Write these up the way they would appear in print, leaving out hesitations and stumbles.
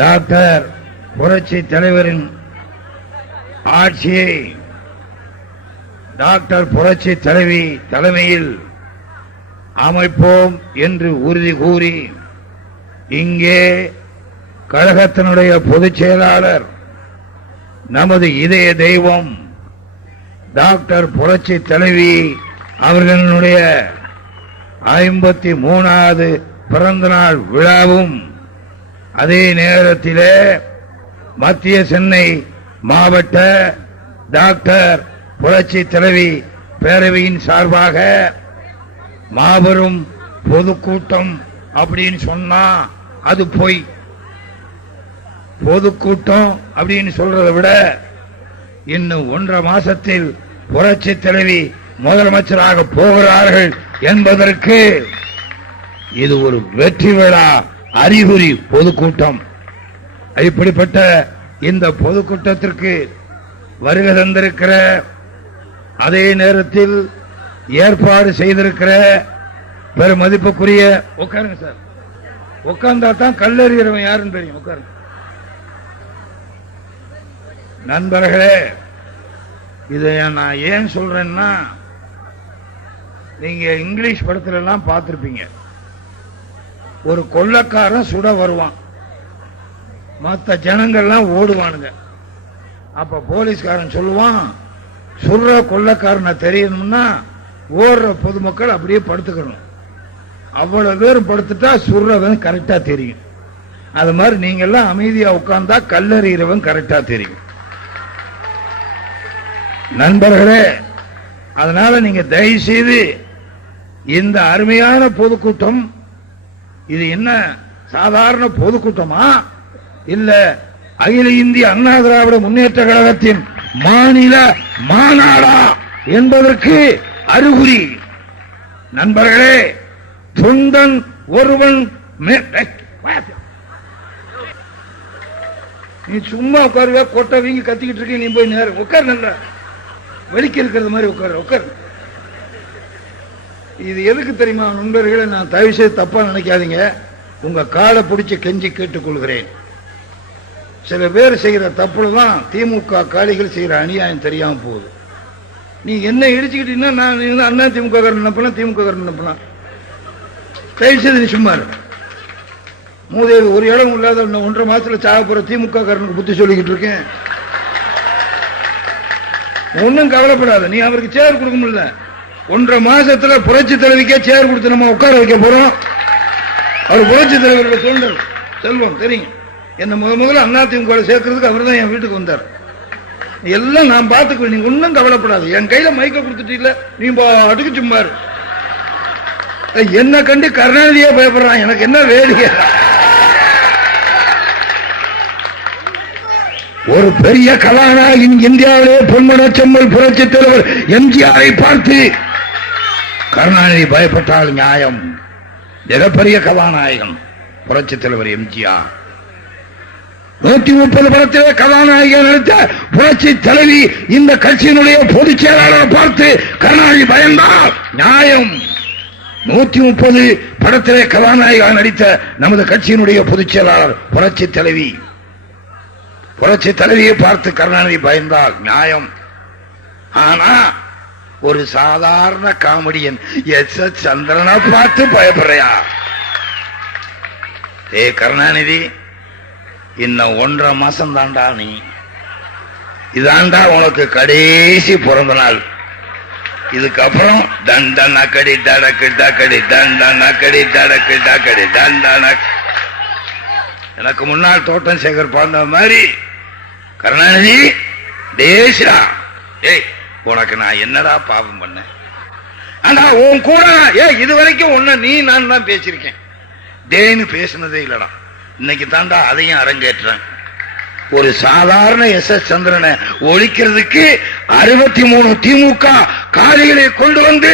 Doctor புரட்சி தலைவரின் ஆட்சியை டாக்டர் புரட்சி தலைவி தலைமையில் அமைப்போம் என்று உறுதி கூறி இங்கே கழகத்தினுடைய பொதுச் செயலாளர் நமது இதய தெய்வம் டாக்டர் புரட்சி தலைவி அவர்களுடைய 53வது பிறந்த நாள் விழாவும் அதே நேரத்திலே மத்திய சென்னை மாவட்ட டாக்டர் புரட்சி தலைவி பேரவையின் சார்பாக மாபெரும் பொதுக்கூட்டம் அப்படின்னு சொன்னா அது பொய். பொதுக்கூட்டம் அப்படின்னு சொல்றதை விட இன்னும் 1.5 மாசத்தில் புரட்சி தலைவி முதலமைச்சராக போகிறார்கள் என்பதற்கு இது ஒரு வெற்றி விழா அறிகுறி பொதுக்கூட்டம். இப்படிப்பட்ட இந்த பொதுக்கூட்டத்திற்கு வருகை தந்திருக்கிற அதே நேரத்தில் ஏற்பாடு செய்திருக்கிற பெருமதிப்புக்குரிய உட்காருங்க சார், உட்கார்ந்தா தான் கல்லறிகிறவன் யாருன்னு தெரியும். உட்காருங்க நண்பர்களே. இதை நான் ஏன் சொல்றேன்னா, நீங்க இங்கிலீஷ் படத்துல எல்லாம் பார்த்திருப்பீங்க. ஒரு கொள்ளக்காரன் சுட வருவான், மற்ற ஜனங்கள்லாம் ஓடுவானுங்க. அப்ப போலீஸ்காரன் சொல்லுவான், சுடுற கொள்ளக்காரனை தெரியணும்னா ஓடுற பொதுமக்கள் அப்படியே படுத்துக்கணும். அவ்வளவு பேரும் படுத்துட்டா சுடுறவன் கரெக்டா தெரியும். அது மாதிரி நீங்க எல்லாம் அமைதியா உட்கார்ந்தா கல்லறிகிறவன் கரெக்டா தெரியும். நண்பர்களே, அதனால நீங்க தயவு செய்து இந்த அருமையான பொதுக்கூட்டம், இது என்ன சாதாரண பொதுக்கூட்டமா இல்ல அகில இந்திய அண்ணா திராவிட முன்னேற்ற கழகத்தின் மாநில மாநாடா என்பதற்கு அறிகுறி. நண்பர்களே, தொண்டன் ஒருவன் நீ சும்மா உட்காருவ, கொட்டை வீங்கி கத்திக்கிட்டு இருக்க, நீ போய் நேரம் உட்கார், நல்ல வெளிக்க இருக்கிறது மாதிரி உட்கார் உட்கார். இது எதுக்கு தெரியுமா நண்பர்களே? நான் தயவு செய்து தப்பா நினைக்காதீங்க, உங்க காலை பிடிச்சி கெஞ்சி கேட்டுக்கொள்கிறேன். சில பேர் செய்கிற தப்புலதான் திமுக காளிகள் செய்கிற அநியாயம் தெரியாம போகுது. நீ என்ன இடிச்சுக்கிட்டீங்கன்னா நான் அண்ணா திமுக நினைப்பலாம், திமுக நினைப்பலாம். தயவு செய்து நீ சும்மா மூதேவி ஒரு இடம் இல்லாத 1.5 மாசத்துல சாக போற திமுக காரனுக்கு புத்தி சொல்லிக்கிட்டு இருக்கேன். ஒன்னும் கவலைப்படாத, நீ அவருக்கு சேர் கொடுக்க முடியல. 1.5 மாசத்துல புரட்சி தலைவிக்கே சேர் கொடுத்து நம்ம உட்கார வைக்க போறோம். அவர் புரட்சி தலைவரோட தொண்டர் செல்வம் தெரியும். என்ன முதல்ல அதிமுக சேர்க்கறதுக்கு அவர் தான் என் வீட்டுக்கு வந்தார். எல்லாம் நான் பார்த்துக்குவேன், நீங்க ஒன்னும் கவலைப்படாது. என் கையில மைக்க கொடுத்துட்டீங்கள, நீ பாட்டுக்கு சும்மா என்ன கண்டு கருணாநிதியே பயப்படுறான். எனக்கு என்ன வேடிக்கை, ஒரு பெரிய கதாநாயகன் இந்தியாவிலே பொன்மனச்செம்மல் புரட்சி தலைவர் எம்ஜிஆரை பார்த்து கருணாநிதி பயப்பட்டால் நியாயம். மிகப்பெரிய கதாநாயகன் புரட்சி தலைவர் எம்ஜிஆர். 130 படத்திலே கதாநாயகன் நடித்த புரட்சி தலைவி இந்த கட்சியினுடைய பொதுச் செயலாளரை பார்த்து கருணாநிதி பயந்தால் நியாயம். 130 படத்திலே கதாநாயகன் நடித்த நமது கட்சியினுடைய பொதுச் செயலாளர் புரட்சி தலைவியை பார்த்து கருணாநிதி பயந்தால் நியாயம். ஆனா ஒரு சாதாரண காமெடியன் எஸ் எஸ் சந்திரனை பார்த்து பயப்படுறியா? ஏ கருணாநிதி, இன்னும் 1.5 மாசம் தாண்டா, நீ இதாண்டா உனக்கு கடைசி பிறந்த நாள். இதுக்கப்புறம் தண்டன் அக்கடி தடக்கு டக்கடி தண்டன் அக்கடி தடக்கு டக்கடி தண்டன். எனக்கு முன்னாள் தோட்டம் சேகர் பாண்ட மாதிரி கருணாநிதி தேசா, ஏய் உனக்கு நான் என்னடா பாவம் பண்ண? ஆனா உன் கூட இதுவரைக்கும் ஒன்ன நீ நான் தான் பேசியிருக்கேன், தேன்னு பேசினதே இல்லடா. இன்னைக்கு தாண்டா அதையும் அரங்கேற்றேன். ஒரு சாதாரண எஸ் எஸ் சந்திரனை ஒழிக்கிறதுக்கு 63 திமுக காலிகளை கொண்டு வந்து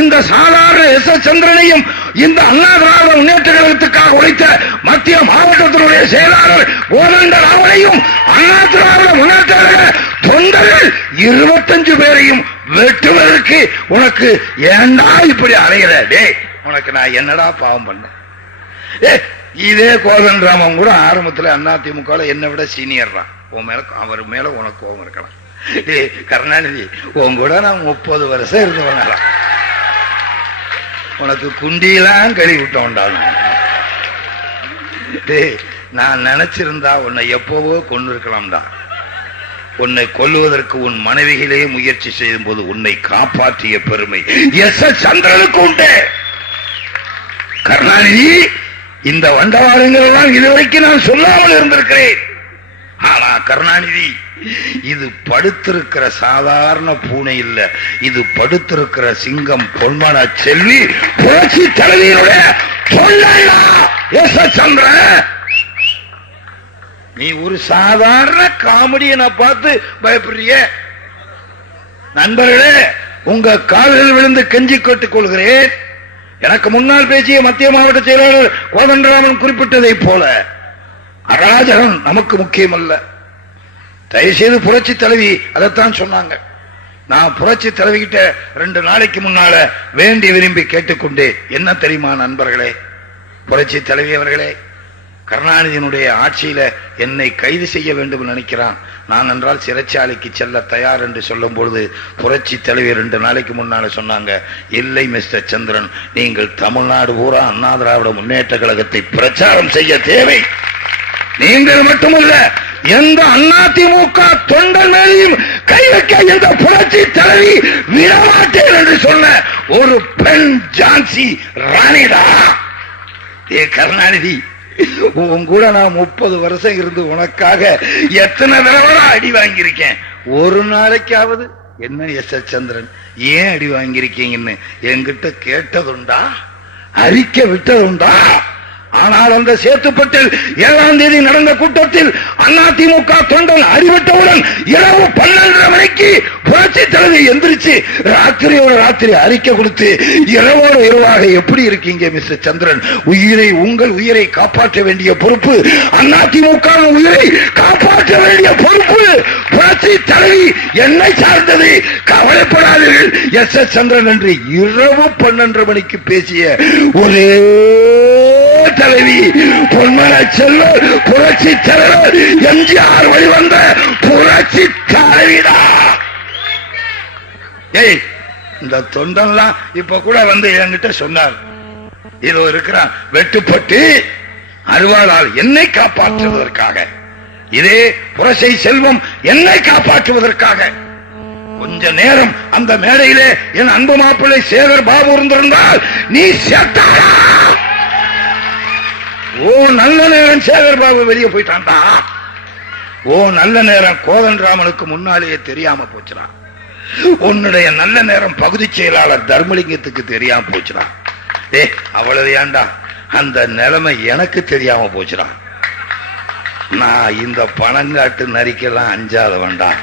இந்த சாதாரண எஸ் எஸ் சந்திரனையும் இந்த அண்ணா திராவிட முன்னேற்ற கழகத்துக்காக உழைத்த மத்திய மாவட்டத்தினுடைய செயலாளர் கோதண்டராமனையும் அண்ணா திராவிட முன்னேற்ற கழக தொண்டர்கள் 25 பேரையும் வெட்டுவதற்கு உனக்கு ஏண்டா இப்படி அலைகிற? டே, உனக்கு நான் என்னடா பாவம் பண்ண? இதே கோதண்டராமன் கூட ஆரம்பத்துல அதிமுக என்னை விட சீனியர் தான். உன் மேல அவர் மேல உனக்கு கோபம் இருக்கலாம். கருணாநிதி உன் கூட நான் 30 வருஷம் இருந்து பண்ணலாம், உனக்கு குண்டியெல்லாம் கழுவி விட்டோம்டாலும் நான் நினைச்சிருந்தா உன்னை எப்பவோ கொண்டு இருக்கலாம்டா. உன்னை கொல்லுவதற்கு உன் மனைவிகளே முயற்சி செய்யும் போது உன்னை காப்பாற்றிய பெருமை எஸ் சந்திரனுக்கு உண்டு. கருணாநிதி இந்த வண்டவாளங்கள் எல்லாம் இதுவரைக்கும் நான் சொல்லாமல் இருந்திருக்கிறேன். ஆனா கருணாநிதி இது படுத்திருக்கிற சாதாரண பூனை இல்ல, இது படுத்திருக்கிற சிங்கம் பொன்மன செல்வி புரட்சி தலைவியினுடைய சந்திரன். நீ ஒரு சாதாரண காமெடியனை பார்த்து பயப்படுறிய? நண்பர்களே, உங்க காலில் விழுந்து கெஞ்சி கேட்டுக் கொள்கிறேன். எனக்கு முன்னால் பேசிய மத்திய மாவட்ட செயலாளர் கோதண்டராமன் குறிப்பிட்டதை போல அராஜகம் நமக்கு முக்கியம் அல்ல. தயவுசெய்து புரட்சி தலைவி அதைத்தான் சொன்னாங்க. நான் புரட்சி தலைவிகிட்ட 2 நாளைக்கு முன்னால வேண்டி விரும்பி கேட்டுக்கொண்டே என்ன தெரியுமா நண்பர்களே, புரட்சி தலைவி அவர்களே, கருணாநிதியினுடைய ஆட்சியில என்னை கைது செய்ய வேண்டும் நினைக்கிறான், நான் என்றால் சிறைச்சாலைக்கு செல்ல தயார் என்று சொல்லும் பொழுது புரட்சி தலைவி 2 நாளைக்கு முன்னால சொன்னாங்க, இல்லை மிஸ்டர் சந்திரன், நீங்கள் தமிழ்நாடு பூரா அண்ணா திராவிட முன்னேற்ற கழகத்தை பிரச்சாரம் செய்ய தேவை. நீங்கள் மட்டுமல்ல, எந்த அதிமுக தொண்டர் மேலையும் கை வைக்க எந்த புரட்சி தலைவி விடமாட்டேன் என்று சொன்ன ஒரு பெண் ஜான்சி ராணிடா. ஏ கருணாநிதி, உன் கூட நான் 30 வருஷம் இருந்து உனக்காக எத்தனை தடவை அடி வாங்கியிருக்கேன். ஒரு நாளைக்காவது என்ன எஸ் சந்திரன் ஏன் அடி வாங்கியிருக்கீங்கன்னு என்கிட்ட கேட்டதுண்டா? அறிக்கை விட்டதுண்டா? ஆனால் அந்த சேத்துப்பட்டில் 7ஆம் தேதி நடந்த கூட்டத்தில் அதிமுக தொண்டன் அறிவிட்டவுடன் இரவு 12:30 மணிக்கு புரட்சி தலைவி எந்திரிச்சு ராத்திரியோட ராத்திரி அறிக்கை கொடுத்து இரவோடு இரவாக எப்படி இருக்கீங்க மிஸ்டர் சந்திரன், உங்கள் உயிரை காப்பாற்ற வேண்டிய பொறுப்பு அதிமுக உயிரை காப்பாற்ற வேண்டிய பொறுப்பு புரட்சி தலைவி என்னை சார்ந்தது, கவலைப்படாதீர்கள் எஸ் சந்திரன் என்று இரவு 12:30 மணிக்கு பேசிய ஒரே தலைவி பொன்மன செல்வர் புரட்சி தலைவர் எம்ஜிஆர் வழிவந்த புரட்சி தலைவிடா. ஏய், இந்த தொண்டன்லாம் இப்ப கூட வந்து என்கிட்ட சொன்னார், இதோ இருக்கிறான் வெட்டுப்பட்டு அருவாளால் என்னை காப்பாற்றுவதற்காக, இதே புரட்சி செல்வம் என்னை காப்பாற்றுவதற்காக. கொஞ்ச நேரம் அந்த மேடையிலே என் அன்பு மாப்பிள்ளை சேகர் பாபு இருந்திருந்தால் நீ செத்தாளா? ஓ நல்ல நேரம் சேகர் பாபு வெளியே போயிட்டான்டா. ஓ நல்ல நேரம் கோதண்டராமனுக்கு முன்னாலேயே தெரியாம போச்சுடா. உன்னுடைய நல்ல நேரம் பகுதி செயலாளர் தர்மலிங்கத்துக்கு தெரியாம போச்சுடா. அவ்வளவு ஏண்டா, அந்த நிலைமை எனக்கு தெரியாம போச்சுடா. நான் இந்த பணங்காட்டு நரிக்கெல்லாம் அஞ்சாத வேண்டாம்.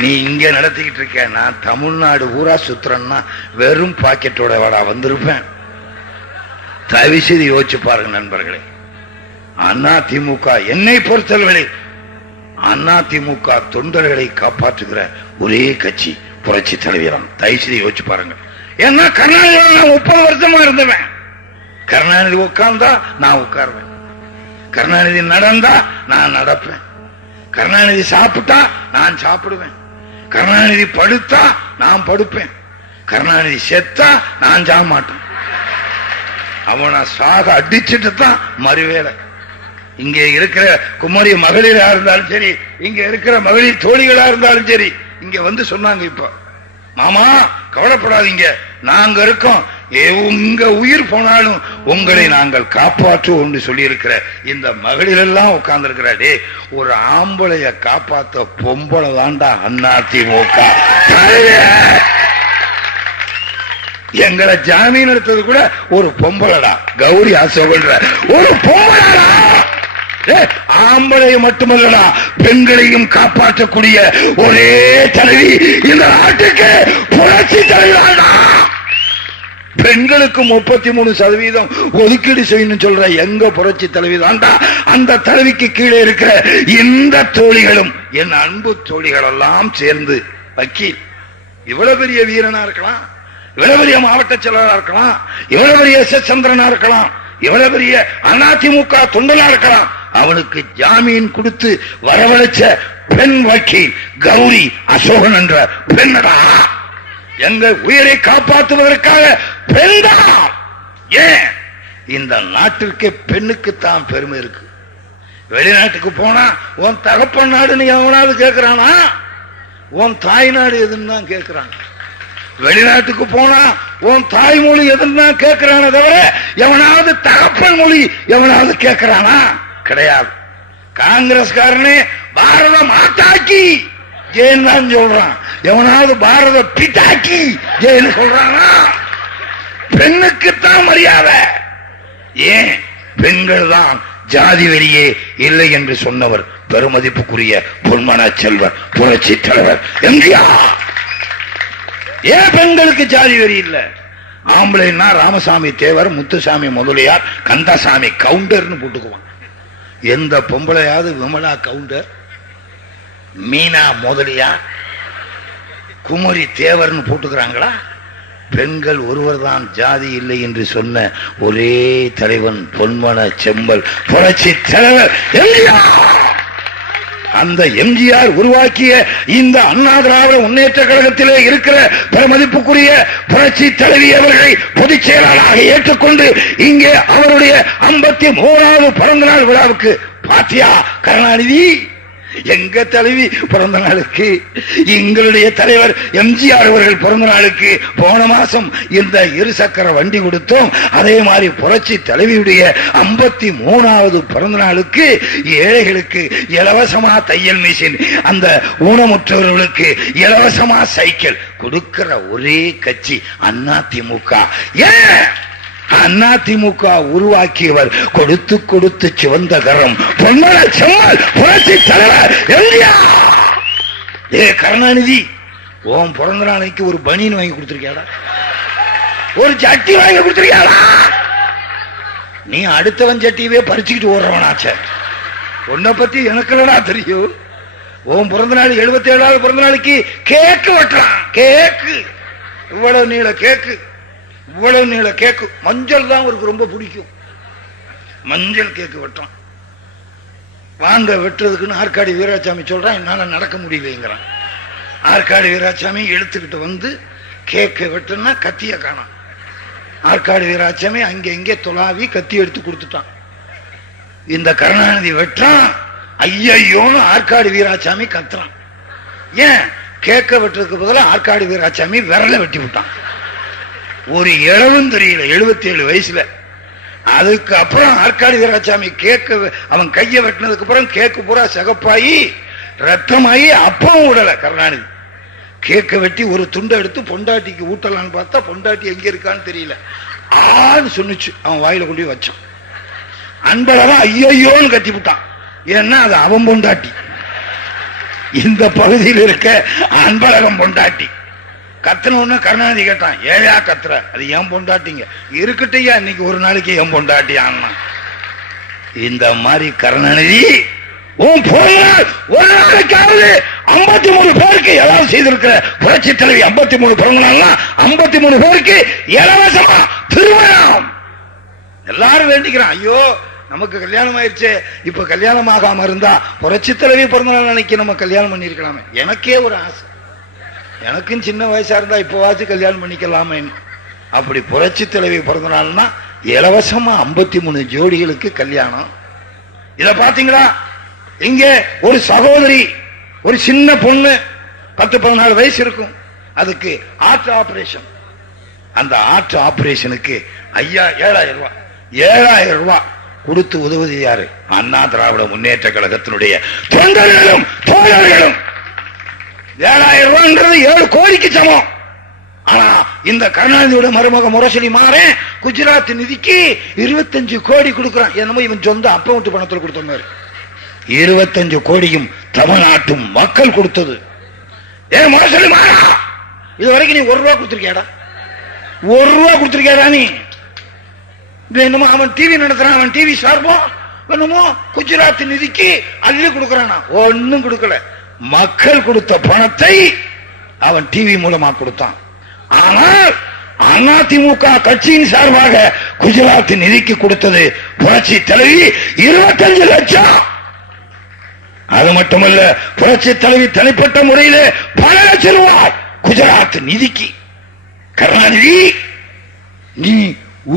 நீ இங்க நடத்திக்கிட்டு இருக்க, நான் தமிழ்நாடு ஊரா சுத்துறேன்னா வெறும் பாக்கெட்டோட வாடா வந்திருப்பேன். தயவு செய்து யோசிச்சு பாருங்க நண்பர்களே. அதிமுக என்னை பொறுத்தவரை அதிமுக தொண்டர்களை காப்பாற்றுகிற ஒரே கட்சி புரட்சி தலைவரம். தயவு செய்து யோசிச்சு பாருங்க. ஏன்னா கருணாநிதி 30 வருஷமா இருந்தவன். கருணாநிதி உட்கார்ந்தா நான் உட்காருவேன், கருணாநிதி நடந்தா நான் நடப்பேன், கருணாநிதி சாப்பிட்டா நான் சாப்பிடுவேன், கருணாநிதி படுத்தா நான் படுப்பேன், கருணாநிதி செத்தா நான் சாக மாட்டேன். அவனை சாக அடிச்சுட்டு தான் மறுவேளை. இங்கே இருக்கிற குமரி மகளிரா இருந்தாலும் சரி, இங்க இருக்கிற மகளிர் தோழிகளா இருந்தாலும் சரி, இங்க வந்து சொன்னாங்க, இப்ப மாமா கவலைப்படாதீங்க, நாங்க இருக்கோம், உங்க உயிர் போனாலும் உங்களை நாங்கள் காப்பாற்றுவோம் சொல்லி இருக்கிற இந்த மகளிர் எல்லாம் உட்கார்ந்து இருக்கிறாடே. ஒரு ஆம்பளைய காப்பாத்த பொம்பளை தாண்டா அதிமுக. எங்களை ஜாமீன் எடுத்தது கூட ஒரு பொம்பளடா, கௌரி ஆசோகன்ற ஒரு பொம்பளடா. ஆம்பளை மட்டுமல்லடா, பெண்களையும் காப்பாற்றக்கூடிய ஒரே தலைவி இந்த நாட்டுக்கு புரட்சி தலைவராடா. பெண்களுக்கு 33% ஒதுக்கீடு செய்யணும் சொல்ற எங்க புரட்சி தலைவி தாண்டா. அந்த தலைவிக்கு கீழே இருக்கிற இந்த தோழிகளும் என் அன்பு தோழிகள் எல்லாம் சேர்ந்து வக்கீல், இவ்வளவு பெரிய வீரனா இருக்கலாம், இவ்வளவு பெரிய மாவட்ட செயலரா இருக்கலாம், இவ்வளவு பெரிய எஸ் சந்திரனா இருக்கலாம், எவ்வளவு பெரிய அதிமுக தொண்டனா இருக்கலாம், அவனுக்கு ஜாமீன் கொடுத்து வரவழைச்ச பெண் வக்கீல் கௌரி அசோகன் என்ற பெண்ணடா. எங்கள் உயிரை காப்பாற்றுவதற்காக பெண்தான். ஏன் இந்த நாட்டிற்கு பெண்ணுக்குத்தான் பெருமை இருக்கு. வெளிநாட்டுக்கு போனா உன் தகப்பன் நாடுன்னு எவனாவது கேட்கிறானா? உன் தாய் நாடு எதுன்னு தான் கேட்கிறான். வெளிநாட்டுக்கு போனா உன் தாய்மொழி எதுன்னு தான் கேட்கிறான தவிர எவனாவது தகப்பன் மொழி எவனாவது கேட்கிறானா? கிடையாது. காங்கிரஸ்காரனே பாரத மாதாக்கி ஜெயின் தான் சொல்றான். எவனாவது பாரத பிதாக்கி ஜெயின் சொல்றானா? பெண்ணுக்குத்தான் மரியாதை. ஏன்? பெண்கள் தான் ஜாதி வெறியே இல்லை என்று சொன்னவர் பெருமதிப்புக்குரிய பொன்மன செல்வர் புரட்சி தலைவர் எம்ஜிஆர். ஏன் பெண்களுக்கு ஜாதி வெறி இல்லை? ஆம்பளைன்னா ராமசாமி தேவர், முத்துசாமி முதலியார், கந்தசாமி கவுண்டர்னு போட்டுக்குவான். எந்த பொம்பளையாவது விமலா கவுண்டர், மீனா முதலியார், குமரி தேவர்னு போட்டுக்கிறாங்களா? பெண்கள் ஒருவர் தான் ஜாதி இல்லை என்று சொன்ன ஒரே தலைவன் பொன்மன செம்மல் புரட்சி தலைவர் எம்ஜிஆர். அந்த எம்ஜிஆர் உருவாக்கிய இந்த அண்ணா திராவிட முன்னேற்ற கழகத்திலே இருக்கிற பெருமதிப்புக்குரிய புரட்சி தலைவி அவர்களை பொதுச் செயலாளராக ஏற்றுக்கொண்டு இங்கே அவருடைய 53வது பிறந்த நாள் விழாவுக்கு பாத்தியா கருணாநிதி? எங்க தலைவி பிறந்த நாளுக்கு, எங்களுடைய தலைவர் எம்ஜிஆர் அவர்கள் பிறந்த நாளுக்கு போன மாசம் இந்த இருசக்கர வண்டி கொடுத்தோம். அதே மாதிரி புரட்சி தலைவியுடைய 53வது பிறந்த நாளுக்கு ஏழைகளுக்கு இலவசமா தையல் மிஷின், அந்த ஊனமுற்றவர்களுக்கு இலவசமா சைக்கிள் கொடுக்கிற ஒரே கட்சி அதிமுக. ஏன்? அதிமுக உருவாக்கியவர் கொடுத்து கொடுத்து சிவந்த கரம் பொன்மன செம்மல் புரட்சி தலைவர் எம்ஜிஆர். ஏ கருணாநிதி, உன் பிறந்த நாளைக்கு ஒரு பனியன் வாங்கி கொடுத்திருக்கியாடா? ஒரு சட்டி வாங்கி கொடுத்திருக்கியாடா? நீ அடுத்தவன் சட்டியவே பறிச்சுக்கிட்டு ஓடுறவனாச்ச. உன்னை பத்தி எனக்கு இல்லடா தெரியும். உன் பிறந்த நாள் 77வது பிறந்த நாளைக்கு கேக்கு வெட்டுறான். கேக்கு இவ்வளவு நீள கேக்கு, இவ்வளவு நீள கேக்கு. மஞ்சள் தான் அவருக்கு ரொம்ப பிடிக்கும். மஞ்சள் கேக்கு வெட்டுறான். வாங்க வெட்டுறதுக்குன்னு ஆற்காடு வீராசாமி சொல்றான், என்னால நடக்க முடியலைங்கிறான். ஆற்காடு வீராசாமி எடுத்துக்கிட்டு வந்து கேக்கை வெட்டுனா கத்திய காணாம். ஆற்காடு வீராசாமி அங்கே இங்கே தொலாவி கத்தி எடுத்து கொடுத்துட்டான். இந்த கருணாநிதி வெட்டான், ஐயோன்னு ஆற்காடு வீராசாமி கத்துறான். ஏன்? கேக்க வெட்டுறதுக்கு பதிலாக ஆற்காடு வீராசாமி விரலை வெட்டி விட்டான். ஒரு இளவும் தெரியல, 77 வயசுல. அதுக்கு அப்புறம் ஆற்காடு வீராசாமி கேக்கு அவன் கையை வெட்டினதுக்கு அப்புறம் கேக்கு பூரா சகப்பாயி ரத்தமாயி அப்பவும் விடல கருணாநிதி. கேக்க வெட்டி ஒரு துண்டை எடுத்து பொண்டாட்டிக்கு ஊட்டலான்னு பார்த்தா பொண்டாட்டி எங்க இருக்கான்னு தெரியல. ஆன்னு சொன்னிச்சு. அவன் வாயில கொண்டு வச்சான். அன்பழகன் ஐயோன்னு கத்தி விட்டான். ஏன்னா அது அவன் பொண்டாட்டி. இந்த பகுதியில் இருக்க அன்பழகம் பொண்டாட்டி. கத்தன கருணாநிதி கேட்டான், ஏயா கத்துற? அது ஏன் பொண்டாட்டிங்க இருக்கட்டையா, இன்னைக்கு ஒரு நாளைக்கு ஏன் பொண்டாட்டி ஆனா? இந்த மாதிரி கருணாநிதி ஒரு நாளைக்காவது 53 பேருக்கு ஏதாவது செய்திருக்கிற புரட்சி தலைவி 53 பிறந்தநாள்னா 53 பேருக்கு இலவசமா திருமணம். எல்லாரும் வேண்டிக்கிறான், ஐயோ நமக்கு கல்யாணம் ஆயிடுச்சு, இப்ப கல்யாணம் ஆகாம இருந்தா புரட்சி தலைவி பிறந்தநாள் அன்னைக்கு நம்ம கல்யாணம் பண்ணிருக்கலாமே. எனக்கே ஒரு ஆசை, எனக்கும் சின்ன வயசா இருந்தா இப்பவாச்சும் கல்யாணம் பண்ணிக்கலாமே. அப்படி புரட்சி தலைவி பிறந்த நாள்னா இலவசமா 53 ஜோடிகளுக்கு கல்யாணம். இத பாத்தீங்களா? இங்க ஒரு சகோதரி, ஒரு சின்ன பொண்ணு 10-14 வயசு இருக்கும், அதுக்கு ஹார்ட் ஆபரேஷன். அந்த ஹார்ட் ஆபரேஷனுக்கு 7,000 ரூபாய் 7,000 ரூபாய் கொடுத்து உதவுவது யாரு? அண்ணா திராவிட முன்னேற்ற கழகத்தினுடைய தொண்டர்களும் தோழர்களும். 7,000 ரூபாய்ன்றது 7 கோடிக்கு சமம். ஆனா இந்த கருணாநிதியோட மருமக முரசொலி மாறேன் குஜராத் நிதிக்கு 25 கோடி கொடுக்கிறான். என்னமோ இவன் சொந்த அக்கவுண்ட் பணத்தில் கொடுத்த 25 கோடியும் தமிழ்நாட்டும் மக்கள் கொடுத்தது. ஏன் முரசொலி மாறா, இது வரைக்கும் நீ 1 ரூபா கொடுத்திருக்கியாடா? 1 ரூபா கொடுத்திருக்கியாடா நீ? என்னமோ அவன் டிவி நடத்துறான், அவன் டிவி சார்பம் என்னமோ குஜராத் நிதிக்கு அள்ளி கொடுக்கறானா? ஒன்னும் கொடுக்கல. மக்கள் கொடுத்த பணத்தை அவன் டிவி மூலமா கொடுத்தான். ஆனால் அதிமுக கட்சியின் சார்பாக குஜராத் நிதிக்கு கொடுத்தது புரட்சி தலைவி 25 லட்சம். அது மட்டுமல்ல, புரட்சி தலைவி தனிப்பட்ட முறையில் பல லட்சம் ரூபாய் குஜராத் நிதிக்கு. கருணாநிதி, நீ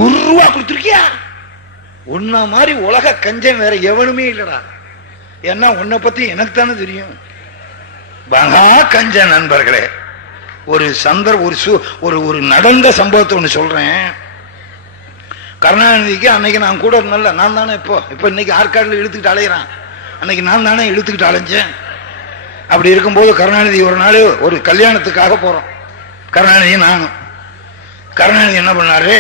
₹1 கொடுத்திருக்கியா? உன்ன மாதிரி உலக கஞ்சம் வேற எவனுமே இல்லடா. ஏன்னா உன்னை பத்தி எனக்கு தானே தெரியும். மகா கஞ்ச நண்பர்களே, ஒரு ஒரு நடந்த சம்பவத்தை ஒண்ணு சொல்றேன். கருணாநிதிக்கு அன்னைக்கு நான் கூட இருந்தேன்ல, நான் தானே இப்ப இன்னைக்கு ஆற்காடுல இழுத்துக்கிட்டு அலையிறான். அன்னைக்கு நான் தானே இழுத்துக்கிட்டு அலைஞ்சேன். அப்படி இருக்கும்போது கருணாநிதி ஒரு நாள் ஒரு கல்யாணத்துக்காக போறோம். கருணாநிதி நானும். கருணாநிதி என்ன பண்ணாரு,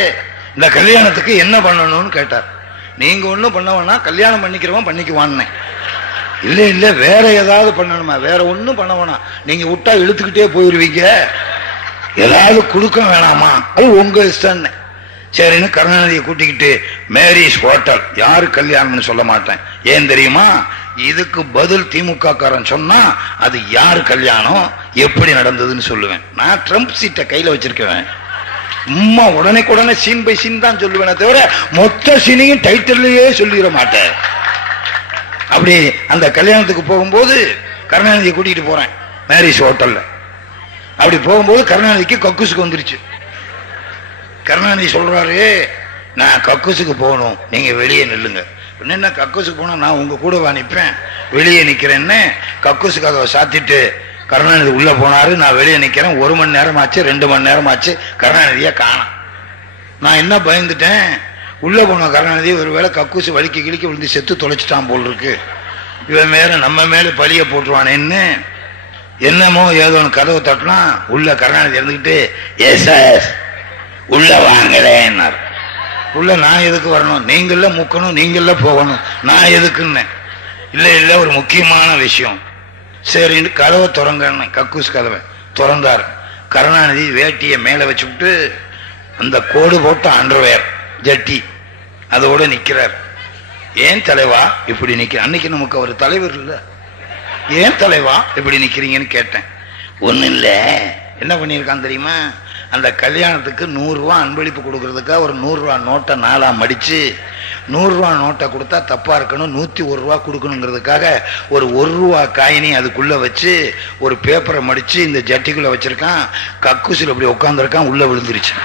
இந்த கல்யாணத்துக்கு என்ன பண்ணணும்னு கேட்டார். நீங்க ஒண்ணும் பண்ண வேணா, கல்யாணம் பண்ணிக்கிறவன் பண்ணிக்குவான்னு. இல்ல இல்ல, வேற ஏதாவது பண்ணணுமா? வேற ஒண்ணும் பண்ண வேணாம், நீங்க விட்டா இழுத்துக்கிட்டே போயிருவீங்க, ஏதாவது கொடுக்க வேணாமா, அது உங்க இஷ்டம். சரின்னு கருணாநிதியை கூட்டிக்கிட்டு மேரிஸ் ஹோட்டல். யாரு கல்யாணம்னு சொல்ல மாட்டேன், ஏன் தெரியுமா? இதுக்கு பதில் திமுக காரன் சொன்னா அது யாரு கல்யாணம், எப்படி நடந்ததுன்னு சொல்லுவேன். நான் ட்ரம்ப் சீட்டை கையில வச்சிருக்கேன். உம்மா உடனே சீன் பை சீன் தான் சொல்லுவேனே தவிர மொத்த சீனையும் டைட்டிலேயே சொல்லிட மாட்டேன். அப்படி அந்த கல்யாணத்துக்கு போகும்போது கருணாநிதியை கூட்டிட்டு போறேன் மேரிஸ் ஹோட்டல்ல. அப்படி போகும்போது கருணாநிதிக்கு கக்கூசுக்கு வந்துருச்சு. கருணாநிதி சொல்றாரு, நான் கக்கூசுக்கு போகணும், நீங்க வெளியே நில்லுங்க. என்ன கக்கூசுக்கு போனா நான் உங்க கூட நிற்பேன், வெளியே நிக்கிறேன்னு கக்கூசுக்காக சாத்திட்டு கருணாநிதி உள்ள போனாரு. நான் வெளியே நிக்கிறேன். 1 மணி நேரம் ஆச்சு, 2 மணி நேரம் ஆச்சு, கருணாநிதியை காணோம். நான் என்ன பயந்துட்டேன், உள்ள போன கருணாநிதி ஒருவேளை கக்கூசு வலிக்க கிழிக்க விழுந்து செத்து தொலைச்சிட்டான் போல் இருக்கு, இவன் மேல நம்ம மேல பழிய போட்டுருவானேன்னு என்னமோ ஏதோன்னு கதவை தட்டினா உள்ள கருணாநிதி இருந்துகிட்டு, எஸ் உள்ள வாங்கலேன்னார். உள்ள நான் எதுக்கு வரணும், நீங்கள முக்கணும், நீங்கள போகணும், நான் எதுக்குன்னு. இல்ல இல்ல, ஒரு முக்கியமான விஷயம். சரின்னு கதவை திறங்க, கக்கூஸ் கதவை திறந்தார். கருணாநிதி வேட்டியை மேல வச்சுக்கிட்டு அந்த கோடு போட்ட அண்டர்வேர் ஜட்டி அதோட நிக்கிறார். ஏன் தலைவா இப்படி நிக்க, அன்னைக்கு நமக்கு ஒரு தலைவர் இல்ல, ஏன் தலைவா இப்படி நிக்கிறீங்கன்னு கேட்டேன். ஒண்ணு இல்ல, என்ன பண்ணிருக்கான் தெரியுமா, அந்த கல்யாணத்துக்கு 100 ரூபாய் அன்பளிப்பு கொடுக்கறதுக்காக ஒரு 100 ரூபாய் நோட்டை 4ஆ மடிச்சு 100 ரூபாய் நோட்டை கொடுத்தா தப்பா இருக்கணும், 101 ரூபாய் கொடுக்கணுங்கிறதுக்காக ஒரு 1 ரூபாய் காயினி அதுக்குள்ள வச்சு ஒரு பேப்பரை மடிச்சு இந்த ஜட்டிக்குள்ள வச்சிருக்கான். கக்கூசில் அப்படி உட்காந்துருக்கான், உள்ள விழுந்துருச்சு.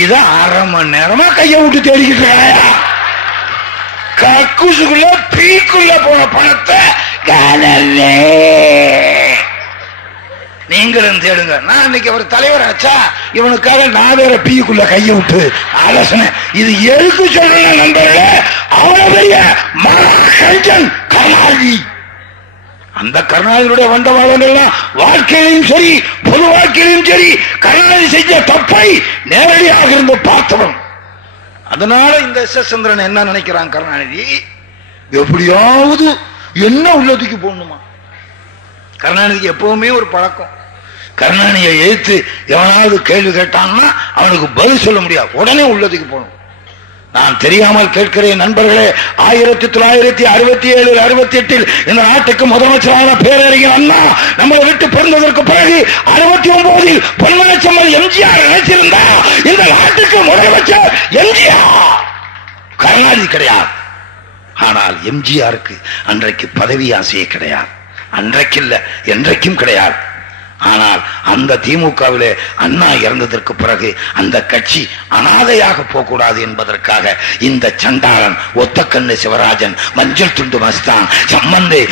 இத 1/2 மணி நேரமா கைய விட்டு தேடிக்கிட்டு கக்கூசுக்குள்ள பீக்குள்ள போன பணத்தை நீங்களும் தேடுங்க. நான் இன்னைக்கு ஒரு தலைவர் ஆச்சா, இவனுக்காக நான் வேற பீக்குள்ள கைய விட்டு ஆலோசனை. இது எதுக்கு சொல்றேன் நண்பர்களே, அவ்வளவு பெரிய கஞ்சன் கருணாநிதி. அந்த கருணாநிதியுடைய வண்டவாளங்கள்லாம் வாழ்க்கையிலும் சரி பொது வாழ்க்கையிலும் சரி கருணாநிதி செஞ்ச தப்பை நேரடியாக இருந்து பார்த்தவன். அதனால இந்த எஸ் சந்திரன் என்ன நினைக்கிறான், கருணாநிதி எப்படியாவது என்ன உள்ளதுக்கு போடணுமா. கருணாநிதிக்கு எப்பவுமே ஒரு பழக்கம், கருணாநிதியை எதிர்த்து எவனாவது கேள்வி கேட்டான்னா அவனுக்கு பதில் சொல்ல முடியாது, உடனே உள்ளதுக்கு போகணும். நான் தெரியாமல் கேட்கிறேன் நண்பர்களே, 1967 68 இந்த நாட்டுக்கு முதலமைச்சரான பேரறிஞர் அண்ணா நம்மளை விட்டு பிறந்ததற்கு பிறகு 69 பொன்மனச்செம்மல் எம்ஜிஆர் நினைச்சிருந்தா இந்த நாட்டுக்கு முதலமைச்சர் எம்ஜிஆர், கருணாநிதி கிடையாது. ஆனால் எம்ஜிஆருக்கு அன்றைக்கு பதவி ஆசையே கிடையாது, அன்றைக்கு இல்ல என்றைக்கும் கிடையாது. ஆனால் அந்த திமுகவிலே அண்ணா இறந்ததற்கு பிறகு அந்த கட்சி அனாதையாக போகக்கூடாது என்பதற்காக இந்த சண்டாளன் ஒத்தக்கண்ணு சிவராஜன், மஞ்சள் துண்டு மஸ்தான், சம்பந்தி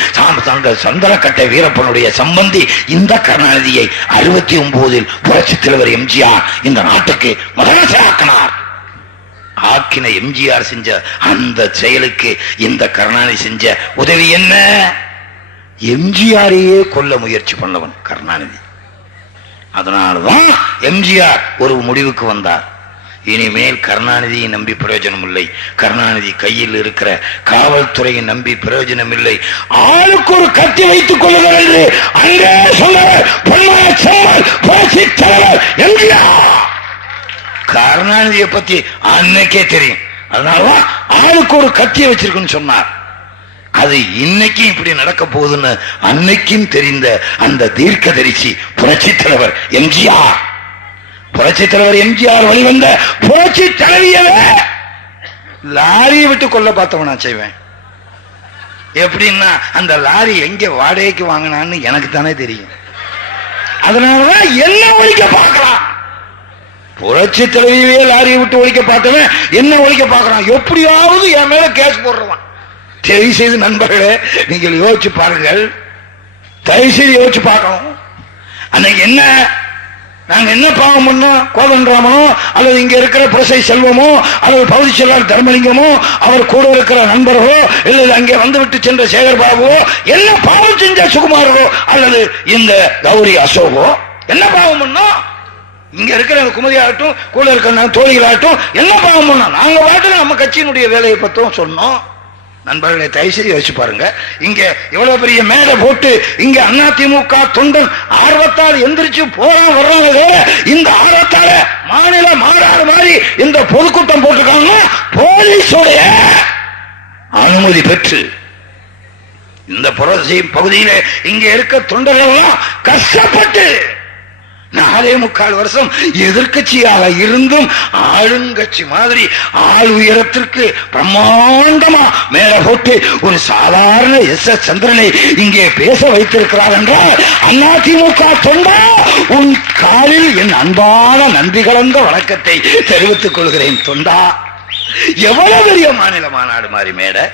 சந்தனக்கட்டை வீரப்பனுடைய சம்பந்தி இந்த கருணாநிதியை 69 புரட்சி தலைவர் எம்ஜிஆர் இந்த நாட்டுக்கு முதலமைச்சராக்கினார். ஆக்கின எம்ஜிஆர் செஞ்ச அந்த செயலுக்கு இந்த கருணாநிதி செஞ்ச உதவி என்ன? எம்ஜிஆரையே கொல்ல முயற்சி பண்ணவன் கருணாநிதி. அதனால்தான் எம்ஜிஆர் ஒரு முடிவுக்கு வந்தார், இனிமேல் கருணாநிதியை நம்பி பிரயோஜனம் இல்லை, கருணாநிதி கையில் இருக்கிற காவல்துறையை நம்பி பிரயோஜனம் இல்லை, ஆளுக்கு ஒரு கத்தி வைத்துக் கொள்ளுங்கள் என்று அங்கே சொன்னவர் பொன்மனச்செம்மல் புரட்சி தலைவர் எம்ஜிஆர். கருணாநிதியை பத்தி அன்னைக்கே தெரியும், அதனாலதான் ஆளுக்கு ஒரு கத்தியை வச்சிருக்குன்னு சொன்னார். அது இன்னைக்கும் இப்படி நடக்க போகுதுன்னு அன்னைக்கும் தெரிந்த அந்த தீர்க்கதரிசி புரட்சி தலைவர் எம்ஜிஆர் புரட்சி தலைவர் எம்ஜிஆர் வழிவந்த புரட்சி தலைவியவே லாரியை விட்டு கொல்ல பார்த்தவன் நான் செய்வேன். எப்படின்னா அந்த லாரி எங்க வாடகைக்கு வாங்கினான்னு எனக்கு தானே தெரியும். அதனாலதான் என்ன ஒழிக்க பார்க்கலாம். புரட்சி தலைவியே லாரியை விட்டு ஒழிக்க பார்த்தவன் என்ன ஒழிக்க பார்க்கறான். எப்படியாவது என் மேல கேஸ் போடுறான். தயவு செய்து நண்பர்களே நீங்கள் யோசிச்சு பாருங்கள். தயவு செய்து யோசிச்சு பார்க்கணும். அன்னைக்கு என்ன நாங்க என்ன பாவம் பண்ணோம்? கோதண்டராமனோ அல்லது இங்க இருக்கிற புரசை செல்வமோ அல்லது பகுதி செயலாளர் தர்மலிங்கமோ அவர் கூட இருக்கிற நண்பர்களோ அல்லது அங்கே வந்துவிட்டு சென்ற சேகர் பாபுவோ என்ன பாவம் செஞ்ச சுகுமாரோ அல்லது இந்த கௌரி அசோகோ என்ன பாவம் பண்ணோம்? இங்க இருக்கிற குமரி ஆகட்டும் கூட இருக்கிற தோழிகளாகட்டும் என்ன பாவம் பண்ணோம்? நாங்க பாட்டுல நம்ம கட்சியினுடைய வேலையை பத்தும் சொன்னோம். நண்பர்களை தயவுசெய்து யோசிச்சு பாருங்க. இங்க எவ்வளவு பெரிய மேடை போட்டு இங்க அதிமுக தொண்டன் ஆர்வத்தால் எந்திரிச்சு போறான் வர்றாங்க. இந்த ஆர்வத்தால மாநில மாநாடு மாதிரி இந்த பொதுக்கூட்டம் போட்டிருக்காங்கன்னா போலீஸோடைய அனுமதி பெற்று இந்த பகுதியில இங்க இருக்க தொண்டர்கள் கஷ்டப்பட்டு 4.25 வருஷம் எதிர்கட்சியாக இருந்தும் ஆளுங்கட்சி மாதிரி ஆள் உயரத்திற்கு பிரம்மாண்டமா மேல போட்டு ஒரு சாதாரண எஸ் சந்திரனை இங்கே பேச வைத்திருக்கிறார் என்றால் அதிமுக தொண்டா உன் காலில் என் அன்பான நன்றி கலந்த வணக்கத்தை தெரிவித்துக் கொள்கிறேன். தொண்டா எவ்வளவு பெரிய மாநில மாநாடு மாதிரி மேடை.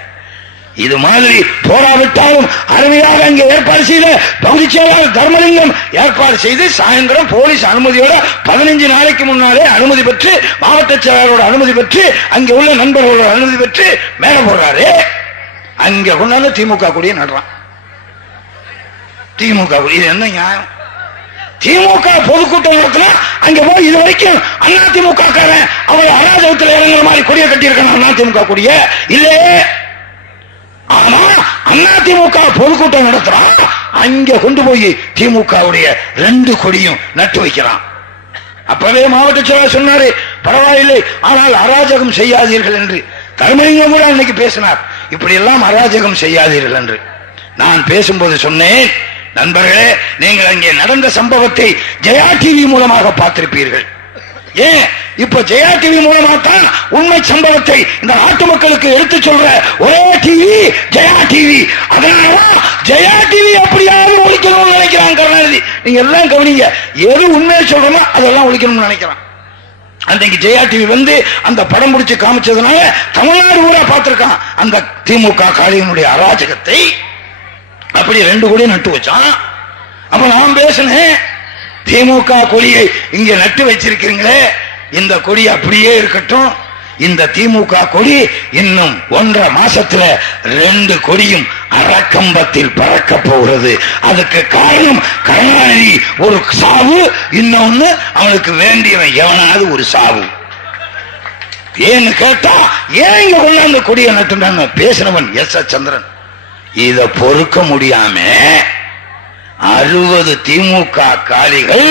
இது மாதிரி போராவிட்டாலும் அருமையாக அங்கே ஏற்பாடு செய்த பகுதி செயலாளர் தர்மலிங்கம் ஏற்பாடு செய்து சாயந்தரம் போலீஸ் அனுமதியோட 15 நாளைக்கு முன்னாலே அனுமதி பெற்று மாவட்ட செயலாளரோட அனுமதி பெற்று அங்கே உள்ள நண்பர்களோட அனுமதி பெற்று மேல போடுறாரு. அங்க கொண்டாந்து திமுக கொடியை நடுறான். திமுக கொடி இது என்ன நியாயம்? திமுக பொதுக்கூட்டம் நடத்தினா அங்க போய் இது வரைக்கும் அதிமுக காரன் அவரை அராஜகத்தில் இறங்குற மாதிரி கொடியை கட்டியிருக்கான். அதிமுக கொடிய இல்லையே. ஆனா அதிமுக பொதுக்கூட்டம் நடத்துறான். அங்க கொண்டு போய் திமுகவுடைய 2 கொடியும் நட்டு வைக்கிறான். அப்பவே மாவட்ட செயலாளர் சொன்னாரு பரவாயில்லை, ஆனால் அராஜகம் செய்யாதீர்கள் என்று. தர்மலிங்கம் கூட அன்னைக்கு பேசினார், இப்படி எல்லாம் அராஜகம் செய்யாதீர்கள் என்று. நான் பேசும்போது சொன்னேன், நண்பர்களே நீங்கள் அங்கே நடந்த சம்பவத்தை ஜெயா டிவி மூலமாக பார்த்திருப்பீர்கள். ஏன் இப்ப ஜெயா டிவி மூலமா தான் உண்மை சம்பவத்தை இந்த நாட்டு மக்களுக்கு எடுத்து சொல்ற ஒரே டிவி ஜெயா டிவி. அதனால ஜெயா டிவி அப்படியாவது ஒழிக்கணும்னு நினைக்கிறான் கருணாநிதி. நீங்க எல்லாம் கவனிங்க, எது உண்மையை சொல்றோமோ அதெல்லாம் ஒழிக்கணும்னு நினைக்கிறான். அன்றைக்கு ஜெயா டிவி வந்து அந்த படம் முடிச்சு காமிச்சதுனால தமிழ்நாடு ஊரா பார்த்திருக்கான் அந்த திமுக காளியினுடைய அராஜகத்தை. அப்படி 2 கோடி நட்டு வச்சான். அப்ப நான் பேசினேன், திமுக கொடியை இங்க நட்டு வச்சிருக்கிறீங்களே, இந்த கொடி அப்படியே இருக்கட்டும். இந்த திமுக கொடி இன்னும் 1.5 மாசத்துல 2 கொடியும் அறக்கம்பத்தில் பறக்க போகிறது. அதுக்கு காரணம் கருணாநிதி ஒரு சாவு, இன்னொன்னு அவனுக்கு வேண்டியவன் எவனாவது ஒரு சாவு. ஏன்னு கேட்டா ஏன் இங்க கொண்டாந்து கொடியை நட்டுனான்னு பேசினவன் எஸ் சந்திரன். இத பொறுக்க முடியாம 60 திமுக காளிகள்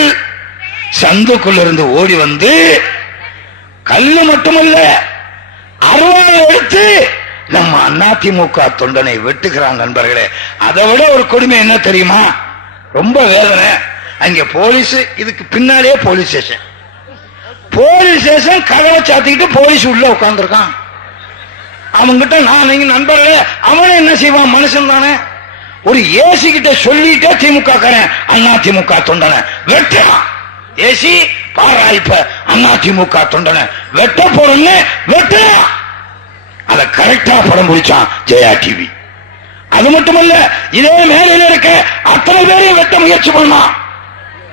சந்துக்குள்ள இருந்து ஓடி வந்து கல்லு மட்டுமல்ல அருவாள் எடுத்து நம்ம அதிமுக தொண்டனை வெட்டுகிறான். நண்பர்களே, அதை விட ஒரு கொடுமை என்ன தெரியுமா? ரொம்ப வேதனை. அங்க போலீஸ், இதுக்கு பின்னாலே போலீஸ் ஸ்டேஷன் கதவை சாத்திக்கிட்டு போலீஸ் உள்ள உட்கார்ந்துருக்கான். அவங்கிட்ட நான் நீங்க நண்பர்களே, அவனை என்ன செய்வான்? மனுஷன் தானே. ஒரு ஏசி கிட்ட சொல்லிட்டே திமுக அதிமுக தொண்டனை வெட்டான். ஏசி பாரா இப்ப அதிமுக தொண்டனை வெட்ட போறேன்னு வெட்டான். அத கரெக்டா படம் முடிச்சான் ஜெயா டிவி. அது மட்டுமல்ல, இதே மேலையில இருக்க அத்தனை பேரையும் வெட்ட முயற்சி பண்ணான்.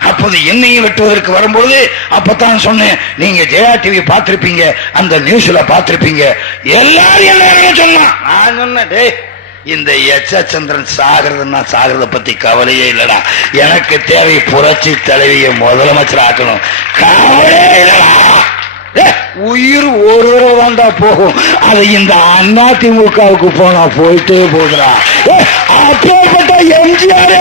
அப்போது என்னையும் வெட்டுவதற்கு வரும்போது அப்பதான் சொன்னேன், நீங்க ஜெயா டிவி பார்த்திருப்பீங்க, அந்த நியூஸ்ல பார்த்திருப்பீங்க, எல்லாரும் என்ன சொன்னான். நான் சொன்னேன், டேய் இந்த எச்ச சந்திரன் சாகிறதுன்னா சாகிறத பத்தி கவலையே இல்லடா, எனக்கு தேவை புரட்சி தலைவியை முதலமைச்சர் ஆக்கணும், கவலையே இல்லடா. உயிர் ஒரு தடவை தான்டா போகும், அது இந்த அதிமுகவுக்கு போனா போயிட்டே போகுதுடா. அப்பேற்பட்ட எம்ஜிஆர்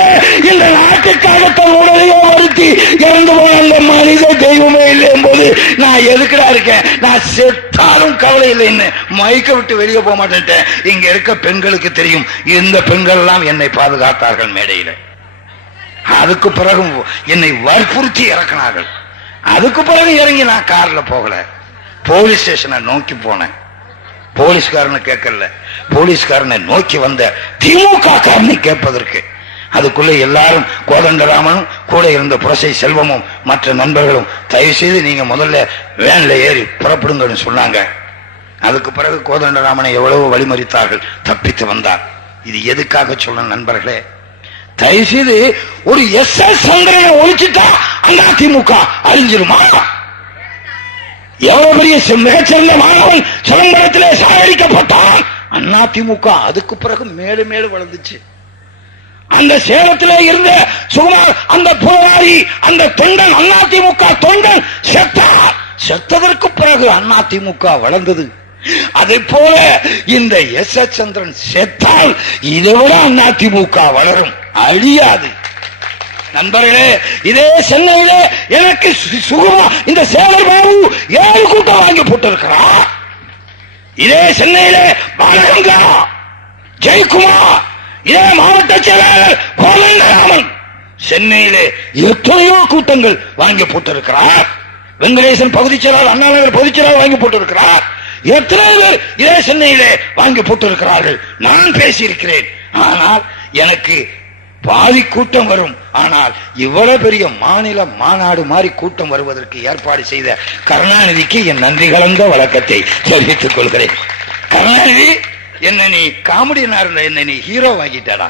இந்த நாட்டுக்காக தன்னுடைய வருத்தி இறந்து போன அந்த மனித தெய்வமே இல்லை என்பது நான் எதுக்குடா இருக்கேன்? நான் செத்தாலும் கவலை இல்லைன்னு மைக்க விட்டு வெளியே போக மாட்டேன். இங்க இருக்க பெண்களுக்கு தெரியும், இந்த பெண்கள் எல்லாம் என்னை பாதுகாத்தார்கள் மேடையில. அதுக்கு பிறகு என்னை வற்புறுத்தி இறக்கினார்கள். அதுக்கு பிறகு இறங்கி நான் கார்ல போகல, போலீஸ் ஸ்டேஷனை நோக்கி போனேன். போலீஸ்காரனை கேட்கல, போலீஸ்காரனை நோக்கி வந்த திமுக காரனை கேட்பதற்கு. அதுக்குள்ள எல்லாரும் கோதண்டராமனும் கூட இருந்த புரசை செல்வமும் மற்ற நண்பர்களும் தயவு செய்து நீங்க முதல்ல வேன்ல ஏறி புறப்படுங்கன்னு சொன்னாங்க. அதுக்கு பிறகு கோதண்டராமனை எவ்வளவு வழிமறித்தார்கள், தப்பித்து வந்தார். இது எதுக்காக சொல்ல நண்பர்களே, தயவு செய்து ஒரு எஸ்.எஸ். சந்திரனை ஒழிச்சுட்டா அதிமுக அழிஞ்சிருமா? எவ்வளவு பெரிய மிகச்சிறந்த மாணவன் சிதம்பரத்திலே சாகடிக்கப்பட்டான் அதிமுக. அதுக்கு பிறகு மேலும் மேலும் வளர்ந்துச்சு. அந்த சேலத்திலே இருந்த சுகுமார், அந்த புலவாரி, அந்த தொண்டன், அதிமுக தொண்டன் செத்தார். செத்ததற்கு பிறகு அதிமுக வளர்ந்தது. அதே போல இந்த எஸ்.எஸ். சந்திரன் செத்தால் இதை விட அதிமுக வளரும், அழியாது. நண்பர்களே, இதே சென்னையிலே எனக்கு சுகுமா இந்த சேகர் பாபு 7 கூட்டம் வாங்கி போட்டிருக்கிறார். இதே சென்னையிலே பாலகங்கா, ஜெயக்குமார், இதே மாவட்ட செயலாளர் கோதண்டராமன் சென்னையிலே எத்தனையோ கூட்டங்கள் வாங்கி போட்டிருக்கிறார். வெங்கடேசன் பகுதி செயலாளர், அண்ணாநகர் பொதுச் செயலாளர் வாங்கி போட்டிருக்கிறார். எத்தனை பேர் இதே சென்னையிலே வாங்கி போட்டிருக்கிறார்கள். நான் பேசியிருக்கிறேன். ஆனால் எனக்கு பாதி கூட்டம் வரும். ஆனால் இவ்வளவு பெரிய மாநில மாநாடு மாதிரி கூட்டம் வருவதற்கு ஏற்பாடு செய்த கருணாநிதிக்கு என் நன்றி கலந்த வழக்கத்தை தெரிவித்துக் கொள்கிறேன். கருணாநிதி, என்ன நீ காமெடியனா இருந்த என்ன நீ ஹீரோ ஆகிட்டடா,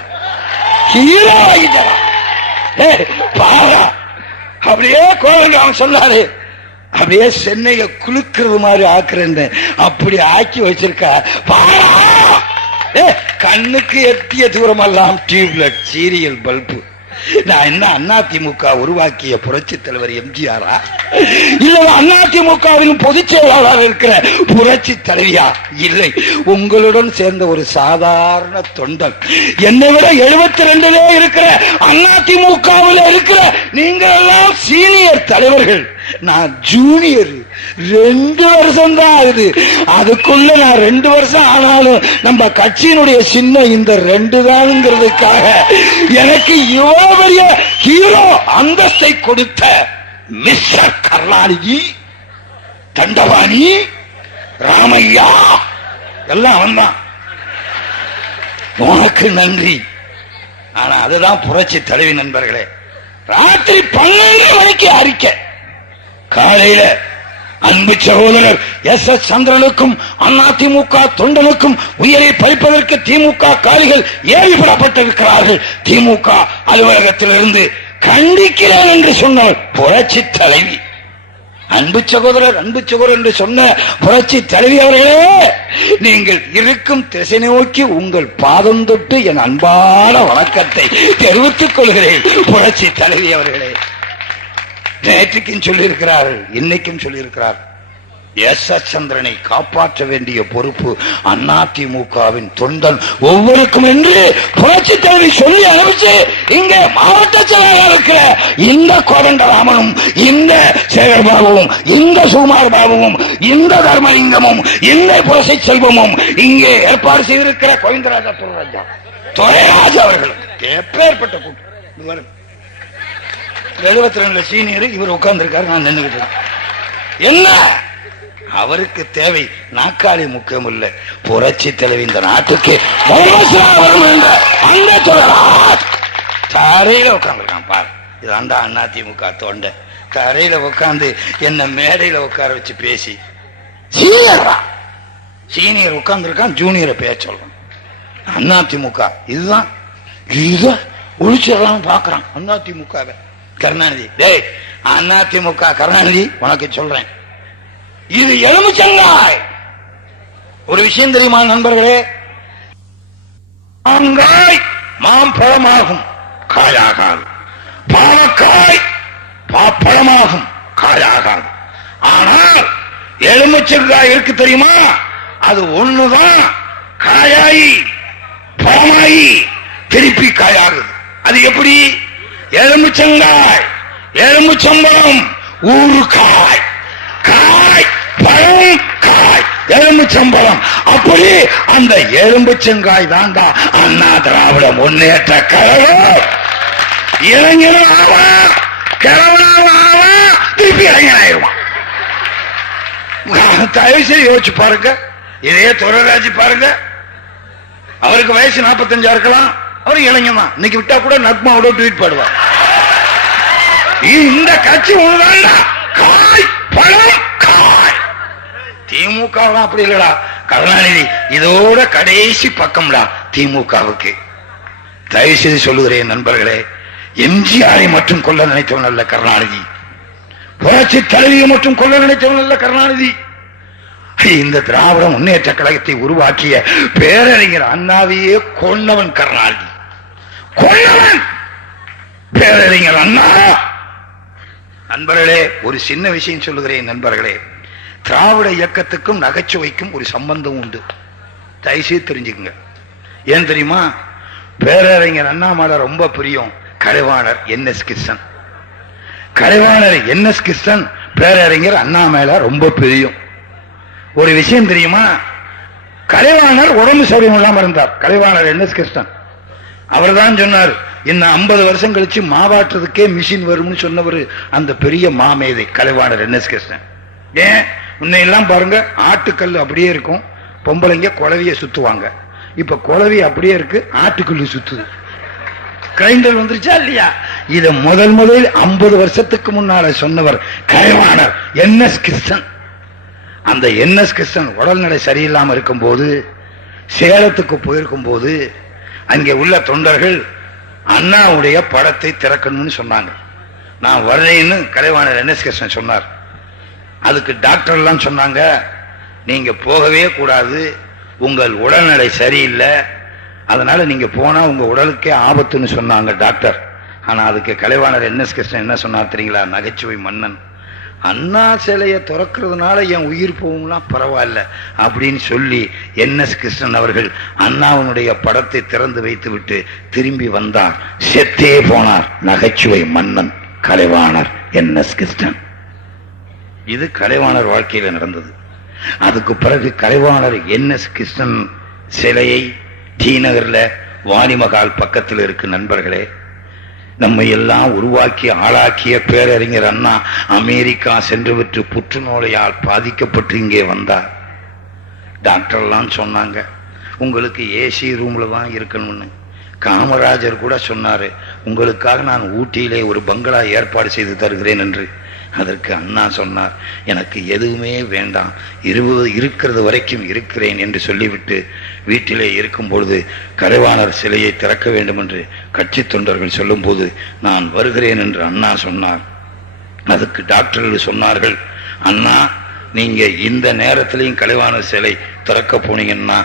ஹீரோ ஆகிட்டடா. பாரா, அப்படியே கோவில் அவன் சொன்னாரு, அப்படியே சென்னைய குலுக்கிறது மாதிரி ஆக்குறேன், அப்படி ஆக்கி வச்சிருக்கா. பாரா, கண்ணுக்கு எட்டிய தூரமெல்லாம் டியூப்லைட், சீரியல் பல்பு. நான் என்ன அதிமுக உருவாக்கிய புரட்சி தலைவர் எம்ஜிஆரா, இல்ல அதிமுகவின் பொதுச் செயலாளர் இருக்கிற புரட்சி தலைவியா? இல்லை, உங்களுடன் சேர்ந்த ஒரு சாதாரண தொண்டன். என்னை விட 72 இருக்கிற அதிமுகவில் இருக்கிற நீங்கள் எல்லாம் சீனியர் தலைவர்கள், நான் ஜூனியர். 2 வருஷம் தான் ஆகுது. அதுக்குள்ள நான் 2 வருஷம் ஆனாலும் நம்ம கட்சியினுடைய சின்ன இந்த 2 தான்ங்கிறதுக்காக எனக்கு இவ்வளவு பெரிய ஹீரோ அந்தஸ்தை கொடுத்த மிஸ்டர் கருணாநிதி, தண்டபாணி, ராமையா எல்லாம் வந்தான். உனக்கு நன்றி. ஆனா அதுதான் புரட்சி தலைவி. நண்பர்களே, ராத்திரி 12 மணிக்கு அறிக்கை, காலையில அன்பு சகோதரர் எஸ்.எஸ். சந்திரனுக்கும் அதிமுக தொண்டனுக்கும் உயிரை பறிப்பதற்கு திமுக காலிகள் ஏறிவிடப்பட்டிருக்கிறார்கள். திமுக அலுவலகத்திலிருந்து கண்டிக்கிறேன் என்று சொன்னவர் புரட்சி தலைவி. அன்பு சகோதரர், அன்பு சகோதரர் என்று சொன்ன புரட்சி தலைவி அவர்களே, நீங்கள் இருக்கும் திசை நோக்கி உங்கள் பாதம் தொட்டு என் அன்பான வணக்கத்தை தெரிவித்துக் கொள்கிறேன். புரட்சி தலைவி அவர்களே, நேற்றுக்கும் சொல்லியிருக்கிறார்கள், இன்னைக்கும் சொல்லியிருக்கிறார். எஸ்.எஸ். சந்திரனை காப்பாற்ற வேண்டிய பொறுப்பு அதிமுகவின் தொண்டன் ஒவ்வொருக்கும் என்று புரட்சி தலைவி சொல்லி அனுப்பிச்சு இங்கே மாவட்ட செயலாளர் இருக்கிற இந்த கோதண்டராமனும், இந்த சேகர் பாபுவும், இந்த சுகுமார் பாபுவும், இந்த தர்மலிங்கமும், இந்த புரசை செல்வமும் இங்கே ஏற்பாடு செய்திருக்கிற கோவிந்தராஜா துரைராஜா அவர்களுக்கு எப்பேற்பட்ட கூட்டம். 72 சீனியர், இவர் உட்கார்ந்து இருக்காரு, நான் நின்றுகிட்டு. என்ன அவருக்கு தேவை? நாக்காளி முக்கியம் இல்ல, புரட்சி தலைவி இந்த நாட்டுக்கு தரையில உட்கார்ந்துருக்கான் பாரு. இதாண்டா அதிமுக தொண்டை. தரையில உட்கார்ந்து என்ன மேடையில உட்கார வச்சு பேசி சீனியர் உட்கார்ந்து இருக்கான், ஜூனியரை பேச சொல்றான். அதிமுக இதுதான், இதுதான் ஒழிச்சிடலாம் பாக்குறான் அதிமுக கருணாநிதி. டேய் அதிமுக கருணாநிதி, உனக்கு சொல்றேன், இது எலுமிச்சங்காய். ஒரு விஷயம் தெரியுமா நண்பர்களே, மாங்காய் மாம்பழமாகும், காயாகாது. பாவக்காய் பாப்பழமாகும், காயாகாது. ஆனால் எலுமிச்சங்காய் இருக்கு தெரியுமா, அது ஒண்ணுதான் காயாயி பழமாயி திருப்பி காயாகுது. அது எப்படி? எலுமிச்சங்காய், எலுமிச்சம்பழம், ஊறுகாய், காய், பழம், காய், எலுமிச்சம்பழம். அப்படி அந்த எலுமிச்சங்காய் தாண்டா அண்ணா திராவிட முன்னேற்ற கழகம். இளைஞரும் ஆவா, கிழவனும் ஆவா, திருப்பி இளைஞன் ஆயிடுவான். தயவு செய்து யோசிச்சு பாருங்க. இதே துரைராஜ் பாருங்க, அவருக்கு வயசு 45 இருக்கலாம், அவரு இளைஞன் தான். இன்னைக்கு விட்டா கூட நக்மாவோட ட்வீட் பாடுவார். இந்த கட்சி ஒண்ணுதான்டா, காய் பழம் காய். திமுக அப்படி இல்லடா கருணாநிதி, இதோட கடைசி பக்கம்டா திமுகவுக்கு. தயவு செய்து சொல்லுகிறேன் நண்பர்களே, எம்ஜிஆரை மட்டும் கொல்ல நினைத்தவன் அல்ல கருணாநிதி, புரட்சி தலைவியை மட்டும் கொல்ல நினைத்தவன் அல்ல கருணாநிதி. இந்த திராவிட முன்னேற்ற கழகத்தை உருவாக்கிய பேரறிஞர் அண்ணாவையே கொன்னவன் கருணாநிதி, கொன்னவன் பேரறிஞர் அண்ணா. நண்பர்களே, ஒரு சின்ன விஷயம் சொல்லுகிறேன் நண்பர்களே, திராவிட இயக்கத்துக்கும் நகைச்சுவைக்கும் ஒரு சம்பந்தம் உண்டு. தயவுசெய்து தெரிஞ்சுக்குங்க. ஏன் தெரியுமா? பேரறிஞர் அண்ணா மேல ரொம்ப பிரியம் கலைவாணர் NS கிருஷ்ணன். கலைவாணர் NS கிருஷ்ணன் பேரறிஞர் அண்ணா மேல ரொம்ப பிரியம். ஒரு விஷயம் தெரியுமா? கலைவாணர் உடம்பு சௌரியம் இல்லாம இருந்தார். கலைவாணர் NS கிருஷ்ணன் அவர் தான் சொன்னார், இன்னும் 50 வருஷம் கழிச்சு மாவாட்டுறதுக்கே மிஷின் வரும்னு சொன்னவர் அந்த பெரிய மாமேதை கலைவாணர் NS கிருஷ்ணன். ஏன் முன்னையெல்லாம் பாருங்க, ஆட்டுக்கல் அப்படியே இருக்கும், பொம்பளைங்க குளவிய சுத்துவாங்க. இப்ப குளவி அப்படியே இருக்கு, ஆட்டுக்கல் சுத்துது. கிரைண்டர் வந்துருச்சா இல்லையா? இத முதல் 50 வருஷத்துக்கு முன்னால சொன்னவர் கலைவாணர் NS கிருஷ்ணன். அந்த NS கிருஷ்ணன் உடல்நிலை சரியில்லாம இருக்கும் போது, சேலத்துக்கு போயிருக்கும் போது, அங்கே உள்ள தொண்டர்கள் அண்ணாவுடைய படத்தை திறக்கணும்னு சொன்னாங்க. நான் வர்றேன்னு கலைவாணர் NS கிருஷ்ணன் சொன்னார். அதுக்கு டாக்டர் எல்லாம் சொன்னாங்க, நீங்க போகவே கூடாது, உங்கள் உடல்நிலை சரியில்லை, அதனால நீங்க போனா உங்க உடலுக்கே ஆபத்துன்னு சொன்னாங்க டாக்டர். ஆனா அதுக்கு கலைவாணர் NS கிருஷ்ணன் என்ன சொன்னார் தெரியுங்களா? நகைச்சுவை மன்னன், அண்ணா சிலையை திறக்கிறதுனால என் உயிர் போகும்லாம் பரவாயில்ல அப்படின்னு சொல்லி NS கிருஷ்ணன் அவர்கள் அண்ணாவுடைய படத்தை திறந்து வைத்து விட்டு திரும்பி வந்தார். செத்தே போனார் நகைச்சுவை மன்னன் கலைவாணர் NS கிருஷ்ணன். இது கலைவாணர் வாழ்க்கையில நடந்தது. அதுக்கு பிறகு கலைவாணர் NS கிருஷ்ணன் சிலையை டி நகர்ல வாணிமகால் பக்கத்தில் இருக்கு. நண்பர்களே, நம்மை எல்லாம் உருவாக்கி ஆளாக்கிய பேரறிஞர் அண்ணா அமெரிக்கா சென்று விட்டு புற்றுநோயால் பாதிக்கப்பட்டு இங்கே வந்தார். டாக்டர் எல்லாம் சொன்னாங்க, உங்களுக்கு ஏசி ரூம்ல தான் இருக்கணும்னு. காமராஜர் கூட சொன்னாரு, உங்களுக்காக நான் ஊட்டியிலே ஒரு பங்களா ஏற்பாடு செய்து தருகிறேன் என்று. அதற்கு அண்ணா சொன்னார், எனக்கு எதுவுமே வேண்டாம், இருக்கிறது வரைக்கும் இருக்கிறேன் என்று சொல்லிவிட்டு வீட்டிலே இருக்கும் பொழுது கலைவாணர் சிலையை திறக்க வேண்டும் என்று கட்சி தொண்டர்கள் சொல்லும் போது நான் வருகிறேன் என்று அண்ணா சொன்னார். அதுக்கு டாக்டர்கள் சொன்னார்கள், அண்ணா நீங்க இந்த நேரத்திலையும் கலைவாணர் சிலை திறக்க போனீங்கன்னா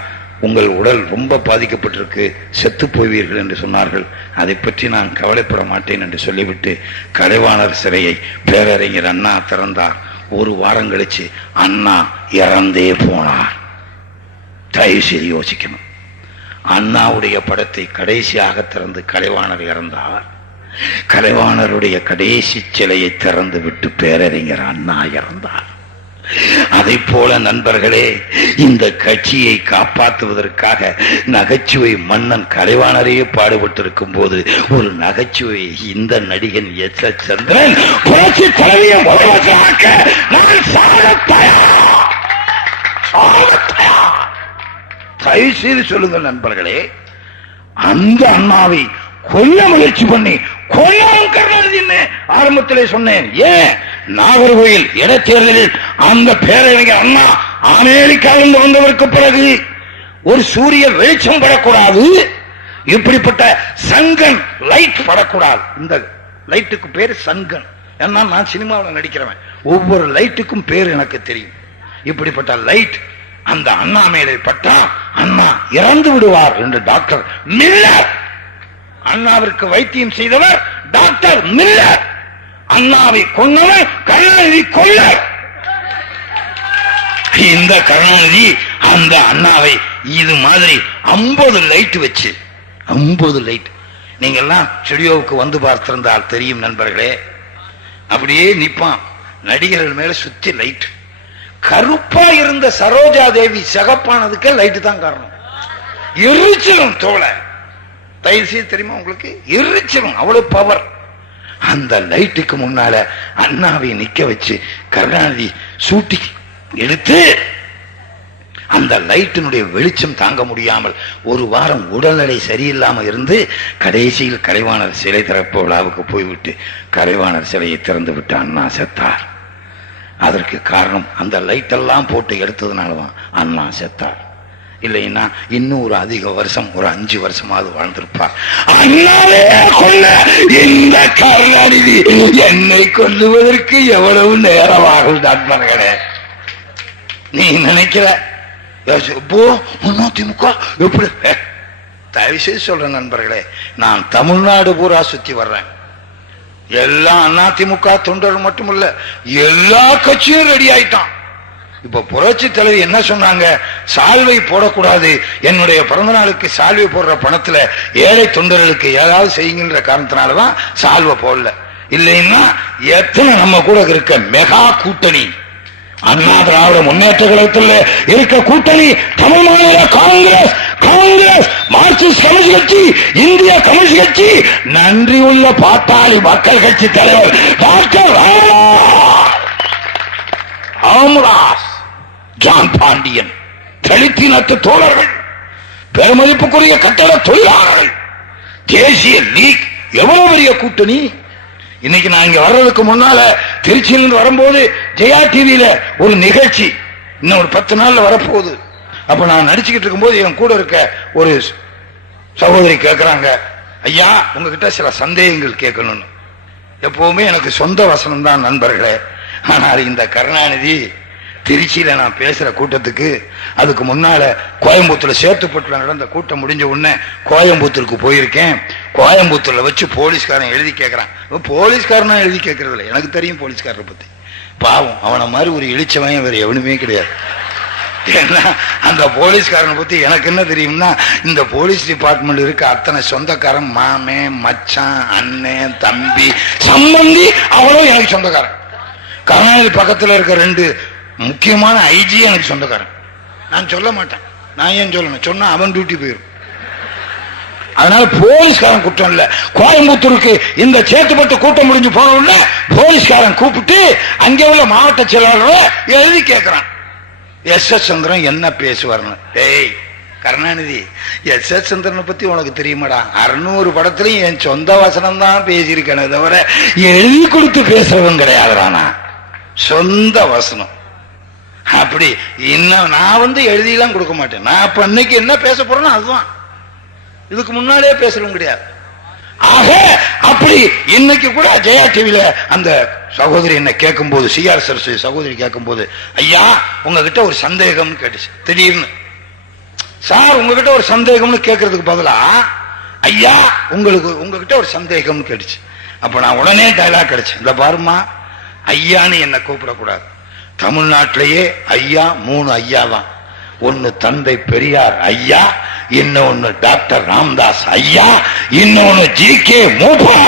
உங்கள் உடல் ரொம்ப பாதிக்கப்பட்டிருக்கு, செத்து போவீர்கள் என்று சொன்னார்கள். அதை பற்றி நான் கவலைப்பட மாட்டேன் என்று சொல்லிவிட்டு கலைவாணர் சிலையை பேரறிஞர் அண்ணா திறந்தார். ஒரு வாரம் கழிச்சு அண்ணா இறந்தே போனார். தயவு செய்து யோசிக்கணும். அண்ணாவுடைய படத்தை கடைசியாக திறந்து கலைவாணர் இறந்தார். கலைவாணருடைய கடைசி சிலையை திறந்து விட்டு பேரறிஞர் அண்ணா இறந்தார். அதை போல நண்பர்களே, இந்த கட்சியை காப்பாற்றுவதற்காக நகைச்சுவை மன்னன் கலைவாணரையே பாடுபட்டிருக்கும் போது ஒரு நகைச்சுவை இந்த நடிகன் எஸ் எஸ் சந்திரன் புரட்சி தலைவியை முதலமைச்சராக்க நான் சாகத் தயார். தயவு செய்து சொல்லுங்கள் நண்பர்களே, அந்த அண்ணாவை கொல்ல முயற்சி பண்ணி கொல்லும் கருணாநிதி ஆரம்பத்திலே சொன்னேன். ஏன்? நாகர்கோயில் இடைத்தேர்தலில் அந்த பேரறிஞர் அண்ணா அமெரிக்காவிலிருந்து வந்ததற்கு பிறகு ஒரு சூரிய வெளிச்சம் படக்கூடாது, இப்படிப்பட்ட சங்கன் லைட் படக்கூடாது. இந்த லைட்டுக்கு பேரு சங்கன். ஏன்னா நான் சினிமாவில் நடிக்கிறவன், ஒவ்வொரு லைட்டுக்கும் பேர் எனக்கு தெரியும். இப்படிப்பட்ட லைட் அந்த அண்ணா மேலே பட்டா அண்ணா இறந்து விடுவார் என்று டாக்டர் மில்லர், அண்ணாவிற்கு வைத்தியம் செய்தவர் டாக்டர் மில்லர், அண்ணாவை கொன்னவர் கருணாநிதி கொல்லர். இந்த கருணாநிதி அந்த அண்ணாவை இது மாதிரி 50 லைட் வச்சு 50 லைட், நீங்க எல்லாம் ஸ்டுடியோவுக்கு வந்து பார்த்திருந்தால் தெரியும் நண்பர்களே, அப்படியே நிப்பான். நடிகர்கள் மேல சுத்தி லைட். கருப்பா இருந்த சரோஜா தேவி சிகப்பானதுக்கே லைட்டு தான் காரணம். எரிச்சிடும் தோலை. தயவு செய்து தெரியுமா உங்களுக்கு? எரிச்சிடும், அவ்வளவு பவர். அந்த லைட்டுக்கு முன்னால அண்ணாவை நிக்க வச்சு கருணாநிதி சூட்டி எடுத்து அந்த லைட்டினுடைய வெளிச்சம் தாங்க முடியாமல் ஒரு வாரம் உடல்நிலை சரியில்லாம இருந்து கடைசியில் கலைவாணர் சிலை திறப்பு விழாவுக்கு போய்விட்டு கலைவாணர் சிலையை திறந்து விட்டு அண்ணா செத்தார். அதற்கு காரணம் அந்த லைட் எல்லாம் போட்டு எடுத்ததுனாலதான் அண்ணா செத்தார். இல்லைன்னா இன்னும் ஒரு அதிக வருஷம், ஒரு 5 வருஷமாவது வாழ்ந்திருப்பார். அண்ணாவே கொல்ல இந்த கருணாநிதி என்னை கொல்லுவதற்கு எவ்வளவு நேரமாகும் நண்பர்களே. நீ நினைக்கிற அதிமுக எப்படி? தயவு செய்து சொல்றேன் நண்பர்களே, நான் தமிழ்நாடு பூரா சுத்தி வர்றேன். எல்லா அதிமுக தொண்டர்கள் மட்டுமல்ல, எல்லா கட்சியும் ரெடி ஆயிட்டான். இப்ப புரட்சி தலைவி என்ன சொன்னாங்க? சால்வை போடக்கூடாது, என்னுடைய பிறந்த நாளுக்கு சால்வை போடுற பணத்துல ஏழை தொண்டர்களுக்கு ஏதாவது செய்யுங்கிற காரணத்தினாலதான் சால்வை போடல. இல்லைன்னா எத்தனை நம்ம கூட இருக்க மெகா கூட்டணி, அண்ணா திராவிட முன்னேற்ற கழகத்தில் இருக்க கூட்டணி, தமிழ் மாநில காங்கிரஸ், மார்க்சிஸ்ட் கம்யூனிஸ்ட் கட்சி, இந்திய கம்யூனிஸ்ட் கட்சி, நன்றி உள்ள பாட்டாளி மக்கள் கட்சி தலைவர் டாக்டர் ராமதாஸ், ஜான் பாண்டியன், தலித்தினத்து தோழர்கள், பெருமதிப்புக்குரிய கட்டட தொழிலாளர்கள், தேசிய லீக், எவ்வளவு பெரிய கூட்டணி. இன்னைக்கு நான் இங்க வர்றதுக்கு முன்னால திருச்சியிலிருந்து வரும்போது ஜெயா டிவியில ஒரு நிகழ்ச்சி இன்னும் ஒரு 10 நாள்ல வரப்போகுது. அப்ப நான் நடிச்சுக்கிட்டு இருக்கும்போது என் கூட இருக்க ஒரு சகோதரி கேட்கிறாங்க, ஐயா உங்ககிட்ட சில சந்தேகங்கள் கேட்கணும்னு. எப்பவுமே எனக்கு சொந்த வசனம் தான் நண்பர்களே. ஆனால் இந்த கருணாநிதி திருச்சியில நான் பேசுற கூட்டத்துக்கு, அதுக்கு முன்னால கோயம்புத்தூர்ல சேத்துப்பட்டுல நடந்த கூட்டம் முடிஞ்ச உடனே கோயம்புத்தூருக்கு போயிருக்கேன். கோயம்புத்தூர்ல வச்சு போலீஸ்காரன் எழுதி கேட்கறான். போலீஸ்காரனா எழுதி கேட்கறது இல்லை, எனக்கு தெரியும் போலீஸ்காரரை பத்தி. பாவம், அவனை மாதிரி ஒரு இழிச்சவன் வேற எவனுமே கிடையாது. ஏன்னா அந்த போலீஸ்காரனை பத்தி எனக்கு என்ன தெரியும்னா, இந்த போலீஸ் டிபார்ட்மெண்ட் இருக்க அத்தனை சொந்தக்காரன், மாமே, மச்சான், அண்ணன், தம்பி, சம்பந்தி, அவனும் எனக்கு சொந்தக்காரன். கருணாநிதி பக்கத்துல இருக்க 2 முக்கியமான ஐஜி எனக்கு சொந்தக்காரன். நான் சொல்ல மாட்டேன். நான் ஏன் சொல்லணும்? சொன்னா அவன் டியூட்டி போயிடும். அதனால போலீஸ்காரன் குற்றம் இல்ல. கோயம்புத்தூருக்கு இந்த சேத்துப்பட்டு கூட்டம் முடிஞ்சு போன உடனே போலீஸ்காரன் கூப்பிட்டு அங்கே உள்ள மாவட்ட செயலாளர் எழுதி கேட்கிறான், எஸ்.எஸ். சந்திரன் என்ன பேசுவார்னு. டேய் கருணாநிதி, எஸ்.எஸ். சந்திரனை பத்தி உனக்கு தெரியுமாடா? 600 படத்திலையும் என் சொந்த வசனம் தான் பேசியிருக்கேன், தவிர எழுதி கொடுத்து பேசுறவன் கிடையாதுறானா, சொந்த வசனம். அப்படி இன்னும் நான் எழுதியெல்லாம் கொடுக்க மாட்டேன். நான் இப்ப இன்னைக்கு என்ன பேச போறேன்னா அதுதான், இதுக்கு முன்னாலே பேசுறவங்க கிடையாது. ஆக அப்படி இன்னைக்கு கூட ஜெயா டிவில அந்த சகோதரி என்ன கேட்கும் போது, சிஆர் சரஸ்வதி சகோதரி கேட்கும் போது, ஐயா உங்ககிட்ட ஒரு சந்தேகம் கேட்டுச்சு. திடீர்னு சார் உங்ககிட்ட ஒரு சந்தேகம்னு கேட்கறதுக்கு பதிலா ஐயா உங்ககிட்ட ஒரு சந்தேகம் கேட்டுச்சு. அப்ப நான் உடனே டைலாக் கிடைச்சேன், இந்த பாருமா, ஐயான்னு என்ன கூப்பிடக்கூடாது. தமிழ்நாட்டிலேயே ஐயா 3 ஐயா தான். ஒன்னு தந்தை பெரியார் ஐயா, இன்னொன்னு டாக்டர் ராமதாஸ் ஐயா, இன்னொன்னு ஜி.கே. மூப்பா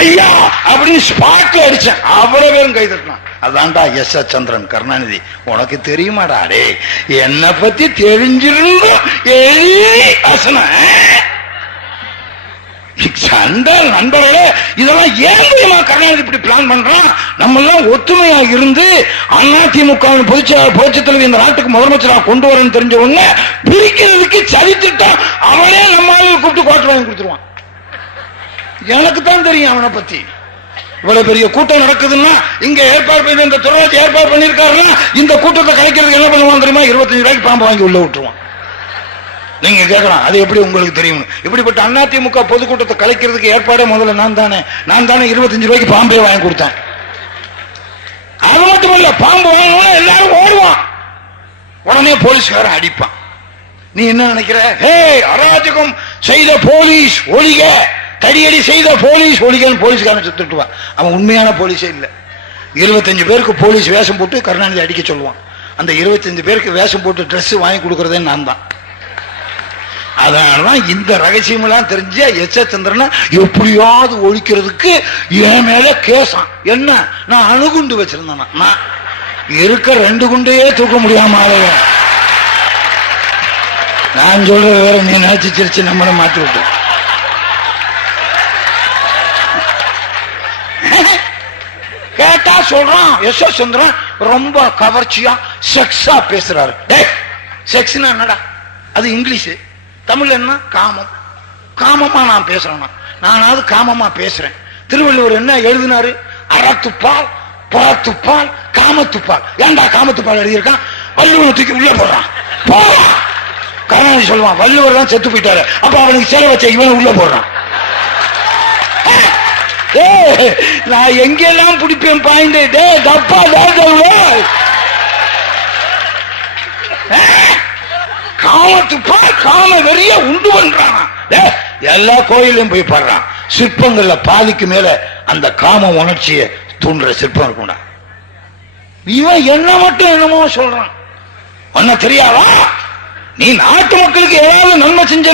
ஐயா அப்படின்னு ஸ்பாட்ல அடிச்சேன். அவ்வளவு பேரும் கை தட்டினான். அதான்டா எஸ்.எஸ். சந்திரன் கருணாநிதி. உனக்கு தெரியுமாடா? டே என்ன பத்தி தெரிஞ்சிருந்தோம் சண்டை நண்பர்களே. இதெல்லாம் ஏன் கருணாநிதி இப்படி பிளான் பண்றான்? நம்ம எல்லாம் ஒத்துமையா இருந்து அதிமுக புரட்சி தலைவி இந்த நாட்டுக்கு முதலமைச்சராக கொண்டு வரன்னு தெரிஞ்ச உடனே பிரிக்கிறதுக்கு சதித்திட்டம் அவனே நம்ம கூப்பிட்டு கோட்டை வாங்கி கொடுத்துருவான். எனக்கு தான் தெரியும் அவனை பத்தி. இவ்வளவு பெரிய கூட்டம் நடக்குதுன்னா இங்க ஏற்பாடு பண்ணி, இந்த துறைராஜ் ஏற்பாடு பண்ணிருக்காருன்னா இந்த கூட்டத்தை கலைக்கிறதுக்கு என்ன பண்ணுவான் தெரியுமா? 25 ரூபாய்க்கு பாம்பு வாங்கி உள்ள விட்டுருவான். நீங்க கேட்கலாம், அது எப்படி உங்களுக்கு தெரியும்? இப்படிப்பட்ட அதிமுக பொதுக்கூட்டத்தை கலைக்கிறதுக்கு ஏற்பாடே முதல்ல நான் தானே 25 ரூபாய்க்கு பாம்பே வாங்கி கொடுத்தேன். அது மட்டும் இல்ல, பாம்பு வாங்கணும் எல்லாரும் ஓடுவான், உடனே போலீஸ்காரன் அடிப்பான். நீ என்ன நினைக்கிற? ஹே, அராஜகம் செய்த போலீஸ் ஒழிக, தடியடி செய்த போலீஸ் ஒழிகன்னு போலீஸ்காரன் சுட்டுவான். அவன் உண்மையான போலீஸே இல்ல. 25 பேருக்கு போலீஸ் வேஷம் போட்டு கருணாநிதி அடிக்க சொல்லுவான். அந்த 25 பேருக்கு வேஷம் போட்டு ட்ரெஸ் வாங்கி கொடுக்கறதே நான் தான். அதனாலதான் இந்த ரகசியம் எல்லாம் தெரிஞ்ச எஸ்.எஸ். சந்திரனை எப்படியாவது ஒழிக்கிறதுக்கு என் மேல கேசான். என்ன, நான் அணுகுண்டு வச்சிருந்தேன். நான் இருக்க 2 குண்டையே தூக்க முடியாம நான் சொல்றது வேற, நீ நினைச்சு சிரிச்சு நம்மள மாத்தி விட்டு. சொல்றான் எஸ் எஸ் சந்திரன் ரொம்ப கவர்ச்சியா செக்ஸா பேசுறாரு. செக்ஸ்னா என்னடா? அது இங்கிலீஷ். தமிழ் என்ன? காமம். காமமா நான் பேசுறேன். நானாவது காமமா பேசுறேன். திருவள்ளுவர் என்ன எழுதினாரு? அறத்துப்பால், புறத்துப்பால், காமத்துப்பால். ஏன்டா காமத்துப்பால் எழுதியிருக்கான்? வள்ளுவர் தூக்கி உள்ள போடுறான். கருணாநிதி சொல்லுவான் வள்ளுவர் தான் செத்து போயிட்டாரு, அப்ப அவனுக்கு சேர வச்ச இவன் உள்ள போடுறான். நான் எங்கெல்லாம் பிடிப்பேன் பாயிண்ட். தப்பா காமத்துப்பால் காம வெறிய உண்டு பண்றான். எல்லா கோயிலையும் போய் பாடுறான். சிற்பங்கள்ல பாதிக்கு மேல அந்த காம உணர்ச்சியை தூண்டுற சிற்பம் இருக்கும்டா. இவன் என்ன மட்டும் என்னமோ சொல்றான். ஒன்ன தெரியாதா? நீ நாட்டு மக்களுக்கு ஏதாவது நன்மை செஞ்சா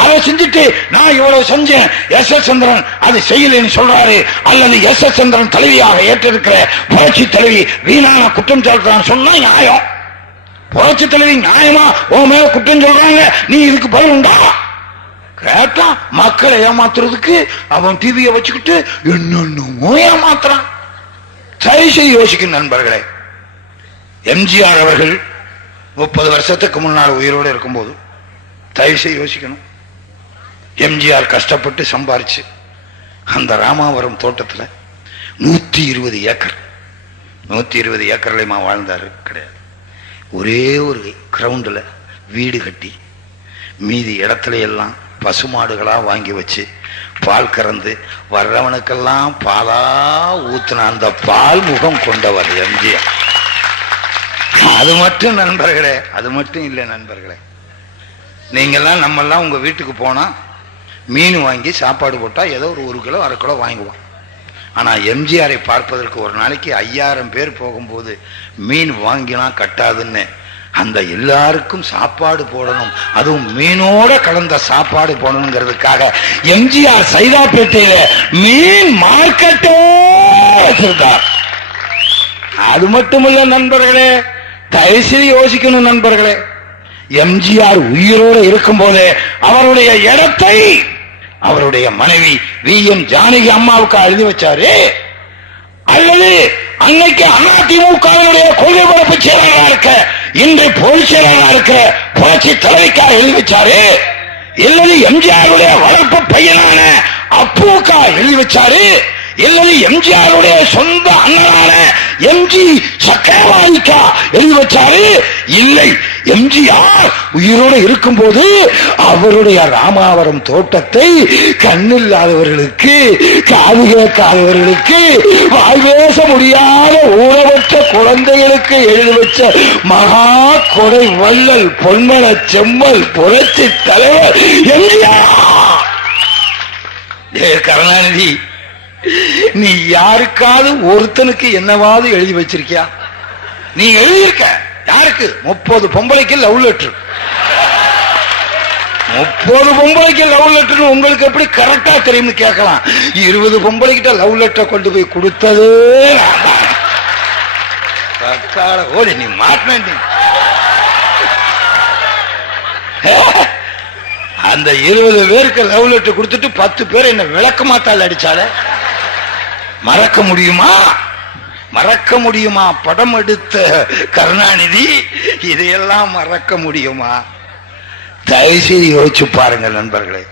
அதை செஞ்சுட்டு நான் இவ்வளவு செஞ்சேன், எஸ் எஸ் சந்திரன் அது செய்யலன்னு சொல்றாரு. அல்லது எஸ் எஸ் சந்திரன் தலைவியாக ஏற்றிருக்கிற புரட்சி தலைவி வீணான குற்றம் சொல்றான்னு சொன்னா நியாயம். புரட்சி தலைவி நியாயமா உன் மேல குற்றம் சொல்றாங்க, நீ இதுக்கு பதில் உண்டா? கேட்டா மக்களை ஏமாத்துறதுக்கு அவன் டிவியை வச்சுக்கிட்டு என்னென்னமோ ஏமாத்துறான். தயவுசெய்து யோசிக்கும் நண்பர்களே. எம்ஜிஆர் அவர்கள் 30 வருஷத்துக்கு முன்னால் உயிரோடு இருக்கும்போது தயவுசெய்து யோசிக்கணும். எம்ஜிஆர் கஷ்டப்பட்டு சம்பாரிச்சு அந்த ராமாவரம் தோட்டத்தில் 120 ஏக்கர் 120 ஏக்கர்லையுமா வாழ்ந்தாரு கிடையாது. ஒரே ஒரு கிரவுண்டில் வீடு கட்டி மீதி இடத்துல எல்லாம் பசுமாடுகளா வாங்கி வச்சு பால் கறந்து வர்றவனுக்கெல்லாம் பாலா ஊத்துன அந்த பால் முகம் கொண்டவர் எம்ஜிஆர். அது மட்டும் நண்பர்களே, அது மட்டும் இல்லை நண்பர்களே. நீங்கெல்லாம் நம்மெல்லாம் உங்க வீட்டுக்கு போனா மீன் வாங்கி சாப்பாடு போட்டா ஏதோ ஒரு கிலோ 1/2 கிலோ வாங்குவோம். ஆனா எம்ஜிஆரை பார்ப்பதற்கு ஒரு நாளைக்கு 5000 பேர் போகும்போது மீன் வாங்கினா கட்டாதுன்னு அந்த எல்லாருக்கும் சாப்பாடு போடணும், அதுவும் மீனோட கலந்த சாப்பாடு போடணுங்கிறதுக்காக எம்ஜிஆர் சைதாப்பேட்டையில மீன் மார்க்கெட்டே வச்சிருக்கார். அது மட்டுமல்ல நண்பர்களே, தயவுசெய்து யோசிக்கணும் நண்பர்களே. எம்ஜிஆர் உயிரோடு இருக்கும் போதே அவருடைய இடத்தை அவருடைய மனைவி வி.எம். ஜானகி அம்மாவுக்கு எழுதி வச்சாரு. அல்லது அன்னைக்கு அதிமுகவினுடைய கொள்கை பரப்பு செயலாளராக இருக்க இன்று பொதுச் செயலாளராக இருக்க புரட்சி தலைவிக்காக எழுதி வச்சாரு. இல்லது எம்ஜிஆருடைய வளர்ப்பு பையனான அப்புவுக்கா எழுதி வச்சாரு. இல்லது எம்ஜிஆருடைய சொந்த அண்ணனான எம்ஜி சக்கரவாணிக்கா எழுதி வச்சாரு. இல்லை, எம்ஜிஆர் உயிரோடு இருக்கும் போது அவருடைய ராமாவரம் தோட்டத்தை கண்ணில்லாதவர்களுக்கு, காது கேட்காதவர்களுக்கு, வாய் பேச முடியாத ஊனமற்ற குழந்தைகளுக்கு எழுதி வச்ச மகா கொடை வள்ளல் பொன்மன செம்மல் புரட்சி தலைவர் எம்ஜிஆர். கருணாநிதி, நீ யாருக்காவது ஒருத்தனுக்கு என்னவாவது எழுதி வச்சிருக்கியா? நீ எழுதியிருக்க யாருக்கு? 30 பொம்பளைக்கு லவ் லெட்டர். 30 பொம்பளைக்கு லவ் லெட்டர் உங்களுக்கு எப்படி கரெக்டா தெரியும்னு கேட்கலாம். 20 பொம்பளைக்கிட்ட லவ் லெட்டர் கொண்டு போய் கொடுத்தது ஓடி நீ மாட்ட. அந்த 20 பேருக்கு லவ் லெட்டர் கொடுத்துட்டு 10 பேர் என்ன விளக்க மாத்தால் அடிச்சால. மறக்க முடியுமா? மறக்க முடியுமா? படம் எடுத்த கருணாநிதி இதையெல்லாம் மறக்க முடியுமா? தயவுசெய்து யோசிச்சு பாருங்க நண்பர்களே.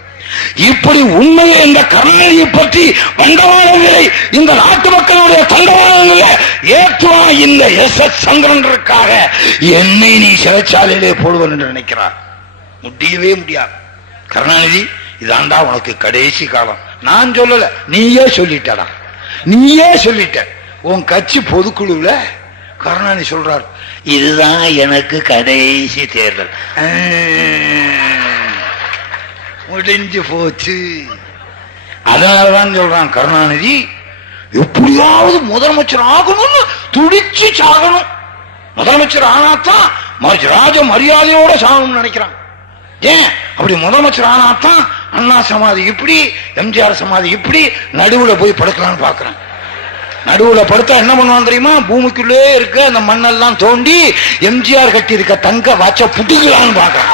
இப்படி உண்மையை இந்த கருணாநிதியை பற்றி வண்டவாளங்களை இந்த நாட்டு மக்களுடைய தண்டவாளங்களை ஏற்றுவா இந்த எஸ் எஸ் சந்திரனுக்காக என்னை நீ சிறைச்சாலையிலே போடுவன் என்று நினைக்கிறார். முடியவே முடியாது. கருணாநிதி, இதாண்டா உனக்கு கடைசி காலம். நான் சொல்லல, நீயே சொல்லிட்டடா. நீயே சொல்லிட்ட. உன் கட்சி பொதுக்குழுல கருணாநிதி சொல்றார், இதுதான் எனக்கு கடைசி தேர்தல். முடிஞ்சு போச்சு. அதனாலதான் சொல்றான் கருணாநிதி, எப்படியாவது முதலமைச்சர் ஆகணும்னு துடிச்சு சாகணும். முதலமைச்சர் ஆனாத்தான் ராஜ மரியாதையோட சாகணும்னு நினைக்கிறான். ஏன் அப்படி? முதலமைச்சர் ஆனாத்தான் அண்ணா சமாதி இப்படி, எம்ஜிஆர் சமாதி இப்படி நடுவுல போய் படுக்கலான்னு பாக்குறேன். நடுவுல படுத்தா என்ன பண்ணுவான் தெரியுமா? பூமிக்குள்ளே இருக்க அந்த மண்ணெல்லாம் தோண்டி எம்ஜிஆர் கட்டி இருக்க தங்க வாச்ச புட்டுக்கலான்னு பாக்குறேன்.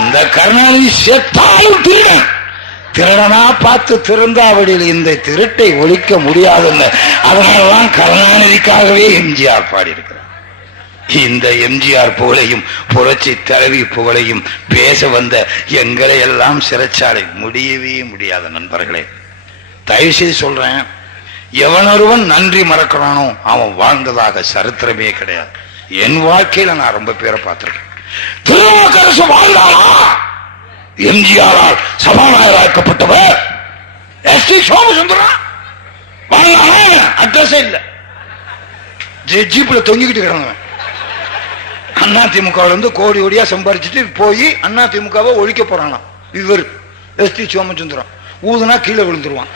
இந்த கருணாநிதி செத்தாலும் திருடன், திருடனா பார்த்து திருந்தாவடியில் இந்த திருட்டை ஒழிக்க முடியாதுன்னு அதனாலதான் கருணாநிதிக்காகவே எம்ஜிஆர் பாடியிருக்கிறார். இந்த எம்ஜிஆர் புகழையும் புரட்சி தலைவி புகழையும் பேச வந்த எங்களை எல்லாம் சிறைச்சாலை முடியவே முடியாத நண்பர்களே. தயவு செய்து சொல்றேன், எவனொருவன் நன்றி மறக்கிறானோ அவன் வாழ்ந்ததாக சரித்திரமே கிடையாது. என் வாழ்க்கையில நான் ரொம்ப பேரை பார்த்திருக்கேன். திருநாவுக்கரசு வாழ்ந்தாரா? எம்ஜிஆரால் சபாநாயகராக்கப்பட்டவர் எஸ்.டி. சோமசுந்தரம் வாழ்ந்தாரா? அட்ரஸே இல்ல, ஜீப்ல தொங்கிக்கிட்டு கிடந்தவன். அதிமுகவில் இருந்து கோடி கோடியா சம்பாரிச்சுட்டு போய் அதிமுகவை ஒழிக்க போறானா இவர் எஸ்.டி. சோமசுந்தரம். ஊதுனா கீழே விழுந்துருவான்.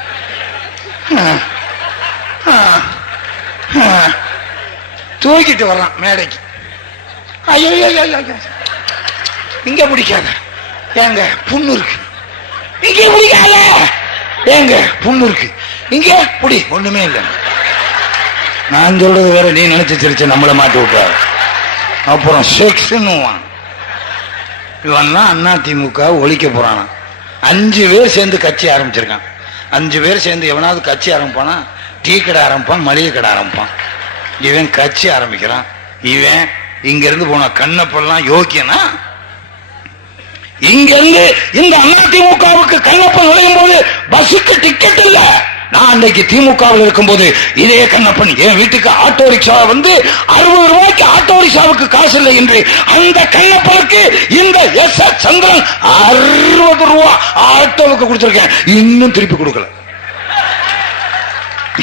தூக்கிட்டு வர்றான் மேடைக்கு. ஐயோ இங்க பிடிக்காத, ஏங்க புண்ணு இருக்கு. இங்க பிடிக்காத, ஏங்க புண்ணு இருக்கு. இங்க புடி, ஒண்ணுமே இல்லை. நான் சொல்றது வேற, நீ நினைச்சு சிரிச்ச நம்மளை மாட்டி விட்டாரு. அப்புறம் செக்ஸ்னுவான். இவன்லாம் அதிமுக ஒழிக்க போறானா. 5 பேர் சேர்ந்து கட்சி ஆரம்பிச்சிருக்கான். 5 பேர் சேர்ந்து எவனாவது கட்சி ஆரம்பிப்பானா? டீ கடை ஆரம்பிப்பான், மளிகை கடை ஆரம்பிப்பான். இவன் கட்சி ஆரம்பிக்கிறான். இவன் இங்க இருந்து போன கண்ணப்பெல்லாம் யோக்கியனா? இங்க இருந்து இந்த அதிமுகவுக்கு கண்ணப்பன் நுழையும் போது பஸ்ஸுக்கு டிக்கெட் இல்ல. நான் அன்றைக்கு திமுகவில் இருக்கும்போது இதே கண்ணப்பன் என் வீட்டுக்கு ஆட்டோ ரிக்ஷா வந்து 60 ரூபாய்க்கு ஆட்டோ ரிக்ஷாவுக்கு காசு இல்லை என்று அந்த கண்ணப்பனுக்கு இந்த எஸ். சந்திரன் 60 ரூபா ஆட்டோவுக்கு கொடுத்திருக்கேன். இன்னும் திருப்பி கொடுக்கல.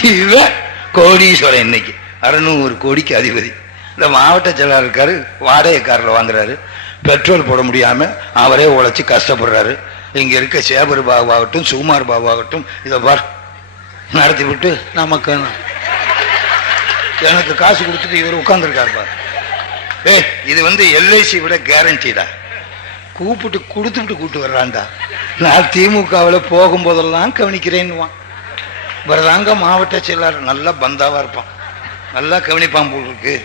இவன் கோடீஸ்வரன், இன்னைக்கு 600 கோடிக்கு அதிபதி. இந்த மாவட்ட செயலாளர் இருக்காரு, வாடகை காரில் வாங்குறாரு. பெட்ரோல் போட முடியாம அவரே உழைச்சி கஷ்டப்படுறாரு. இங்க இருக்க சேபர் பாபு ஆகட்டும், சுகுமார் பாபு ஆகட்டும், இதை பார் நடத்தி விட்டு நமக்கு எனக்கு காசு கொடுத்துட்டு இவர் உட்கார்ந்துருக்காரு பாரு. இது வந்து எல்ஐசி விட கேரண்டிடா. கூப்பிட்டு கொடுத்துட்டு கூப்பிட்டு வர்றான்டா. நான் திமுகவில் போகும்போதெல்லாம் கவனிக்கிறேன்னுவான். இவர்தாங்க மாவட்ட செயலாளர், நல்லா பந்தாவா இருப்பான், நல்லா கவனிப்பான் போல் இருக்கு.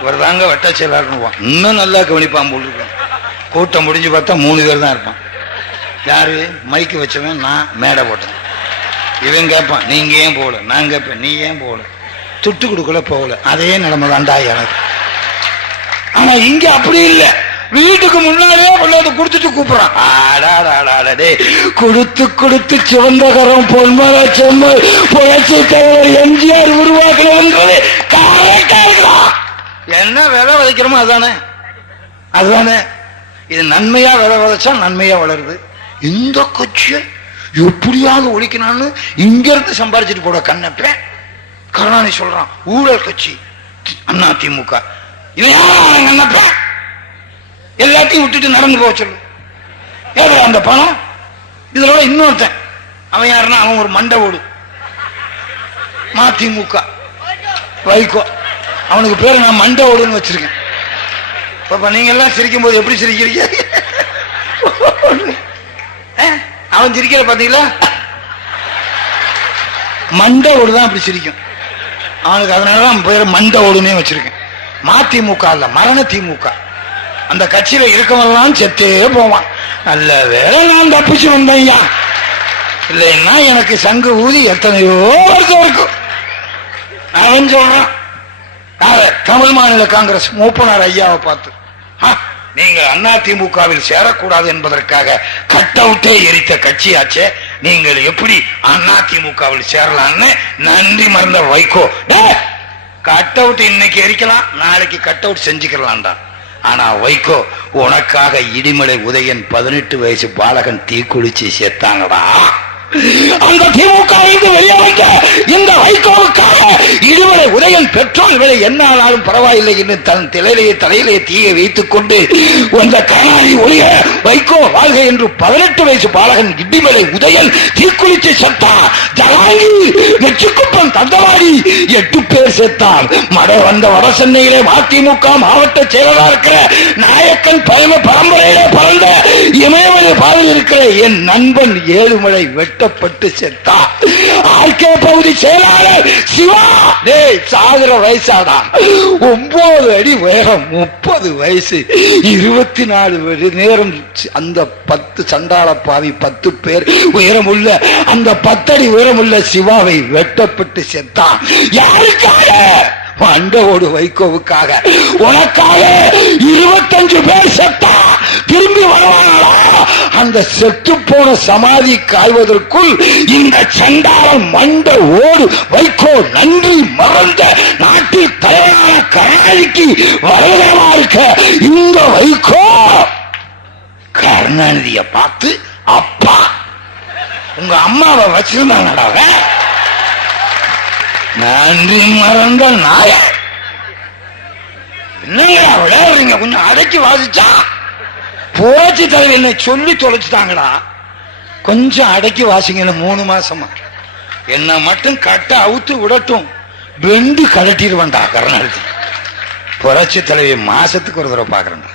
இவர்தாங்க வட்ட செயலாளர்னுவான், இன்னும் நல்லா கவனிப்பான் போல் இருக்கு. கூட்டம் முடிஞ்சு பார்த்தா 3 பேர் தான் இருப்பான். யாரு? மைக்கு வச்சவன் நான், மேடை போட்டேன். இவன் கேட்பான் நீங்க ஏன் போகல, நான் கேட்பேன் நீ ஏன் போகல. துட்டு கொடுக்கல போகல, அதே நிலைமை தான்டா எனக்கு. ஆனா இங்க அப்படி இல்லை. வீட்டுக்கு முன்னாலே உள்ளது கொடுத்துட்டு கூப்பிடுறான். ஆடாடே, கொடுத்து கொடுத்து சிவந்தகரம் பொன்மர செம்மல் புரட்சி தலைவர் எம்ஜிஆர் உருவாக்குறது கரெக்டா இருக்கா? என்ன விதை விதைக்கிறோமோ அதுதானே. இது நன்மையா விதை விதைச்சா நன்மையா வளருது. இந்த கட்சியை எப்படியாவது ஒழிக்கணும்னு இங்க இருந்து சம்பாரிச்சுட்டு போட கண்ணப்ப கருணாநிதி சொல்றான் ஊழல் கட்சி அதிமுக. இவன் கண்ணப்ப எல்லாத்தையும் விட்டுட்டு நடந்து போக சொல்லு. ஏதோ அந்த பணம் இதுல இன்னொருத்தன் அவன் யாருன்னா அவன் ஒரு மண்டை ஓடு மதிமுக வைகோ. அவனுக்கு பேரு நான் மண்டை ஓடுன்னு வச்சிருக்கேன். பாப்பா நீங்க எல்லாம் சிரிக்கும் போது எப்படி சிரிக்கிறீங்க? அவன் சிரிக்கிற பாத்தீங்களா? மண்டை ஓடு தான் அப்படி சிரிக்கும் அவனுக்கு. அதனாலதான் பேரு மண்டை ஓடுன்னே வச்சிருக்கேன். மதிமுக இல்ல, மரண திமுக. அந்த கட்சியில இருக்கவெல்லாம் செத்தே போவான். நல்ல வேலை நான் தப்பிச்சு வந்தையா, இல்லைன்னா எனக்கு சங்கு ஊதி எத்தனையோ வருஷம் இருக்கும். அவன் சொல்றான் தமிழ் மாநில காங்கிரஸ் மூப்பனார் ஐயாவை பார்த்து, நீங்க அதிமுகவில் சேரக்கூடாது என்பதற்காக கட் அவுட்டே எரித்த கட்சியாச்சே, நீங்கள் எப்படி அதிமுகவில் சேரலாம்னு நன்றி மறந்த வைகோ. கட் அவுட் இன்னைக்கு எரிக்கலாம், நாளைக்கு கட் அவுட் செஞ்சுக்கலாம்டா. ஆனா வைகோ உனக்காக இடிமலை உதயன் 18 வயசு பாலகன் தீக்குளிச்சு செத்தாங்கடா. அந்த திமுக வெளியே வைக்க இந்த வைகோவுக்காக இடிமலை உதயன் பெட்ரோல் விலை என்ன ஆனாலும் பரவாயில்லை என்று தன் தலையிலே தீயை வைத்துக் கொண்டு அந்த கருணாநிதி ஒழிய வைகோ வாழ்க என்று 18 வயசு பாலகன் இடிமலை உதயன் தீக்குளிச்சு செத்தான். ஜலாங்கி வெற்றிக்குப்பம் தந்தவாடி 8 பேர் செத்தான். மழை வந்த வட சென்னையிலே மதிமுக மாவட்ட செயலராக இருக்கிற நாயக்கன் பரம்பரையிலே பறந்த இமயமலை பாதையில் இருக்கிற என் நண்பன் ஏழுமலை வெட்டப்பட்டு செத்தா. ஆர்கே பகுதி செயலாளர் சிவா சாகுற வயசாடா. 9 அடி உயரம், 30 வயசு, 20 24 மணி நேரம் அந்த 10 சண்டாள பாவி 10 பேர் உயரமுள்ள அந்த 10 அடி உயரமுள்ள சிவாவை வெட்டப்பட்டு செத்தான். யாருக்காக? அண்டவோடு வைகோவுக்காக. உனக்காக 25 பேர் செத்தா திரும்பி வருவாங்களா? அந்த செத்து போன சமாதி காய்வதற்குள் இந்த சண்டாளன் மண்ட ஓடு வைகோ நன்றி மறந்த நாட்டில் தலைவரான கருணாநிதிக்கு வரவேற்கமா இருக்க இந்த வைகோ கருணாநிதியை பார்த்து அப்பா உங்க அம்மாவை வச்சிருந்தாங்கடா நன்றி மறந்த நாய என்னங்கடா விளையாடுறீங்க? கொஞ்சம் அடக்கி வாசிச்சா புரட்சி தலைவர் என்னை சொல்லி தொலைச்சுட்டாங்கடா. கொஞ்சம் அடக்கி வாசிங்க. 3 மாசமா என்ன மட்டும் கட்ட அவுத்து விடட்டும், வெண்டு கலட்டிடுவேன்டா கருணாநிதி. புரட்சி தலைவி மாசத்துக்கு ஒரு தடவை பாக்குறேன்டா.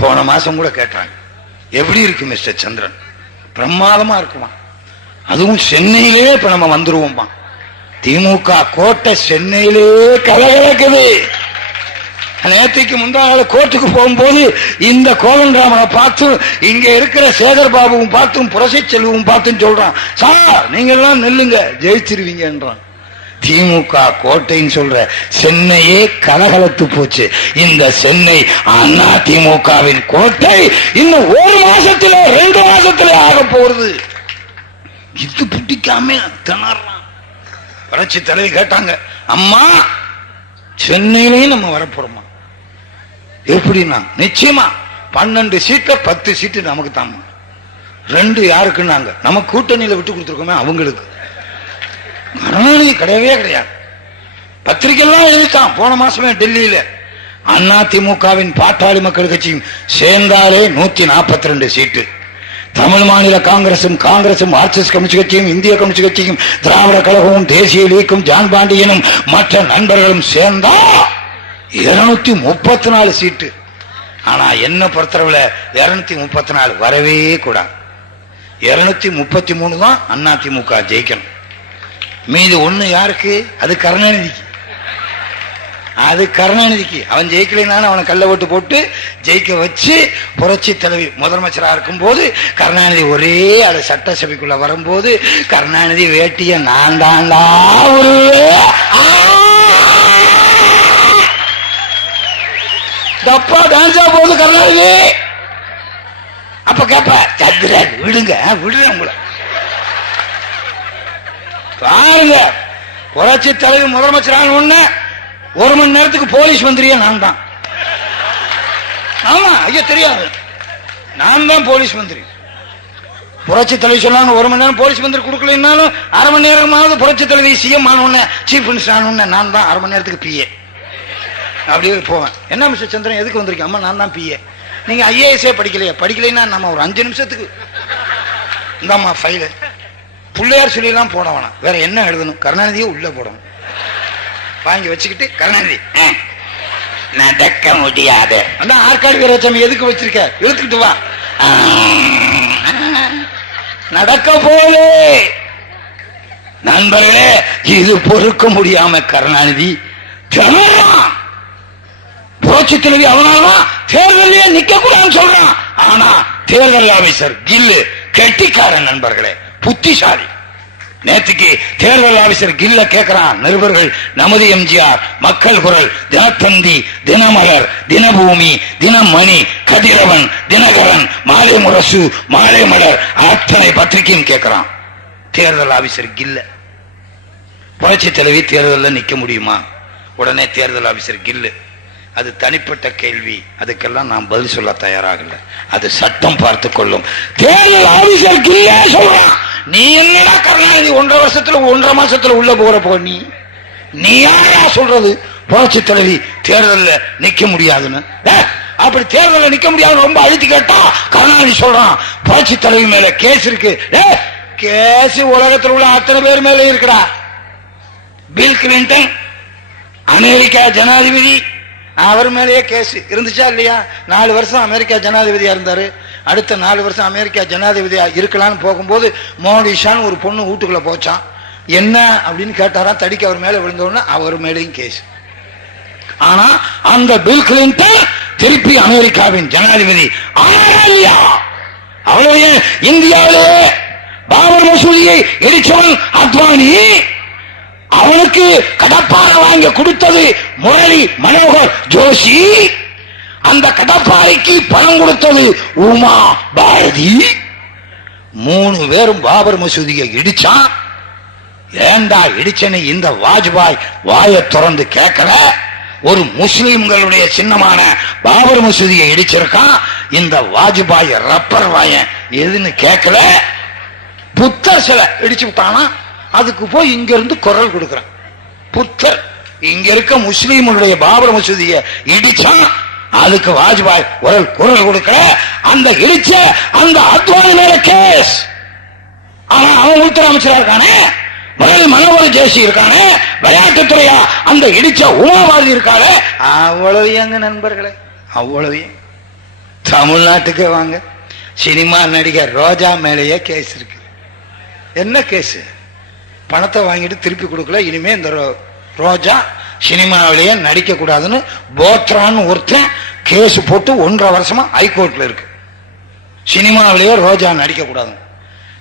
போன மாசம் கூட கேட்டாங்க, எப்படி இருக்கு மிஸ்டர் சந்திரன்? பிரமாதமா இருக்குமா? அதுவும் சென்னையிலே இப்ப நம்ம வந்துருவோம்பா. திமுக கோட்டை சென்னையிலே கலகலக்குது. நேற்றுக்கு முந்தாள் கோர்ட்டுக்கு போகும்போது இந்த கோவன்ராமனை பார்த்தும் இங்க இருக்கிற சேகர் பாபுவும் பார்த்தும் புரட்சி செல்வம் பார்த்தும் சொல்றான், சார் நீங்க எல்லாம் நெல்லுங்க ஜெயிச்சிருவீங்கன்றான். திமுக கோட்டைன்னு சொல்ற சென்னையே கலகலத்து போச்சு. இந்த சென்னை அண்ணா திமுகவின் கோட்டை இன்னும் 1 மாசத்துல 2 மாசத்துல ஆக போறது. இது பிடிக்காம திணறான். புரட்சி தலைவி கேட்டாங்க, அம்மா சென்னையிலையும் நம்ம வரப்போறோமா? எப்படின்னா நிச்சயமா 12 சீட்ல 10 சீட்டு நமக்கு தான். 2 யாருக்குன்னாங்க, நம்ம கூட்டணியில விட்டு கொடுத்துருக்கோமே அவங்களுக்கு. கருணாநிதி கிடையவே கிடையாது. பத்திரிகைலாம் எழுதிட்டான் போன மாசமே டெல்லியில. அண்ணா திமுகவின் பாட்டாளி மக்கள் கட்சியும் சேர்ந்தாலே 142 சீட்டு. தமிழ் மாநில காங்கிரசும் மார்க்சிஸ்ட் கம்யூனிஸ்ட் கட்சியும் இந்திய கம்யூனிஸ்ட் கட்சியும் திராவிட கழகமும் தேசிய லீக்கும் ஜான் பாண்டியனும் மற்ற நண்பர்களும் சேர்ந்தா 234 சீட்டு. ஆனா என்ன பொறுத்தளவுல 234 வரவே கூடாது. 233 தான் அண்ணா திமுக ஜெயிக்கணும். மீது 1 யாருக்கு? அது கருணாநிதிக்கு. அவன் ஜெயிக்கலைனாலும் அவனை கள்ள ஓட்டு போட்டு ஜெயிக்க வச்சு புரட்சி தலைவி முதலமைச்சராக இருக்கும் போது கருணாநிதி ஒரே அது சட்டசபைக்குள்ள வரும்போது கருணாநிதி வேட்டிய நான் தாண்டா தப்பா டான்ஸா போகுது கருணாநிதி. அப்ப கேப்ப சந்திரன் விடுங்க உங்களை பாருங்க. புரட்சி தலைவி முதலமைச்சரான உடனே 1 மணி நேரத்துக்கு போலீஸ் மந்திரியா நான் தான். ஆமா ஐயா தெரியாது, நான் தான் போலீஸ் மந்திரி. புரட்சி தலைவி சொன்னாங்க 1 மணி நேரம் போலீஸ் மந்திரி கொடுக்கலன்னாலும் 1/2 மணி நேரமாவது புரட்சி தலைவி சிஎம் ஆனவுடனே சீஃப் மினிஸ்டர் ஆனவுடனே நான் தான் 1/2 மணி நேரத்துக்கு பிஏ அப்படியே போவேன். என்ன மிஸ்டர் சந்திரன் எதுக்கு வந்திருக்கேன்? அம்மா நான் தான் பிஏ. நீங்க ஐஏஎஸ்ஏ படிக்கலைன்னா நம்ம ஒரு 5 நிமிஷத்துக்கு இந்தாம்மா ஃபைலு பிள்ளையார் சொல்லியெல்லாம் போட வேணாம், வேற என்ன எழுதணும்? கருணாநிதியை உள்ள போடணும். வாங்கி வச்சுக்கிட்டு கருணாநிதி நடக்க முடியாது. அதான் ஆற்காடு வீரசாமி எதுக்கு வச்சிருக்க? இழுத்துக்கிட்டு வா. நடக்க போலே நண்பர்களே, இது பொறுக்க முடியாம கருணாநிதி புரட்சி தலைவி அவனால்தான் தேர்தலே நிக்க கூடாதுன்னு சொல்றான். ஆனா தேர்தல் ஆபீசர் கில்லு கெட்டிக்காரன் நண்பர்களே, புத்திசாலி. நேற்றுக்கு தேர்தல் ஆபீசர் கில்ல கேட்கிறான், நிருபர்கள் நமது எம்ஜிஆர், மக்கள் குரல், தினத்தந்தி, தினமலர், தினபூமி, தினமணி, கதிரவன், தினகரன், மாலை முரசு, மாலை மலர் அத்தனை பத்திரிகையும் கேட்கிறான். தேர்தல் ஆபீசர் கில்ல. புரட்சி தலைவி தேர்தலில் நிக்க முடியுமா? உடனே தேர்தல் ஆபீசர் கில்லு, அது தனிப்பட்ட கேள்வி, அதுக்கெல்லாம் நான் பதில் சொல்ல தயாராகல, அது சட்டம் பார்த்து கொள்ளும். தேர்தல் ஆபீசர் கில்லே சொல்றான், நீ என்னடா கருணாநிதி 1.5 வருஷத்துல 1.5 மாசத்துல உள்ள போற நீ யாரா சொல்றது புரட்சி தலைவி தேர்தலில் நிக்க முடியாதுன்னு? அப்படி தேர்தலில் நிக்க முடியாதுன்னு ரொம்ப அழுத்தி கேட்டா கருணாநிதி சொல்றான், புரட்சி தலைவி மேல கேஸ் இருக்கு. கேஸ் உலகத்தில் உள்ள அத்தனை பேர் மேல இருக்குடா. பில் கிளின்டன் அமெரிக்கா ஜனாதிபதி, அவர் மேலேயே கேஸ் இருந்துச்சா இல்லையா? 4 வருஷம் அமெரிக்கா ஜனாதிபதியா இருந்தாரு. அடுத்த 4 வருஷம் அமெரிக்கா ஜனாதிபதியா இருக்கலாம்னு போகும்போது மோனிஷான்னு ஒரு பொண்ணு வீட்டுக்குள்ள போச்சான். என்ன அப்படின்னு கேட்டாரா, தடிக்க அவர் மேல விழுந்தோன்னு அவர் மேலேயும் கேஸ். ஆனா அந்த பில் கிளின்டன் திருப்பி அமெரிக்காவின் ஜனாதிபதி ஆனாலியா. அவ்வளவு இந்தியாவிலே பாபர் மசூதியை இடிச்சவன் அத்வானி, அவனுக்கு கடப்பாறை வாங்கி கொடுத்தது முரளி மனோகர் ஜோஷி, அந்த கடப்பாறைக்கு பணம் கொடுத்தது உமா பாரதி. 3 பேரும் பாபர் மசூதியை இடிச்சான். ஏண்டா இடிச்சனை இந்த வாஜ்பாய் வாயை திறந்து கேட்கல. ஒரு முஸ்லிம்களுடைய சின்னமான பாபர் மசூதியை இடிச்சிருக்கான். இந்த வாஜ்பாய் ரப்பர் வாயன் எதுன்னு கேட்கல. புத்தர் சிலை இடிச்சு விட்டானா, அதுக்கு போய் இங்க இருந்து குரல் கொடுக்கிறான். புத்தர் இங்க இருக்க முஸ்லீம்களுடைய பாபர் மசூதியை இடிச்சான், அதுக்கு வாஜ்பாய் குரல் கொடுக்கல. அந்த இடிச்ச அந்த அத்வானி மேல கேஸ். ஆனா அவன் உள்துறை அமைச்சரா இருக்கானே, முரளி மனோகர் ஜோஷி இருக்கானே, விளையாட்டுத்துறையா அந்த இடிச்ச உமாபாரதி இருக்காங்க. அவ்வளவு எங்க நண்பர்களே, அவ்வளவு. தமிழ்நாட்டுக்கு வாங்க, சினிமா நடிகர் ரோஜா மேலேயே கேஸ் இருக்கு. என்ன கேஸ்? பணத்தை வாங்கிட்டு திருப்பி கொடுக்கல. இனிமே இந்த ரோஜா சினிமாவிலேயே நடிக்க கூடாதுன்னு போத்ரான்னு ஒருத்தன் கேஸ் போட்டு 1.5 வருஷமா ஹைகோர்ட்ல இருக்கு. சினிமாவிலேயே ரோஜா நடிக்க கூடாது.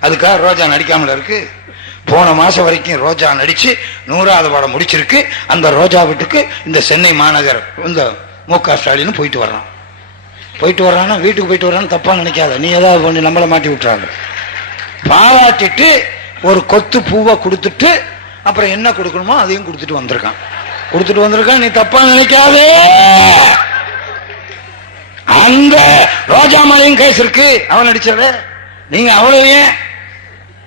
அதுக்காக ரோஜா நடிக்காமல இருக்கு. போன மாசம் வரைக்கும் ரோஜா நடிச்சு 100வது படம் முடிச்சிருக்கு. அந்த ரோஜா வீட்டுக்கு இந்த சென்னை மாநகர் இந்த மு.க. ஸ்டாலின் போயிட்டு வர்றான்னா வீட்டுக்கு போயிட்டு வர்றான்னு தப்பா நினைக்காத. நீ ஏதாவது பண்ணி நம்மளை மாட்டி விட்டுறாங்க. பாராட்டிட்டு ஒரு கொத்து பூவை கொடுத்துட்டு அப்புறம் என்ன கொடுக்கணுமோ அதையும் கொடுத்துட்டு வந்திருக்கான். நீ தப்பா நினைக்காதே. அந்த ரோஜா மேலையும் கேஸ் இருக்கு, அவன் நடிச்சது. நீங்க அவ்வளவு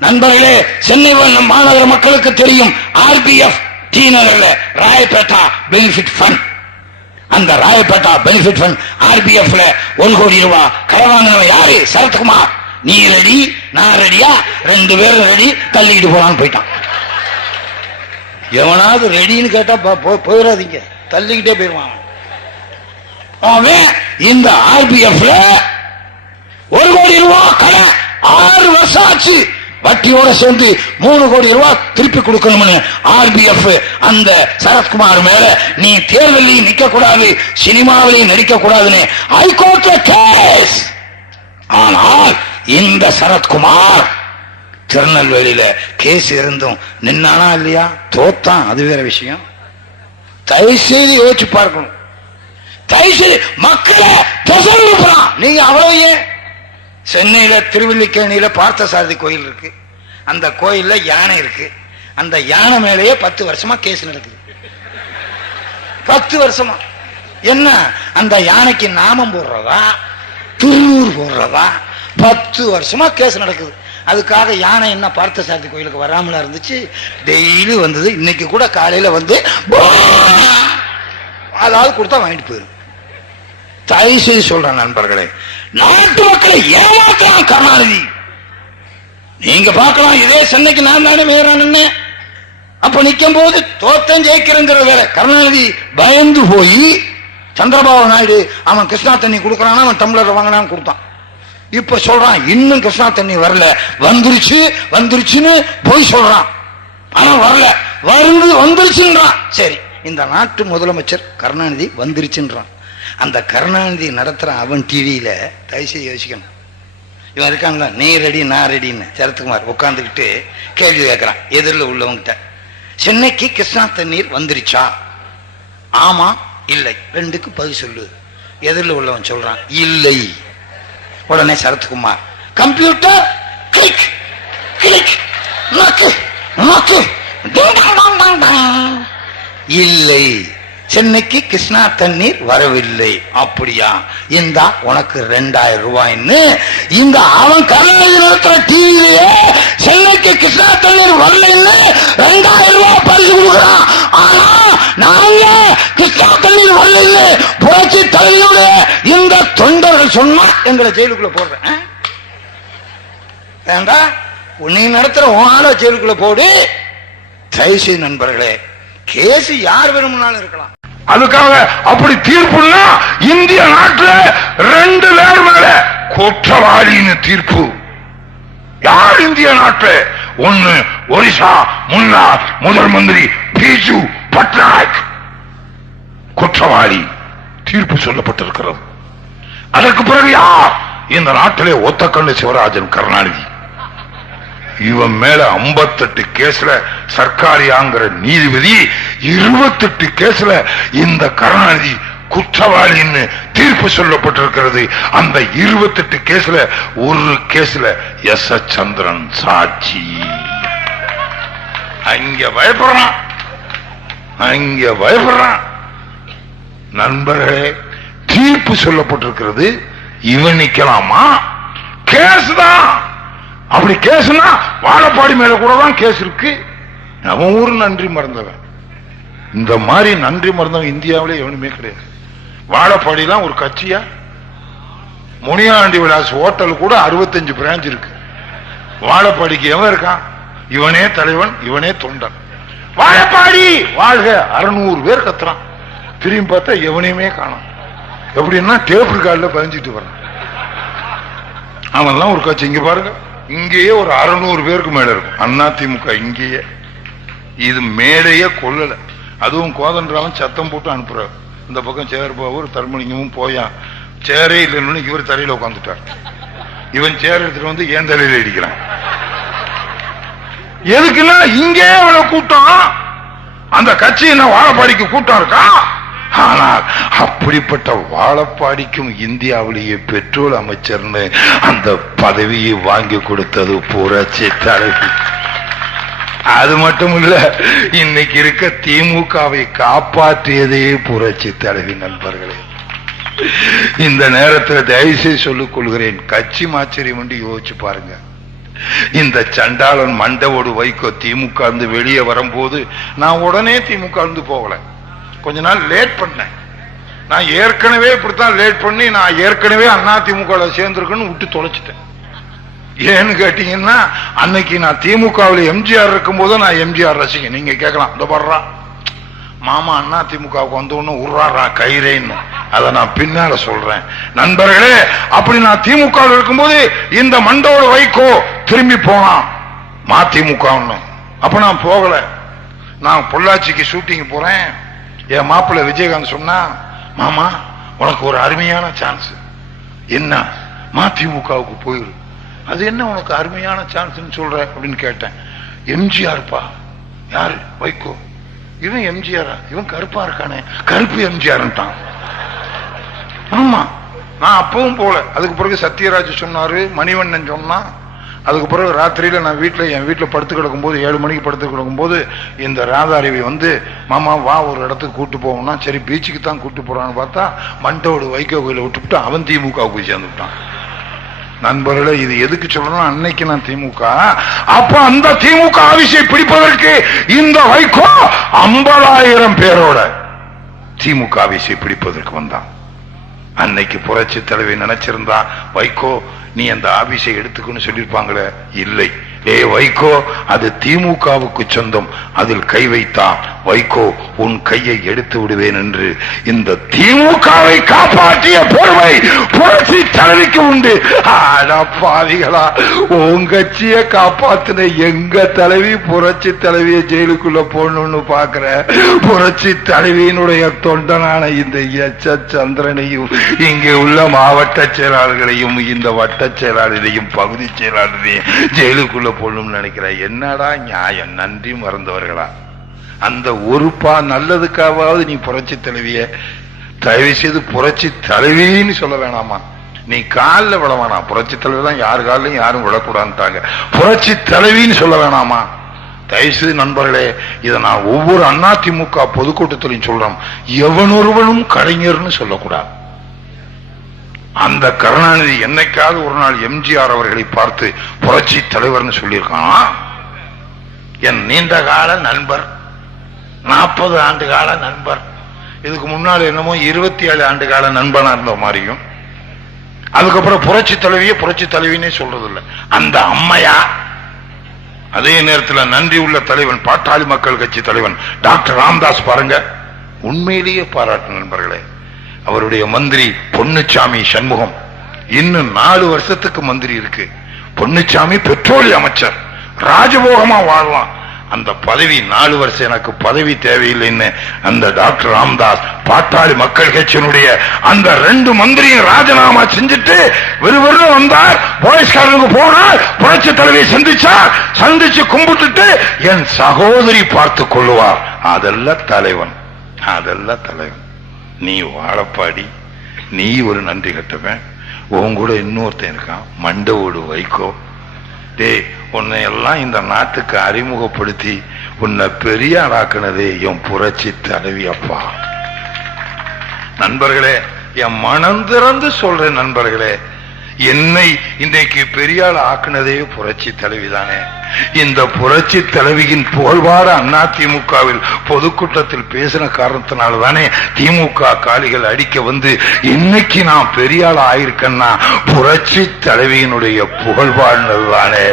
நண்பர்களே, சென்னை மாநகர மக்களுக்கு தெரியும் RBF டி நகர்ல ராயப்பேட்டா பெனிஃபிட் ஃபண்ட். அந்த ராயப்பேட்டா பெனிஃபிட் ஃபண்ட் RBFல 1 கோடி ரூபாய் கடன் வாங்கினவன் யாரு? சரத்குமார். நீ ரெடி, நான் ரெடியா, 2 பேரும் ரெடி, தள்ளிக்கிட்டு போலான்னு போயிட்டான். எவனாவது ரெடின்னு கேட்டா போயிடாதீங்க, தள்ளிக்கிட்டே போயிருவான். அவன் இந்த RBFல 1 கோடி ரூபாய் கடன் 6 வருஷம் ஆச்சு. வட்டியோட சேர்ந்து 3 கோடி ரூபாய் திருப்பி கொடுக்கணும்னு RBF அந்த சரத்குமார் மேல நீ தேர்தலையும் நிக்க கூடாது, சினிமாவிலையும் நடிக்க கூடாதுன்னு ஹைகோர்ட்ல கேஸ். ஆனால் இந்த சரத்குமார் திருநெல்வேலியில கேஸ் இருந்தும் நின்னானா இல்லையா? தோத்தான். அது வேற விஷயம். தயவுசெய்து யோசிச்சு பார்க்கணும். தயவுசெய்து மக்களை திசைப்படுறான். நீங்க அவ்வளவு சென்னையில திருவல்லிக்கேணியில பார்த்தசாரதி கோயில் இருக்கு. அந்த கோயில்ல யானை இருக்கு. அந்த யானை மேலேயே 10 வருஷமா கேஸ் நடக்குது. 10 வருஷமா. என்ன அந்த யானைக்கு நாமம் போடுறதா, திருநூறு போடுறதா? 10 வருஷமா கேஸ் நடக்குது. அதுக்காக யானை என்ன பார்த்தசாரதி கோயிலுக்கு வராமலா இருந்துச்சு? டெய்லி வந்தது. இன்னைக்கு கூட காலையில வந்து அதாவது கொடுத்தா வாங்கிட்டு போயிடும். தயவு செய்து சொல்றேன் நண்பர்களே, நாட்டு மக்களை ஏமாற்றான் கருணாநிதி. நீங்க பார்க்கலாம், இதே சென்னைக்கு நான் தானே மேயரானு. அப்ப நிக்கும் போது தோத்தம் ஜெயிக்கிறங்கிற வேற. கருணாநிதி பயந்து போய் சந்திரபாபு நாயுடு அவன் கிருஷ்ணா தண்ணி கொடுக்கறான், அவன் டம்ளர் வாங்கினான்னு கொடுத்தான். இப்ப சொல்றான் இன்னும் கிருஷ்ணா தண்ணி வரல, வந்துருச்சுன்னு போய் சொல்றான். ஆனா வரல, வந்துருச்சுன்றான். சரி, இந்த நாட்டு முதலமைச்சர் கருணாநிதி வந்துருச்சுன்றான். அந்த கருணாநிதி நடத்துற அவன் டிவியில தயவுசெய்து யோசிக்கணும். இவன் இருக்காங்களா, நீ ரெடி நான் ரெடின்னு சரத்குமார் உட்காந்துக்கிட்டு கேள்வி கேட்கிறான் எதிரில் உள்ளவங்கிட்ட. சென்னைக்கு கிருஷ்ணா தண்ணீர் வந்துருச்சா? ஆமா இல்லை, 2க்கு பதில் சொல்லு. எதிரில் உள்ளவன் சொல்றான் இல்லை. உடனே சரத்குமார் கம்ப்யூட்டர் கிளிக் கிளிக் நக்கு நக்கு இல்லை, சென்னைக்கு கிருஷ்ணா தண்ணீர் வரவில்லை. அப்படியா, இந்தா உனக்கு 2000 ரூபாய்ன்னு இந்த அவன் கருணாநிதி நடத்துற டிவியிலேயே சென்னைக்கு கிருஷ்ணா தண்ணீர் வரலைன்னு 2000 ரூபாய் பரிசு கொடுக்குறான். ஆனா நாங்க கிருஷ்ணா தண்ணீர் வரல புரட்சி தலைவியோட இந்த தொண்டர்கள் சொன்னா எங்களை ஜெயிலுக்குள்ள போடுறேன். ஏண்டா நீ நடத்துற ஆள ஜெயிலுக்குள்ள போடு. தயவுசெய்து நண்பர்களே, கேஸ் யார் வேணும்னாலும் இருக்கலாம். அதுக்காக அப்படி தீர்ப்புன்னா இந்திய நாட்டில் 2 பேர் மேல குற்றவாளின்னு தீர்ப்பு. யார் இந்திய நாட்டில்? ஒன்னு ஒரிசா முன்னாள் முதல் மந்திரி பிஜு பட்நாயக் குற்றவாளி தீர்ப்பு சொல்லப்பட்டிருக்கிறது. அதற்கு பிறகு யார்? இந்த நாட்டிலே ஒத்தக்கண்ணு சிவராஜன் கருணாநிதி. இவன் மேல 58 கேஸ்ல சர்க்காரியாங்கிற நீதிபதி 28 கேஸ்ல இந்த கருணாநிதி குற்றவாளின்னு தீர்ப்பு சொல்லப்பட்டிருக்கிறது. அந்த 28 கேஸ்ல ஒரு கேஸ்ல எஸ் சந்திரன் சாட்சி. அங்க பயப்படுறான், அங்க பயப்படுறான். நண்பர்களே, தீர்ப்பு சொல்லப்பட்டிருக்கிறது. இவன் நிக்கலாமா? கேஸ் தான். அப்படி கேஸ்னா வாழப்பாடி மேல கூட தான் கேஸ் இருக்கு. அவன் ஊரு நன்றி மறந்தவன். இந்த மாதிரி நன்றி மறந்தவன் இந்தியாவிலே எவனுமே கிடையாது. வாழப்பாடிலாம் ஒரு கட்சியா? முனியாண்டி விலாஸ் ஹோட்டல் கூட 65 பிரான்ச் இருக்கு. வாழப்பாடிக்கு எவன் இருக்கான்? இவனே தலைவன், இவனே தொண்டன். வாழப்பாடி வாழ்க 600 பேர் கத்துறான். திரும்பி பார்த்தா எவனையுமே காணும். எப்படின்னா டேபிள் கார்டுல பதிஞ்சிட்டு வரான். அவன்லாம் ஒரு கட்சி. இங்க பாருங்க, இங்கேயே ஒரு 600 பேருக்கு மேல இருக்கும் அதிமுக. இங்கேயே இது மேடையே கொள்ளல. அதுவும் கோதண்டராமன் சத்தம் போட்டு அனுப்புறாரு. இந்த பக்கம் சேர்பாவூர் தர்மலிங்கமும் போயான். சேரே இல்லைன்னு இவர் தலையில உட்காந்துட்டார். இவன் சேர் எடுத்துட்டு வந்து ஏன் தலையில அடிக்கிறான். எதுக்குன்னா இங்கே அவ்வளவு கூட்டம். அந்த கட்சி என்ன வாழப்பாடிக்கு கூட்டம் இருக்கா? ஆனால் அப்படிப்பட்ட வாழப்பாடிக்கும் இந்தியாவிலேயே பெட்ரோல் அமைச்சர்னு அந்த பதவியை வாங்கி கொடுத்தது புரட்சி தலைவி. அது மட்டும் இல்ல, இன்னைக்கு இருக்க திமுகவை காப்பாற்றியதே புரட்சி தலைவி. நண்பர்களே, இந்த நேரத்தில் தயவுசெய்து சொல்லிக் கொள்கிறேன், கட்சி மாச்சரியம் என்று யோசிச்சு பாருங்க. இந்த சண்டாளன் மண்டவோடு வைகோ திமுக இருந்து வெளியே வரும்போது நான் உடனே திமுக இருந்து போகல, கொஞ்ச நாள் லேட் பண்ணேன். நான் ஏற்கனவே இப்படித்தான் லேட் பண்ணி நான் ஏற்கனவே அதிமுக சேர்ந்திருக்கேன்னு விட்டு தொலைச்சிட்டேன். ஏன்னு கேட்டீங்கன்னா, அன்னைக்கு நான் திமுகவில் எம்ஜிஆர் இருக்கும் போது நான் எம்ஜிஆர் ரசிகன். நீங்க கேட்கலாம், இந்த படுறா மாமா அதிமுகவுக்கு வந்த ஒண்ணு உர்றாரா கயிறேன்னு. அதை நான் பின்னால சொல்றேன். நண்பர்களே, அப்படி நான் திமுக இருக்கும்போது இந்த மண்டோட வைகோ திரும்பி போனான் மதிமுக. அப்ப நான் போகல. நான் பொள்ளாச்சிக்கு ஷூட்டிங் போறேன். என் மாப்பிள்ளை விஜயகாந்த் சொன்னா, மாமா உனக்கு ஒரு அருமையான சான்ஸ், என்ன மதிமுகவுக்கு போயிரு. அது என்ன உனக்கு அருமையான சான்ஸ் சொல்ற அப்படின்னு கேட்டேன். எம்ஜிஆர் பா. யாரு? வைகோ. இவன் எம்ஜிஆரா? இவன் கருப்பா இருக்கானே, கருப்பு எம்ஜிஆர். ஆமா, நான் அப்பவும் போல. அதுக்கு பிறகு சத்யராஜ் சொன்னாரு, மணிவண்ணன் சொன்னா. அதுக்கு பிறகு ராத்திரியில நான் என் வீட்டுல படுத்து கிடக்கும் போது 7 மணிக்கு படுத்து கிடக்கும் போது இந்த ராதாரவி வந்து, மாமா வா ஒரு இடத்துக்கு கூட்டு போவோம்னா, சரி பீச்சுக்கு தான் கூட்டு போறான்னு பார்த்தா மண்டோடு வைகோ கோயில விட்டுவிட்டு அவன் திமுக போய் சேர்ந்துட்டான். நண்பர்களே, இது எதுக்கு சொல்லணும்? அன்னைக்கு நான் திமுக. அப்ப அந்த திமுக ஆவிசை பிடிப்பதற்கு இந்த வைகோ 50,000 பேரோட திமுக ஆவிசை பிடிப்பதற்கு வந்தான். அன்னைக்கு புரட்சி தலைவி நினைச்சிருந்தா, வைகோ நீ அந்த ஆபீஸை எடுத்துக்கணும்னு சொல்லியிருப்பாங்களே. இல்லை, ஏ வைகோ, அது திமுகவுக்கு சொந்தம், அதில் கை வைத்தான் வைகோ உன் கையை எடுத்து விடுவேன் என்று இந்த திமுகவை காப்பாற்றிய பொறுமை புரட்சி தலைவிக்கு உண்டு. பாவிகளா, உன் கட்சியை காப்பாத்தின எங்க தலைவி புரட்சி தலைவியை ஜெயிலுக்குள்ள போடணும்னு பாக்குற. புரட்சி தலைவியினுடைய தொண்டனான இந்த எச் சந்திரனையும் இங்கே உள்ள மாவட்ட செயலாளர்களையும் இந்த வட்ட செயலாளரையும் பகுதி செயலாளரையும் ஜெயிலுக்குள்ள போடணும்னு நினைக்கிற. என்னடா நியாயம்? நன்றி மறந்தவர்களா? அந்த ஒரு நல்லதுக்காவது நீ புரட்சி தலைவிய தயவு செய்து புரட்சி தலைவின்னு சொல்ல வேணாமா? நீ காலில் விட வேணாம். புரட்சி தலைவி தான் யாரு காலிலையும் யாரும் விடக்கூடாதுட்டாங்க. புரட்சி தலைவின்னு சொல்ல வேணாமா? தயவுசெய்து நண்பர்களே, இதை நான் ஒவ்வொரு அதிமுக பொதுக்கூட்டத்திலையும் சொல்றோம், எவனொருவனும் கலைஞர்னு சொல்லக்கூடாது. அந்த கருணாநிதி என்னைக்காவது ஒரு நாள் எம்ஜிஆர் அவர்களை பார்த்து புரட்சி தலைவர்னு சொல்லியிருக்கான். என் நீண்ட கால நண்பர், 40 ஆண்டு கால நண்பர். இதுக்கு முன்னால் என்னமோ 27 ஆண்டு கால நண்பனா இருந்த மாதிரியும், அதுக்கப்புறம் புரட்சி தலைவியே புரட்சி தலைவினே சொல்றது இல்லை. அந்த அம்மையா அதே நேரத்தில் நன்றி உள்ள தலைவன் பாட்டாளி மக்கள் கட்சி தலைவன் டாக்டர் ராமதாஸ் பாருங்க, உண்மையிலேயே பாராட்டு நண்பர்களே. அவருடைய மந்திரி பொன்னுச்சாமி சண்முகம் இன்னும் 4 வருஷத்துக்கு மந்திரி இருக்கு. பொன்னுச்சாமி பெட்ரோலிய அமைச்சர், ராஜபோகமா வாழலாம். அந்த பதவி 4 வருஷம் எனக்கு பதவி தேவையில்லைன்னு அந்த டாக்டர் ராமதாஸ் பாட்டாளி மக்கள் கட்சியினுடைய அந்த 2 மந்திரியும் ராஜினாமா செஞ்சுட்டு விறுவிறு வந்தார். போலீஸ்காரனுக்கு போனார், புரட்சி தலைவியை சந்திச்சார். சந்திச்சு கும்பிட்டுட்டு என் சகோதரி பார்த்து கொள்ளுவார். அதெல்லாம் தலைவன், அதெல்லாம் தலைவன். நீ வாழப்பாடி, நீ ஒரு நன்றி கட்டவன். உன் கூட இன்னொருத்தன் இருக்கான் மண்டவோடு வைகோ. டேய், உன்னை எல்லாம் இந்த நாட்டுக்கு அறிமுகப்படுத்தி உன்னை பெரிய ஆளாக்குனதே என் புரட்சி தலைவி அப்பா. நண்பர்களே, என் மனம் திறந்து சொல்றேன் நண்பர்களே, என்னை இன்றைக்கு பெரியாள் ஆக்குனதே புரட்சி தலைவிதானே. இந்த புரட்சி தலைவியின் புகழ்வார அதிமுகவில் பொதுக்கூட்டத்தில் பேசின காரணத்தினால்தானே திமுக காலிகள் அடிக்க வந்து இன்னைக்கு நான் பெரியாள் ஆயிருக்கேன்னா புரட்சி தலைவியினுடைய புகழ்வாழ்னதுதானே.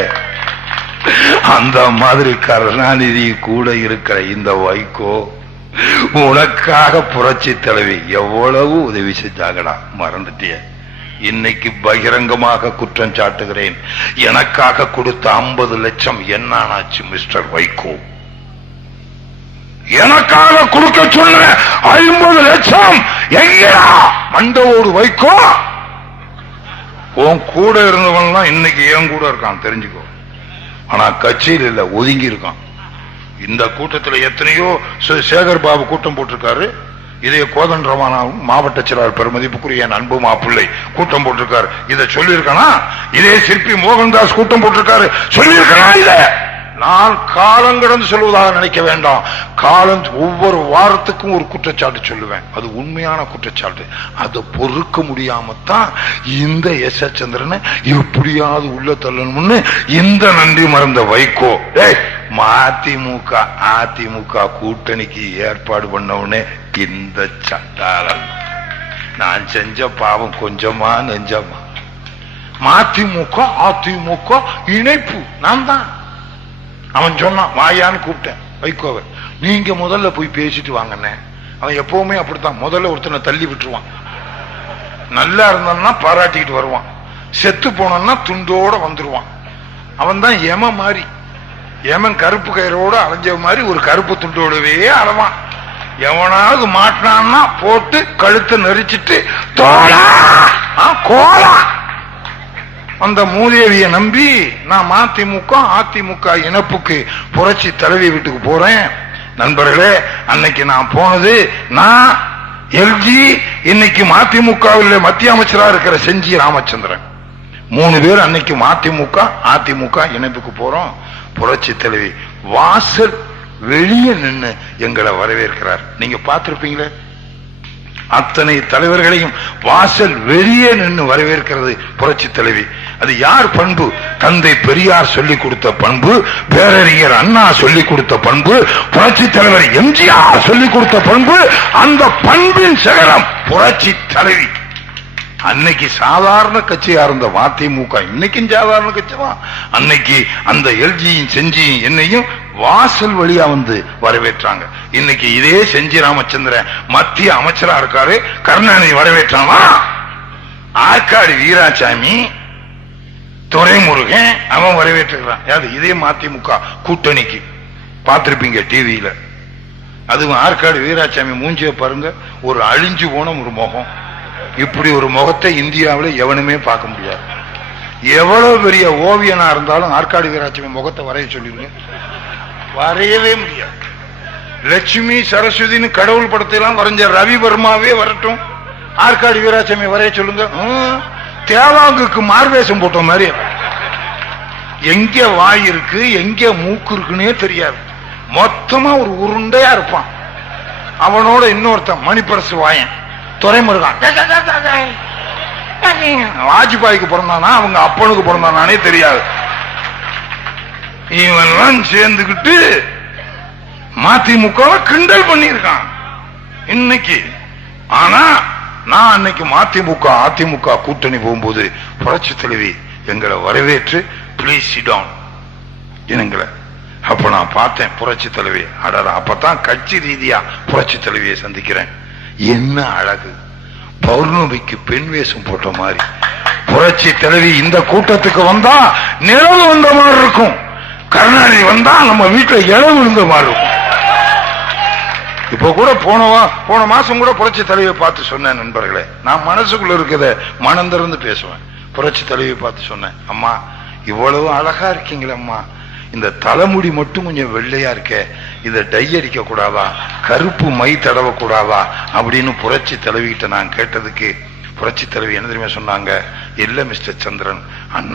அந்த மாதிரி கருணாநிதி கூட இருக்கிற இந்த வைகோ உனக்காக புரட்சி தலைவி எவ்வளவு உதவி செஞ்சாங்கடா, மறந்துட்டிய. இன்னைக்கு பகிரங்கமாக குற்றம் சாட்டுகிறேன். எனக்காக கொடுத்த 50 லட்சம் என்னாச்சு மிஸ்டர் வைகோ? எனக்காக கொடுக்க சொன்ன 50 லட்சம் எங்கடா மண்டவோடு வைகோ? உன் கூட இருந்தவன்லாம் இன்னைக்கு என் கூட இருக்கான் தெரிஞ்சுக்கோ. ஆனா கட்சியில் இல்ல, ஒதுங்கி இருக்கான். இந்த கூட்டத்தில் எத்தனையோ சேகர் பாபு கூட்டம் போட்டிருக்காரு. இதே கோதண்டராமன் மாவட்ட செயலாளர் பெருமதிப்புக்குரிய என் அன்பு மாப்பிள்ளை கூட்டம் போட்டிருக்காரு. இதை சொல்லியிருக்கானா? இதே சிற்பி மோகன்தாஸ் கூட்டம் போட்டிருக்காரு, சொல்லியிருக்கானா? இத நான் காலம் கடந்து சொல்வதாக நினைக்க வேண்டாம். காலம் ஒவ்வொரு வாரத்துக்கும் ஒரு குற்றச்சாட்டு சொல்லுவேன். அது உண்மையான குற்றச்சாட்டு. அதை பொறுக்க முடியாமத்தான் இந்த எஸ் எஸ் சந்திரனை எப்படியாவது உள்ள தள்ளணும்னு இந்த நன்றி மறந்த வைகோ மதிமுக அதிமுக கூட்டணிக்கு ஏற்பாடு பண்ணவுடனே இந்த சட்டாளன் நான் செஞ்ச பாவம் கொஞ்சமா நெஞ்சமா. மதிமுக அதிமுக இணைப்பு நான் தான். அவன் சொன்னான், வாயான்னு கூப்பிட்டேன் வைகோவை. நீங்க முதல்ல போய் பேசிட்டு வாங்கண்ணே. அவன் எப்பவுமே அப்படித்தான், முதல்ல ஒருத்தனை தள்ளி விட்டுருவான். நல்லா இருந்தான்னா பாராட்டிக்கிட்டு வருவான், செத்து போனான்னா துண்டோட வந்துருவான். அவன் தான் எம மாதிரி, எமன் கருப்பு கயிறோட அலைஞ்ச மாதிரி ஒரு கருப்பு துண்டோடவே அலைவான். எவனாவது மாட்டினான்னா போட்டு கழுத்தை நெரிச்சிட்டு தோளா கோலா. அந்த மூதேவியை நம்பி நான் மதிமுக அதிமுக இணைப்புக்கு புரட்சி தலைவி வீட்டுக்கு போறேன். நண்பர்களே, அன்னைக்கு நான் போனது, நான் எல்ஜி, இன்னைக்கு மதிமுகவில் மத்திய அமைச்சரா இருக்கிற செஞ்சி ராமச்சந்திரன், 3 பேர் அன்னைக்கு மதிமுக அதிமுக இணைப்புக்கு போறோம். புரட்சி தலைவி வாசல் வெளியே நின்று எங்களை வரவேற்கிறார். நீங்க பார்த்திருப்பீங்களே, அத்தனை தலைவர்களையும் வாசல் வெளியே நின்று வரவேற்கிறது புரட்சி தலைவி. அது யார் பண்பு? தந்தை பெரியார் சொல்லிக் கொடுத்த பண்பு, பேரறிஞர் அண்ணா சொல்லிக் கொடுத்த பண்பு, புரட்சி தலைவர் எம்ஜிஆர் சொல்லிக் கொடுத்த பண்பு. அந்த பண்பின் சிகரம் புரட்சி தலைவி. அன்னைக்கு சாதாரண கட்சியா இருந்த மதிமுக இன்னைக்கும் சாதாரண கட்சி தான். அன்னைக்கு அந்த எல்ஜியும் செஞ்சியும் என்னையும் வாசல் வழியா வந்து வரவேற்றாங்க. இன்னைக்கு இதே செஞ்சி ராமச்சந்திரன் மத்திய அமைச்சரா இருக்காரு, கருணாநிதி வரவேற்றாமா? ஆற்காடு வீராசாமி, துரைமுருகன் அவன் வரவேற்றுக்கிறான். இதே மதிமுக கூட்டணிக்கு பார்த்திருப்பீங்க டிவியில. அதுவும் ஆற்காடு வீராசாமி மூஞ்சிய பாருங்க, ஒரு அழிஞ்சு போன ஒரு முகம். இப்படி ஒரு முகத்தை இந்தியாவில் எவனுமே பார்க்க முடியாது. எவ்வளவு பெரிய ஓவியனா இருந்தாலும் ஆற்காடு வீராசாமி முகத்தை வரைய சொல்லிருங்க, வரையவே முடியாது. லட்சுமி சரஸ்வதினு கடவுள் படத்தை எல்லாம் வரைஞ்ச ரவி வர்மாவே வரட்டும், ஆற்காடு வீராசாமி வரைய சொல்லுங்க, தேவாங்குக்கு மார்வேஷம் போட்ட மாதிரி. எங்க வாய் இருக்கு எங்க மூக்கு இருக்குன்னே தெரியாது, மொத்தமா ஒரு உருண்டையா இருப்பான். அவனோட இன்னொருத்தன் மணிப்பரசு வாயன், துரைமுருகன். வாஜ்பாய்க்கு பிறந்தானா அவங்க அப்பனுக்கு பிறந்தானே தெரியாது. இவெல்லாம் சேர்ந்துகிட்டு மதிமுக கிண்டல் பண்ணிருக்கான் இன்னைக்கு. ஆனா நான் அன்னைக்கு மதிமுக அதிமுக கூட்டணி போகும்போது புரட்சி தலைவி எங்களை வரவேற்று ப்ளீஸ் சிட் டவுன் எங்களை. அப்ப நான் பார்த்தேன் புரட்சி தலைவி. அடடா, அப்பதான் கட்சி ரீதியா புரட்சி தலைவியை சந்திக்கிறேன். என்ன அழகு! பௌர்ணமிக்கு பெண் வேஷம் போட்ட மாதிரி புரட்சி தலைவி இந்த கூட்டத்துக்கு வந்தா நிலவு வந்த மாதிரி இருக்கும். கருணாநிதி வந்தா நம்ம வீட்டுல இடம் விழுந்த மாதிரி இருக்கும். இப்ப கூட போன மாசம் கூட புரட்சி தலைவியை பார்த்து சொன்னேன், நண்பர்களே, நான் மனசுக்குள்ள இருக்கிறத மனம் திறந்து பேசுவேன். புரட்சி தலைவியை பார்த்து சொன்னேன், அம்மா இவ்வளவு அழகா இருக்கீங்களே அம்மா, இந்த தலைமுடி மட்டும் கொஞ்சம் வெள்ளையா இருக்க, இதை டை அடிக்க கூடாதா, கருப்பு மை தடவ கூடாதா அப்படின்னு புரட்சி தலைவிகிட்ட நான் கேட்டதுக்கு புரட்சி தலைவி என்ன தெரியுமா சொன்னாங்க, இல்ல மிஸ்டர் சந்திரன்,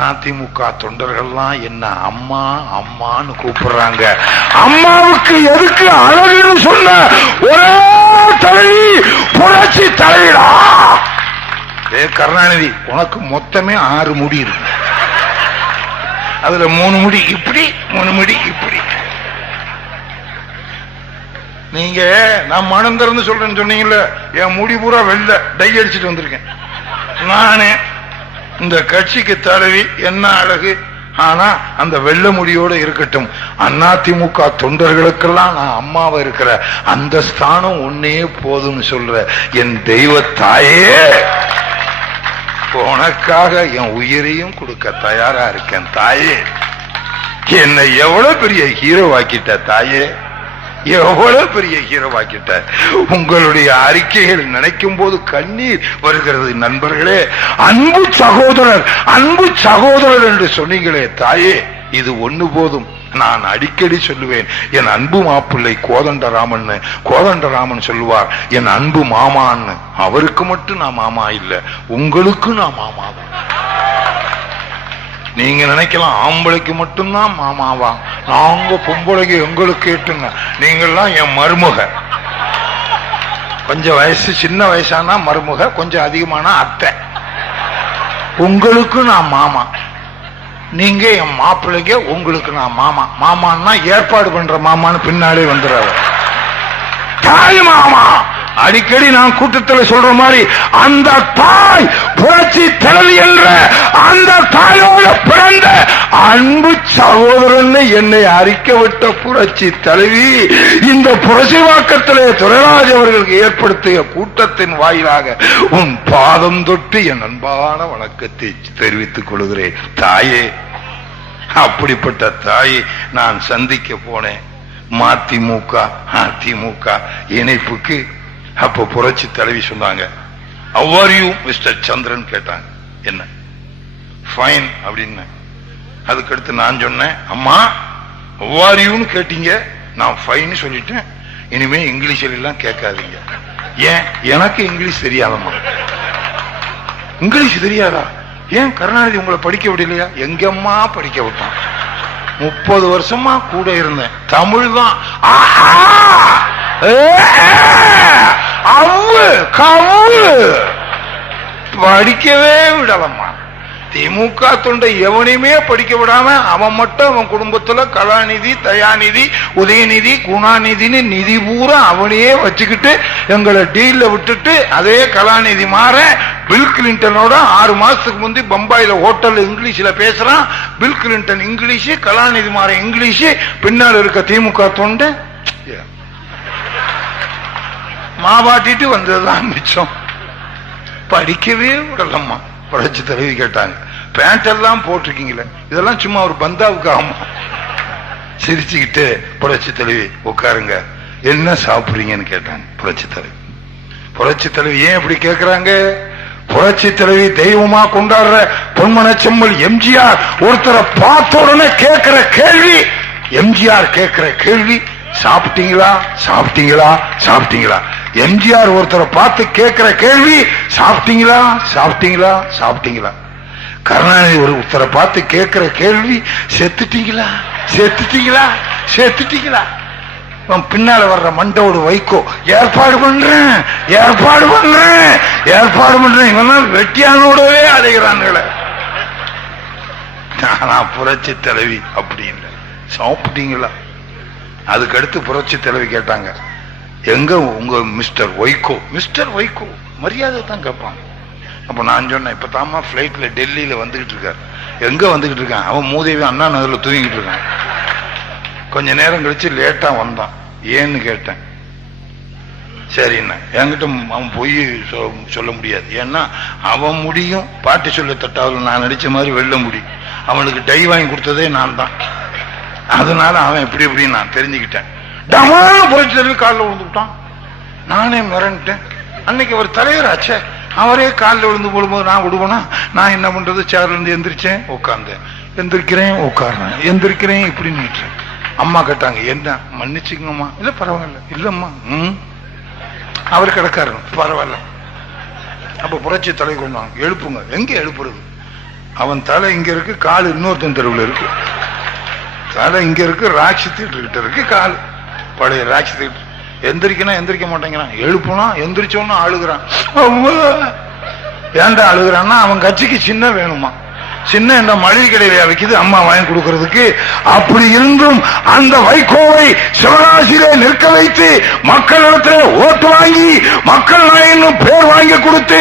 அதிமுக தொண்டர்கள்லாம் என்ன அம்மா அம்மான்னு கூப்பிடுறாங்க, அம்மாவுக்கு எதுக்கு அழகுன்னு சொன்ன ஒரே தலைவி புரட்சி தலைவிடா. கருணாநிதி, உனக்கு மொத்தமே 6 முடி இருக்கு, அதுல 3 முடி இப்படி 3 முடி இப்படி. நீங்க நான் மனம் திறந்து சொல்றேன்னு சொன்னீங்கல்ல, என் முடி பூரா வெள்ள டை அடிச்சுட்டு வந்திருக்கேன். நானே இந்த கட்சிக்கு தலைவி என்ன அழகு, ஆனா அந்த வெள்ள முடியோட இருக்கட்டும், அதிமுக தொண்டர்களுக்கெல்லாம் நான் அம்மாவா இருக்கிற அந்த ஸ்தானம் ஒன்னே போதும்னு சொல்ற என் தெய்வ தாயே, உனக்காக என் உயிரையும் கொடுக்க தயாரா இருக்கேன் தாயே. என்னை எவ்வளவு பெரிய ஹீரோ ஆக்கிட்ட தாயே, எவ்வளவு பெரிய ஹீரோ ஆக்கிட்ட. உங்களுடைய அறிக்கைகள் நினைக்கும் போது கண்ணீர் வருகிறது நண்பர்களே. அன்பு சகோதரர் என்று சொன்னீங்களே தாயே, இது ஒண்ணு போதும். நான் அடிக்கடி சொல்லுவேன், என் அன்பு மாப்பிள்ளை கோதண்டராமன் சொல்லுவார் என் அன்பு மாமான்னு. அவருக்கு மட்டும் நான் மாமா இல்ல, உங்களுக்கு நான் மாமா தான். நீங்க நினைக்கலாம் ஆம்பளைக்கு மட்டும்தான் மாமாவா, நாங்க பொம்பளைக்கு எங்களுக்கு கேட்டுங்க, நீங்கெல்லாம் என் மருமக. கொஞ்சம் வயசு சின்ன வயசானா மருமக, கொஞ்சம் அதிகமானா அத்தை. உங்களுக்கு நான் மாமா, நீங்க என் மாப்பிள்ளைக்கு, உங்களுக்கு நான் மாமா. மாமான்னா ஏற்பாடு பண்ற மாமான்னு பின்னாலே வந்துடுறாரு, தாய் மாமா. அடிக்கடி நான் கூட்டத்தில் சொல்ற மாதிரி அந்த தாய் புரட்சி தலைவி என்ற அந்த தாயோட பிறந்த அன்பு சகோதரன் என்னை அறிக்க விட்ட புரட்சி தலைவி இந்த புரட்சிவாக்கத்திலே துரைராஜ் அவர்களுக்கு ஏற்படுத்திய கூட்டத்தின் வாயிலாக உன் பாதம் தொட்டு என் அன்பான வணக்கத்தை தெரிவித்துக் கொள்கிறேன் தாயே. அப்படிப்பட்ட தாயை நான் சந்திக்க போனேன் மதிமுக அதிமுக இணைப்புக்கு. அப்ப புரட்சி தலைவி சொன்னாங்க, how are you மிஸ்டர் சந்திரன் கேட்டாங்க. என்ன ஃபைன் அப்படின்னு. அதுக்கடுத்து நான் சொன்னேன், அம்மா how are you கேட்டீங்க, நான் ஃபைன் சொல்லிட்டேன், இனிமே இங்கிலீஷில் எல்லாம் கேட்காதீங்க. ஏன், எனக்கு இங்கிலீஷ் தெரியாதம்மா. இங்கிலீஷ் தெரியாதா? ஏன் கருணாநிதி உங்களை படிக்க விடலையா? எங்கம்மா படிக்க விட்டான், 30 வருஷமா கூட இருந்தேன், தமிழ் தான். படிக்கவே விடலம்மா. திமுக தொண்டை எவனையுமே படிக்க விடாம அவன் மட்டும் அவன் குடும்பத்துல கலாநிதி, தயாநிதி, உதயநிதி, குணாநிதினு நிதி பூரா அவனையே வச்சுக்கிட்டு எங்களை டீல்ல விட்டுட்டு, அதே கலாநிதி மாற பில் கிளின்டனோட 6 மாசத்துக்கு முந்தி பம்பாயில ஹோட்டல்ல இங்கிலீஷ்ல பேசுறான். பில் கிளின்டன் இங்கிலீஷ், கலாநிதி மாற இங்கிலீஷ், பின்னால் இருக்க திமுக தொண்டை மாவாட்டிட்டு வந்ததுதான் மிச்சம். படிக்கவே விடலம்மா. புரட்சி தலைவி கேட்டாங்க, பேண்ட் எல்லாம் போட்டிருக்கீங்களே, இதெல்லாம் சும்மா ஒரு பந்தாவுக்கு ஆமா. சிரிச்சுக்கிட்டு புரட்சி தலைவி உட்காருங்க, என்ன சாப்பிடுறீங்கன்னு கேட்டாங்க புரட்சி தலைவி. புரட்சி தலைவி ஏன் இப்படி கேட்கிறாங்க? புரட்சி தலைவி தெய்வமா கொண்டாடுற பொன்மனச்செம்மல் எம்ஜிஆர் ஒருத்தரை பார்த்த உடனே கேட்கிற கேள்வி, எம்ஜிஆர் கேட்கிற கேள்வி, சாப்பிட்டீங்களா சாப்பிட்டீங்களா சாப்பிட்டீங்களா. எம்ஜிஆர் ஒருத்தரை பார்த்து கேட்கிற கேள்வி, சாப்பிட்டீங்களா சாப்பிட்டீங்களா சாப்பிட்டீங்களா. கருணாநிதி ஒருத்தரை பார்த்து கேட்கிற கேள்வி, செத்துட்டீங்களா செத்துட்டீங்களா செத்துட்டீங்களா. பின்னால வர்ற மண்டோடு வைகோ, ஏற்பாடு பண்றேன் ஏற்பாடு பண்றேன் ஏற்பாடு பண்றேன், இவன் வெட்டியானோடவே அலைகிறான்கள. நான் புரட்சி தலைவி அப்படி இல்லை, சாப்பிட்டீங்களா. அதுக்கடுத்து புரட்சி தலைவி கேட்டாங்க, எங்க உங்க மிஸ்டர் வைகோ. மிஸ்டர் வைகோ மரியாதை தான் கேட்பாங்க. அப்ப நான் சொன்னேன், இப்ப தாமா பிளைட்ல டெல்லியில வந்துகிட்டு இருக்காரு. எங்க வந்துகிட்டு இருக்கான்? அவன் மூதேவி அண்ணா நகர்ல தூங்கிட்டு இருக்கான். கொஞ்ச நேரம் கழிச்சு லேட்டா வந்தான். ஏன்னு கேட்டேன். சரிண்ணா, என்கிட்ட அவன் பொய் சொல்ல முடியாது, ஏன்னா அவன் முடியும் பாட்டி சொல்ல தட்டாவில் நான் நடிச்ச மாதிரி வெள்ள முடி, அவனுக்கு டை வாங்கி கொடுத்ததே நான் தான். அதனால அவன் இப்படி நான் தெரிஞ்சுக்கிட்டேன். டமான புரட்சி தலைவி காலில் விழுந்துட்டான். நானே மிரண்டேன். அன்னைக்கு அவர் தலைவர் ஆச்சே, அவரே காலில் விழுந்து போடும்போது நான் விடுவேனா? நான் என்ன பண்றது? சேர்ல இருந்து எந்திரிச்சேன், உட்கார்ந்தேன், எந்திரிக்கிறேன், உட்கார்றேன், எந்திரிக்கிறேன், இப்படி நீட்டுறேன். அம்மா கேட்டாங்க, என்ன மன்னிச்சுக்கங்கம்மா. இல்ல பரவாயில்ல. இல்லம்மா, அவர் கிடக்காரு, பரவாயில்ல. அப்ப புரட்சி தலை கொண்டாங்க, எழுப்புங்க. எங்க எழுப்புறது? அவன் தலை இங்க இருக்கு, கால் இன்னொருத்தன் தெருவில் இருக்கு. தலை இங்க இருக்கு, ராட்சி தியேட்டர் கிட்ட இருக்கு கால், பழைய ராட்சி தியேட்டர். எந்திரிக்கணும், எந்திரிக்க மாட்டேங்கிறான். எழுப்புனா எந்திரிச்சோன்னு அழுகிறான். ஏன்டா அழுகிறான்னா அவன் கட்சிக்கு சின்ன வேணுமா. சின்ன இந்த மளிகை கடையில வைக்குது அம்மா வாங்கி கொடுக்கறதுக்கு. அப்படி இருந்தும் அந்த வைகோவை சிவகாசியிலே நிற்க வைத்து மக்களிடத்தில் ஓட்டு வாங்கி மக்கள் நாயகனும் பேர் வாங்கி கொடுத்து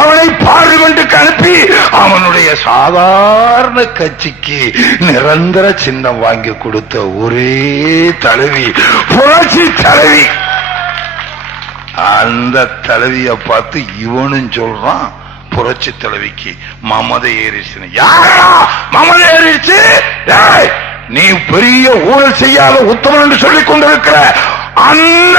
அவனை பார்லிமெண்ட்டுக்கு அனுப்பி அவனுடைய சாதாரண கட்சிக்கு நிரந்தர சின்னம் வாங்கி கொடுத்த ஒரே தலைவி புரட்சி தலைவி. அந்த தலைவியை பார்த்து இவனும் சொல்றான், புரட்சி தலைவிக்கு மமதை ஏறிச்சு. யாரா மமதை ஏறிச்சு? நீ பெரிய ஊழல் செய்யாத உத்தமன் என்று சொல்லிக் கொண்டிருக்கிற அந்த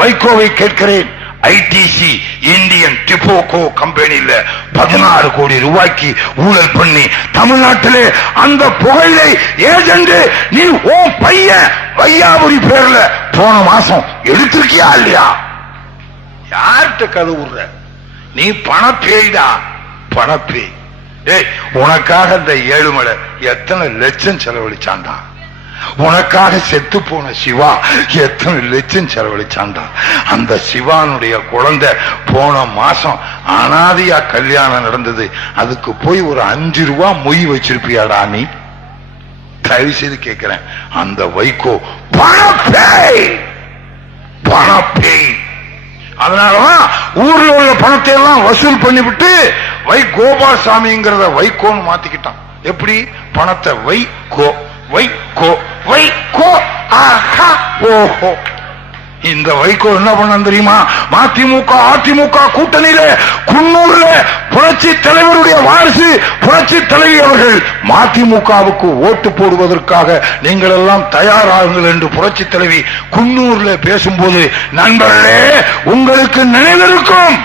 வைகோவை கேட்கிறேன். ஐடிசி இந்தியன் டிபோகோ கம்பெனியில 16 கோடி ரூபாய்க்கு ஊழல் பண்ணி தமிழ்நாட்டிலே அந்த புகையிலை ஏஜென்ட் நீ ஓ பையன் வையாபுரி பேர்ல போன மாசம் எடுத்திருக்கியா இல்லையா? யார்கிட்ட கதை விடுற நீ? பணப்பேய்டா, பணப்பேய். உனக்காக இந்த ஏழுமலை எத்தனை லட்சம் செலவழிச்சாண்டா? உனக்காக செத்து போன சிவா எத்தனை லட்சம் செலவழிச்சாண்டா? அந்த சிவானுடைய குழந்தை போன மாசம் அனாதையா கல்யாணம் நடந்தது. அதுக்கு போய் ஒரு 5 ரூபா மொய் வச்சிருப்பியாடா நீ? தயவு செய்து கேட்கிறேன். அந்த வைகோ பணப்பேய், பணப்பேய். அதனாலதான் ஊர்ல உள்ள பணத்தை எல்லாம் வசூல் பண்ணிவிட்டு வை கோபால்சாமிங்கிறத வைகோன்னு மாத்திக்கிட்டான். எப்படி? பணத்தை வைகோ வைகோ வைகோ. ஆஹா ஓஹோ. இந்த வைகோ என்ன பண்ண தெரியுமா? மதிமுக அதிமுக கூட்டணியில குன்னூர்ல புரட்சி தலைவருடைய வாரிசு புரட்சி தலைவி அவர்கள் மதிமுகவுக்கு ஓட்டு போடுவதற்காக நீங்கள் எல்லாம் தயாராகுங்கள் என்று புரட்சி தலைவி குன்னூர்ல பேசும்போது நண்பர்களே உங்களுக்கு நினைவிருக்கும்.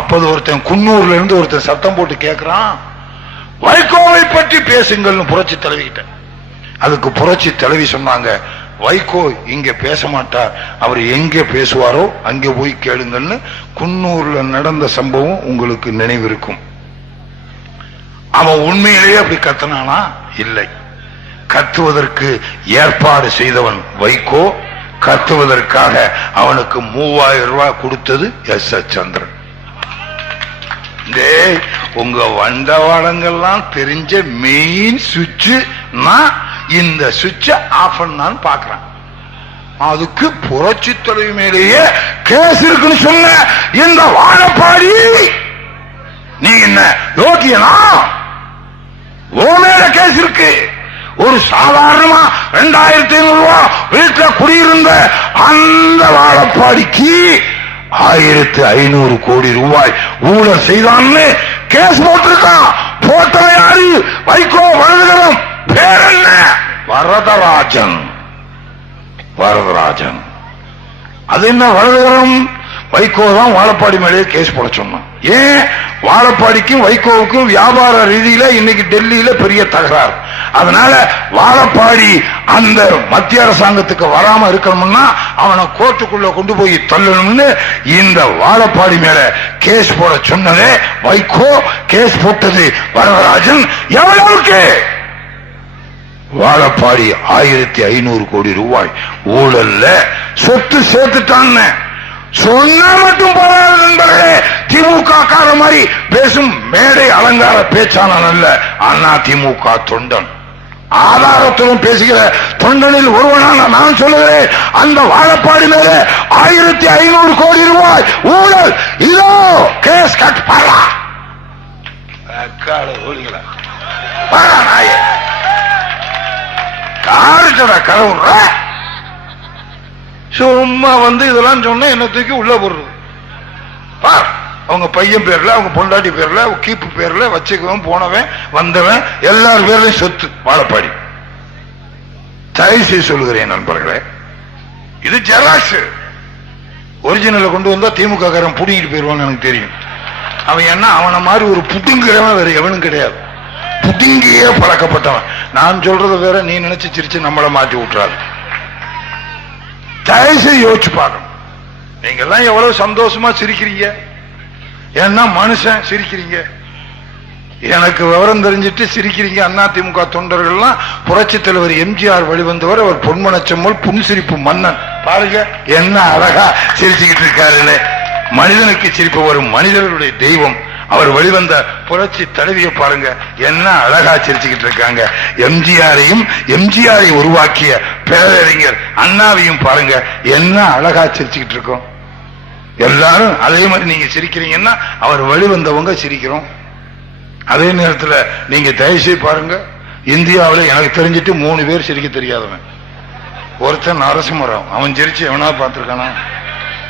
அப்போது ஒருத்தன் குன்னூர்ல இருந்து ஒருத்தன் சத்தம் போட்டு கேட்கிறான், வைகோவை பற்றி பேசுங்கள் புரட்சி தலைவி கிட்ட. அதுக்கு புரட்சி தலைவி சொன்னாங்க, வைகோ இங்க பேச மாட்டார், அவர் எங்க பேசுவாரோ அங்கே போய் கேளுங்கன்னு. குன்னூர்ல நடந்த சம்பவம் உங்களுக்கு நினைவிருக்கும். அவன் உண்மையிலேயே அப்படி கத்தனானா? இல்லை. கத்துவதற்கு ஏற்பாடு செய்தவன் வைகோ. கத்துவதற்காக அவனுக்கு 3000 ரூபாய் கொடுத்தது எஸ் எஸ் சந்திரன். உங்க வண்டவாளங்கள்லாம் தெரிஞ்ச மெயின் சுவிட்ச் இந்த சுவிட்ச ஆஃப் பண்ணான்னு பாக்குறேன். அதுக்கு புரட்சி தலைவி மேலேயே கேஸ் இருக்குன்னு சொன்ன இந்த வாழப்பாடி நீ என்ன யோகியனா? ஓ மேல கேஸ் இருக்கு. ஒரு சாதாரணமா 2500 ரூபாய் வீட்டுல குடியிருந்த அந்த வாழப்பாடிக்கு 1500 கோடி ரூபாய் ஊழல் செய்தான்னு கேஸ் போட்டிருக்கான். போட்டவன் யாரு? வைகோ வலதுகரம். பேர் என்ன? வரதராஜன். வரதராஜன். அது என்ன வலதுகரம்? வைகோ தான் வாழப்பாடி மேலே கேஸ் போட சொன்னான். ஏன்? வாழப்பாடிக்கும் வைகோவுக்கும் வியாபார ரீதியில இன்னைக்கு டெல்லியில பெரிய தகராறு. அதனால வாழப்பாடி அந்த மத்திய அரசாங்கத்துக்கு வராம இருக்கணும்னா அவனை கோர்ட்டுக்குள்ள கொண்டு போய் தள்ளணும்னு இந்த வாழப்பாடி மேல கேஸ் போட சொன்னதே வைகோ. கேஸ் போட்டது வரதராஜன். எவ்வளவுக்கு? வாழப்பாடி 1500 கோடி ரூபாய் ஊழல்ல சொத்து சேர்த்துட்டான்னு சொன்னா மட்டும் போராது நண்பர்களே. திமுக கார மாதிரி பேசும் மேடை அலங்கார பேச்சாளன் அல்ல, அண்ணா திமுக தொண்டன். ஆதாரத்துடன் பேசுகிற தொண்டனில் ஒருவனான நான் சொல்லுகிறேன். அந்த வாழப்பாடி மேல 1500 கோடி ரூபாய் ஊழல். இதோ கேஸ் கட் பாரா நாய காருச்சட கரவுற சும்மா வந்து இதெல்லாம் சொன்ன என்ன தூக்கி உள்ள போடுறது. பார், அவங்க பையன் பேர்ல, அவங்க பொண்டாட்டி பேர்ல, கீப்பு பேர்ல வச்சுக்குவன், போனவன் வந்தவன் எல்லார் பேர்லயும் சொத்து வாழப்பாடி. தயவு செய்து சொல்லுகிறேன் நண்பர்களே, இது ஜெராக்ஸ். ஒரிஜினலை கொண்டு வந்தா திமுக காரன் புடிங்கிட்டு போயிருவான்னு எனக்கு தெரியும். அவன் என்ன அவனை மாதிரி ஒரு புடுங்குறவன் வேற எவனும் கிடையாது. புடுங்கியே பழக்கப்பட்டவன். நான் சொல்றது வேற, நீ நினைச்சு சிரிச்சு நம்மளை மாற்றி விட்டுறாரு. தயவுசெய்து யோசிச்சு பார்க்கணும். நீங்க எல்லாம் எவ்வளவு சந்தோஷமா சிரிக்கிறீங்க. ஏன்னா மனுஷன் சிரிக்கிறீங்க. எனக்கு விவரம் தெரிஞ்சிட்டு சிரிக்கிறீங்க. அதிமுக தொண்டர்கள்லாம் புரட்சி தலைவர் எம்ஜிஆர் வழிவந்தவர். அவர் பொன்மனச்செம்மல் புன்சிரிப்பு மன்னன். பாருங்க என்ன அழகா சிரிச்சுக்கிட்டு இருக்காருன்னு. மனிதனுக்கு சிரிப்பு வரும், மனிதர்களுடைய தெய்வம். அவர் வெளிவந்த புரட்சி தலைவியை பாருங்க என்ன அழகா சிரிச்சுக்கிட்டு இருக்காங்க. எம்ஜிஆரை உருவாக்கிய பேரறிஞர் அண்ணாவையும் பாருங்க என்ன அழகா சிரிச்சுக்கிட்டு இருக்கோம். எல்லாரும் அதே மாதிரி நீங்க சிரிக்கிறீங்கன்னா அவர் வெளிவந்தவங்க சிரிக்கிறோம். அதே நேரத்தில் நீங்க தயவுசெய்து பாருங்க, இந்தியாவில் எனக்கு தெரிஞ்சிட்டு 3 பேர் சிரிக்க தெரியாதவன். ஒருத்தன் நரசிம்மராவ். அவன் சிரிச்சு எவனா பார்த்திருக்கானா?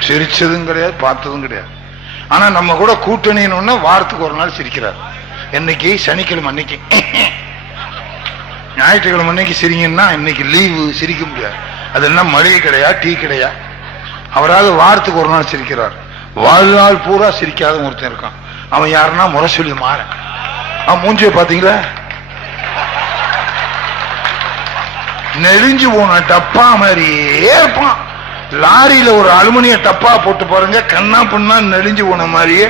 சிரிச்சதும் கிடையாது, பார்த்ததும் கிடையாது. ஆனா நம்ம கூட கூட்டணின்னு வாரத்துக்கு ஒரு நாள் சிரிக்கிறார். இன்னைக்கு சனிக்கிழமை அன்னைக்கு, ஞாயிற்றுக்கிழமை அன்னைக்கு சிரிங்கன்னா இன்னைக்கு லீவு, சிரிக்க முடியாது. அது என்ன மளிகை கிடையா, டீ கிடையா? அவராது வாரத்துக்கு ஒரு நாள் சிரிக்கிறார். வாழ்நாள் பூரா சிரிக்காத ஒருத்தன் இருக்கான். அவன் யாருன்னா முரசொலி மாறன். அவன் மூஞ்சிய பாத்தீங்களா? நெளிஞ்சு போன டப்பா மாதிரியே இருப்பான். லாரியில ஒரு அலுமினிய டப்பா போட்டு பாருங்க, கண்ணா பொண்ணா நெளிஞ்சு போன மாதிரியே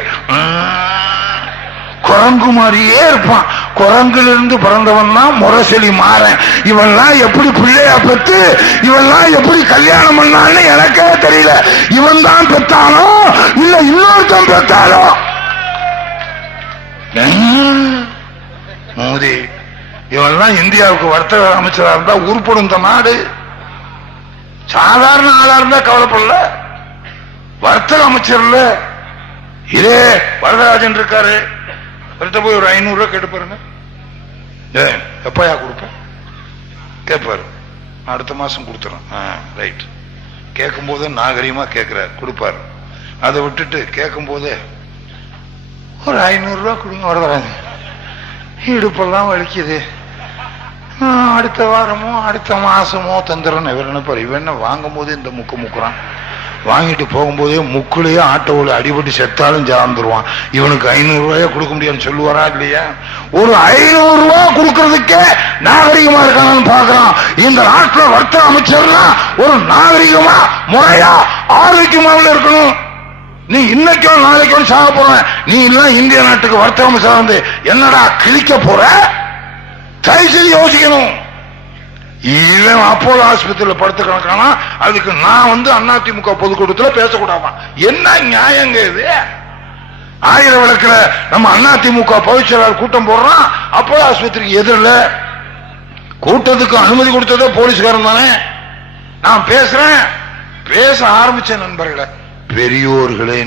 குரங்கு மாதிரியே இருப்பான். குரங்குல இருந்து பிறந்தவன் தான் முரசொலி மாறன். இவன்லாம் எப்படி பிள்ளையா பெற்று இவன்லாம் எப்படி கல்யாணம் பண்ணான்னு எனக்கே தெரியல. இவன் தான் பெற்றானோ இல்ல இன்னொருத்தன் பெற்றானோ? மோடி இவன்லாம் இந்தியாவுக்கு வர்த்தக அமைச்சரா இருந்தா உருப்படும் இந்த நாடு. சாதாரண ஆளா இருந்தா கவலைப்படல, வர்த்தக அமைச்சர்ல இதே வரதராஜன் இருக்காரு. போய் ஒரு 500 ரூபாய் கேட்டு பாருங்க. எப்பயா கொடுப்பேன் கேட்பாரு. அடுத்த மாசம் கொடுத்துறோம். ரைட். கேட்கும் போது நாகரிகமா கேட்கிறாரு, கொடுப்பாரு. அதை விட்டுட்டு கேட்கும் போது ஒரு 500 ரூபாய் கொடுங்க வரதராஜன், இடுப்பெல்லாம் வலிக்குது, அடுத்த வாரமோ அடுத்த மாசமோ தந்துடுறேன்னு இவர் நினைப்பாரு. இவன் என்ன வாங்கும் போதே இந்த முக்குறான், வாங்கிட்டு போகும்போதே முக்குலயே ஆட்டோவில் அடிபட்டு செத்தாலும் சார்ந்துருவான். இவனுக்கு 500 ரூபாய கொடுக்க முடியாதுன்னு சொல்லுவாரா இல்லையா? ஒரு 500 ரூபாய் கொடுக்கறதுக்கே நாகரிகமா இருக்கானு பாக்குறான். இந்த நாட்டில் வர்த்தக அமைச்சர்லாம் ஒரு நாகரிகமா முறையா ஆரோக்கியமாக இருக்கணும். நீ இன்னைக்கோ நாளைக்கோ சாக போற, நீ எல்லாம் இந்திய நாட்டுக்கு வர்த்தக அமைச்சர் வந்து என்னடா கிழிக்க போற? தயவுசெய்து யோசிக்கணும். இவன் அப்போலோ ஆஸ்பத்திரியில் படுத்து கிடக்கானா, அதுக்கு நான் வந்து அதிமுக பொதுக்கூட்டத்தில் பேசக்கூடாமா? என்ன நியாயங்க இது? 1000 விளக்குல நம்ம அதிமுக பொதுச் செயலாளர் கூட்டம் போடுறான், அப்போலோ ஆஸ்பத்திரிக்கு எதிரில் கூட்டத்துக்கு அனுமதி கொடுத்ததே போலீஸ்காரன் தானே. நான் பேசுறேன், பேச ஆரம்பிச்சேன். நண்பர்களே, பெரியோர்களே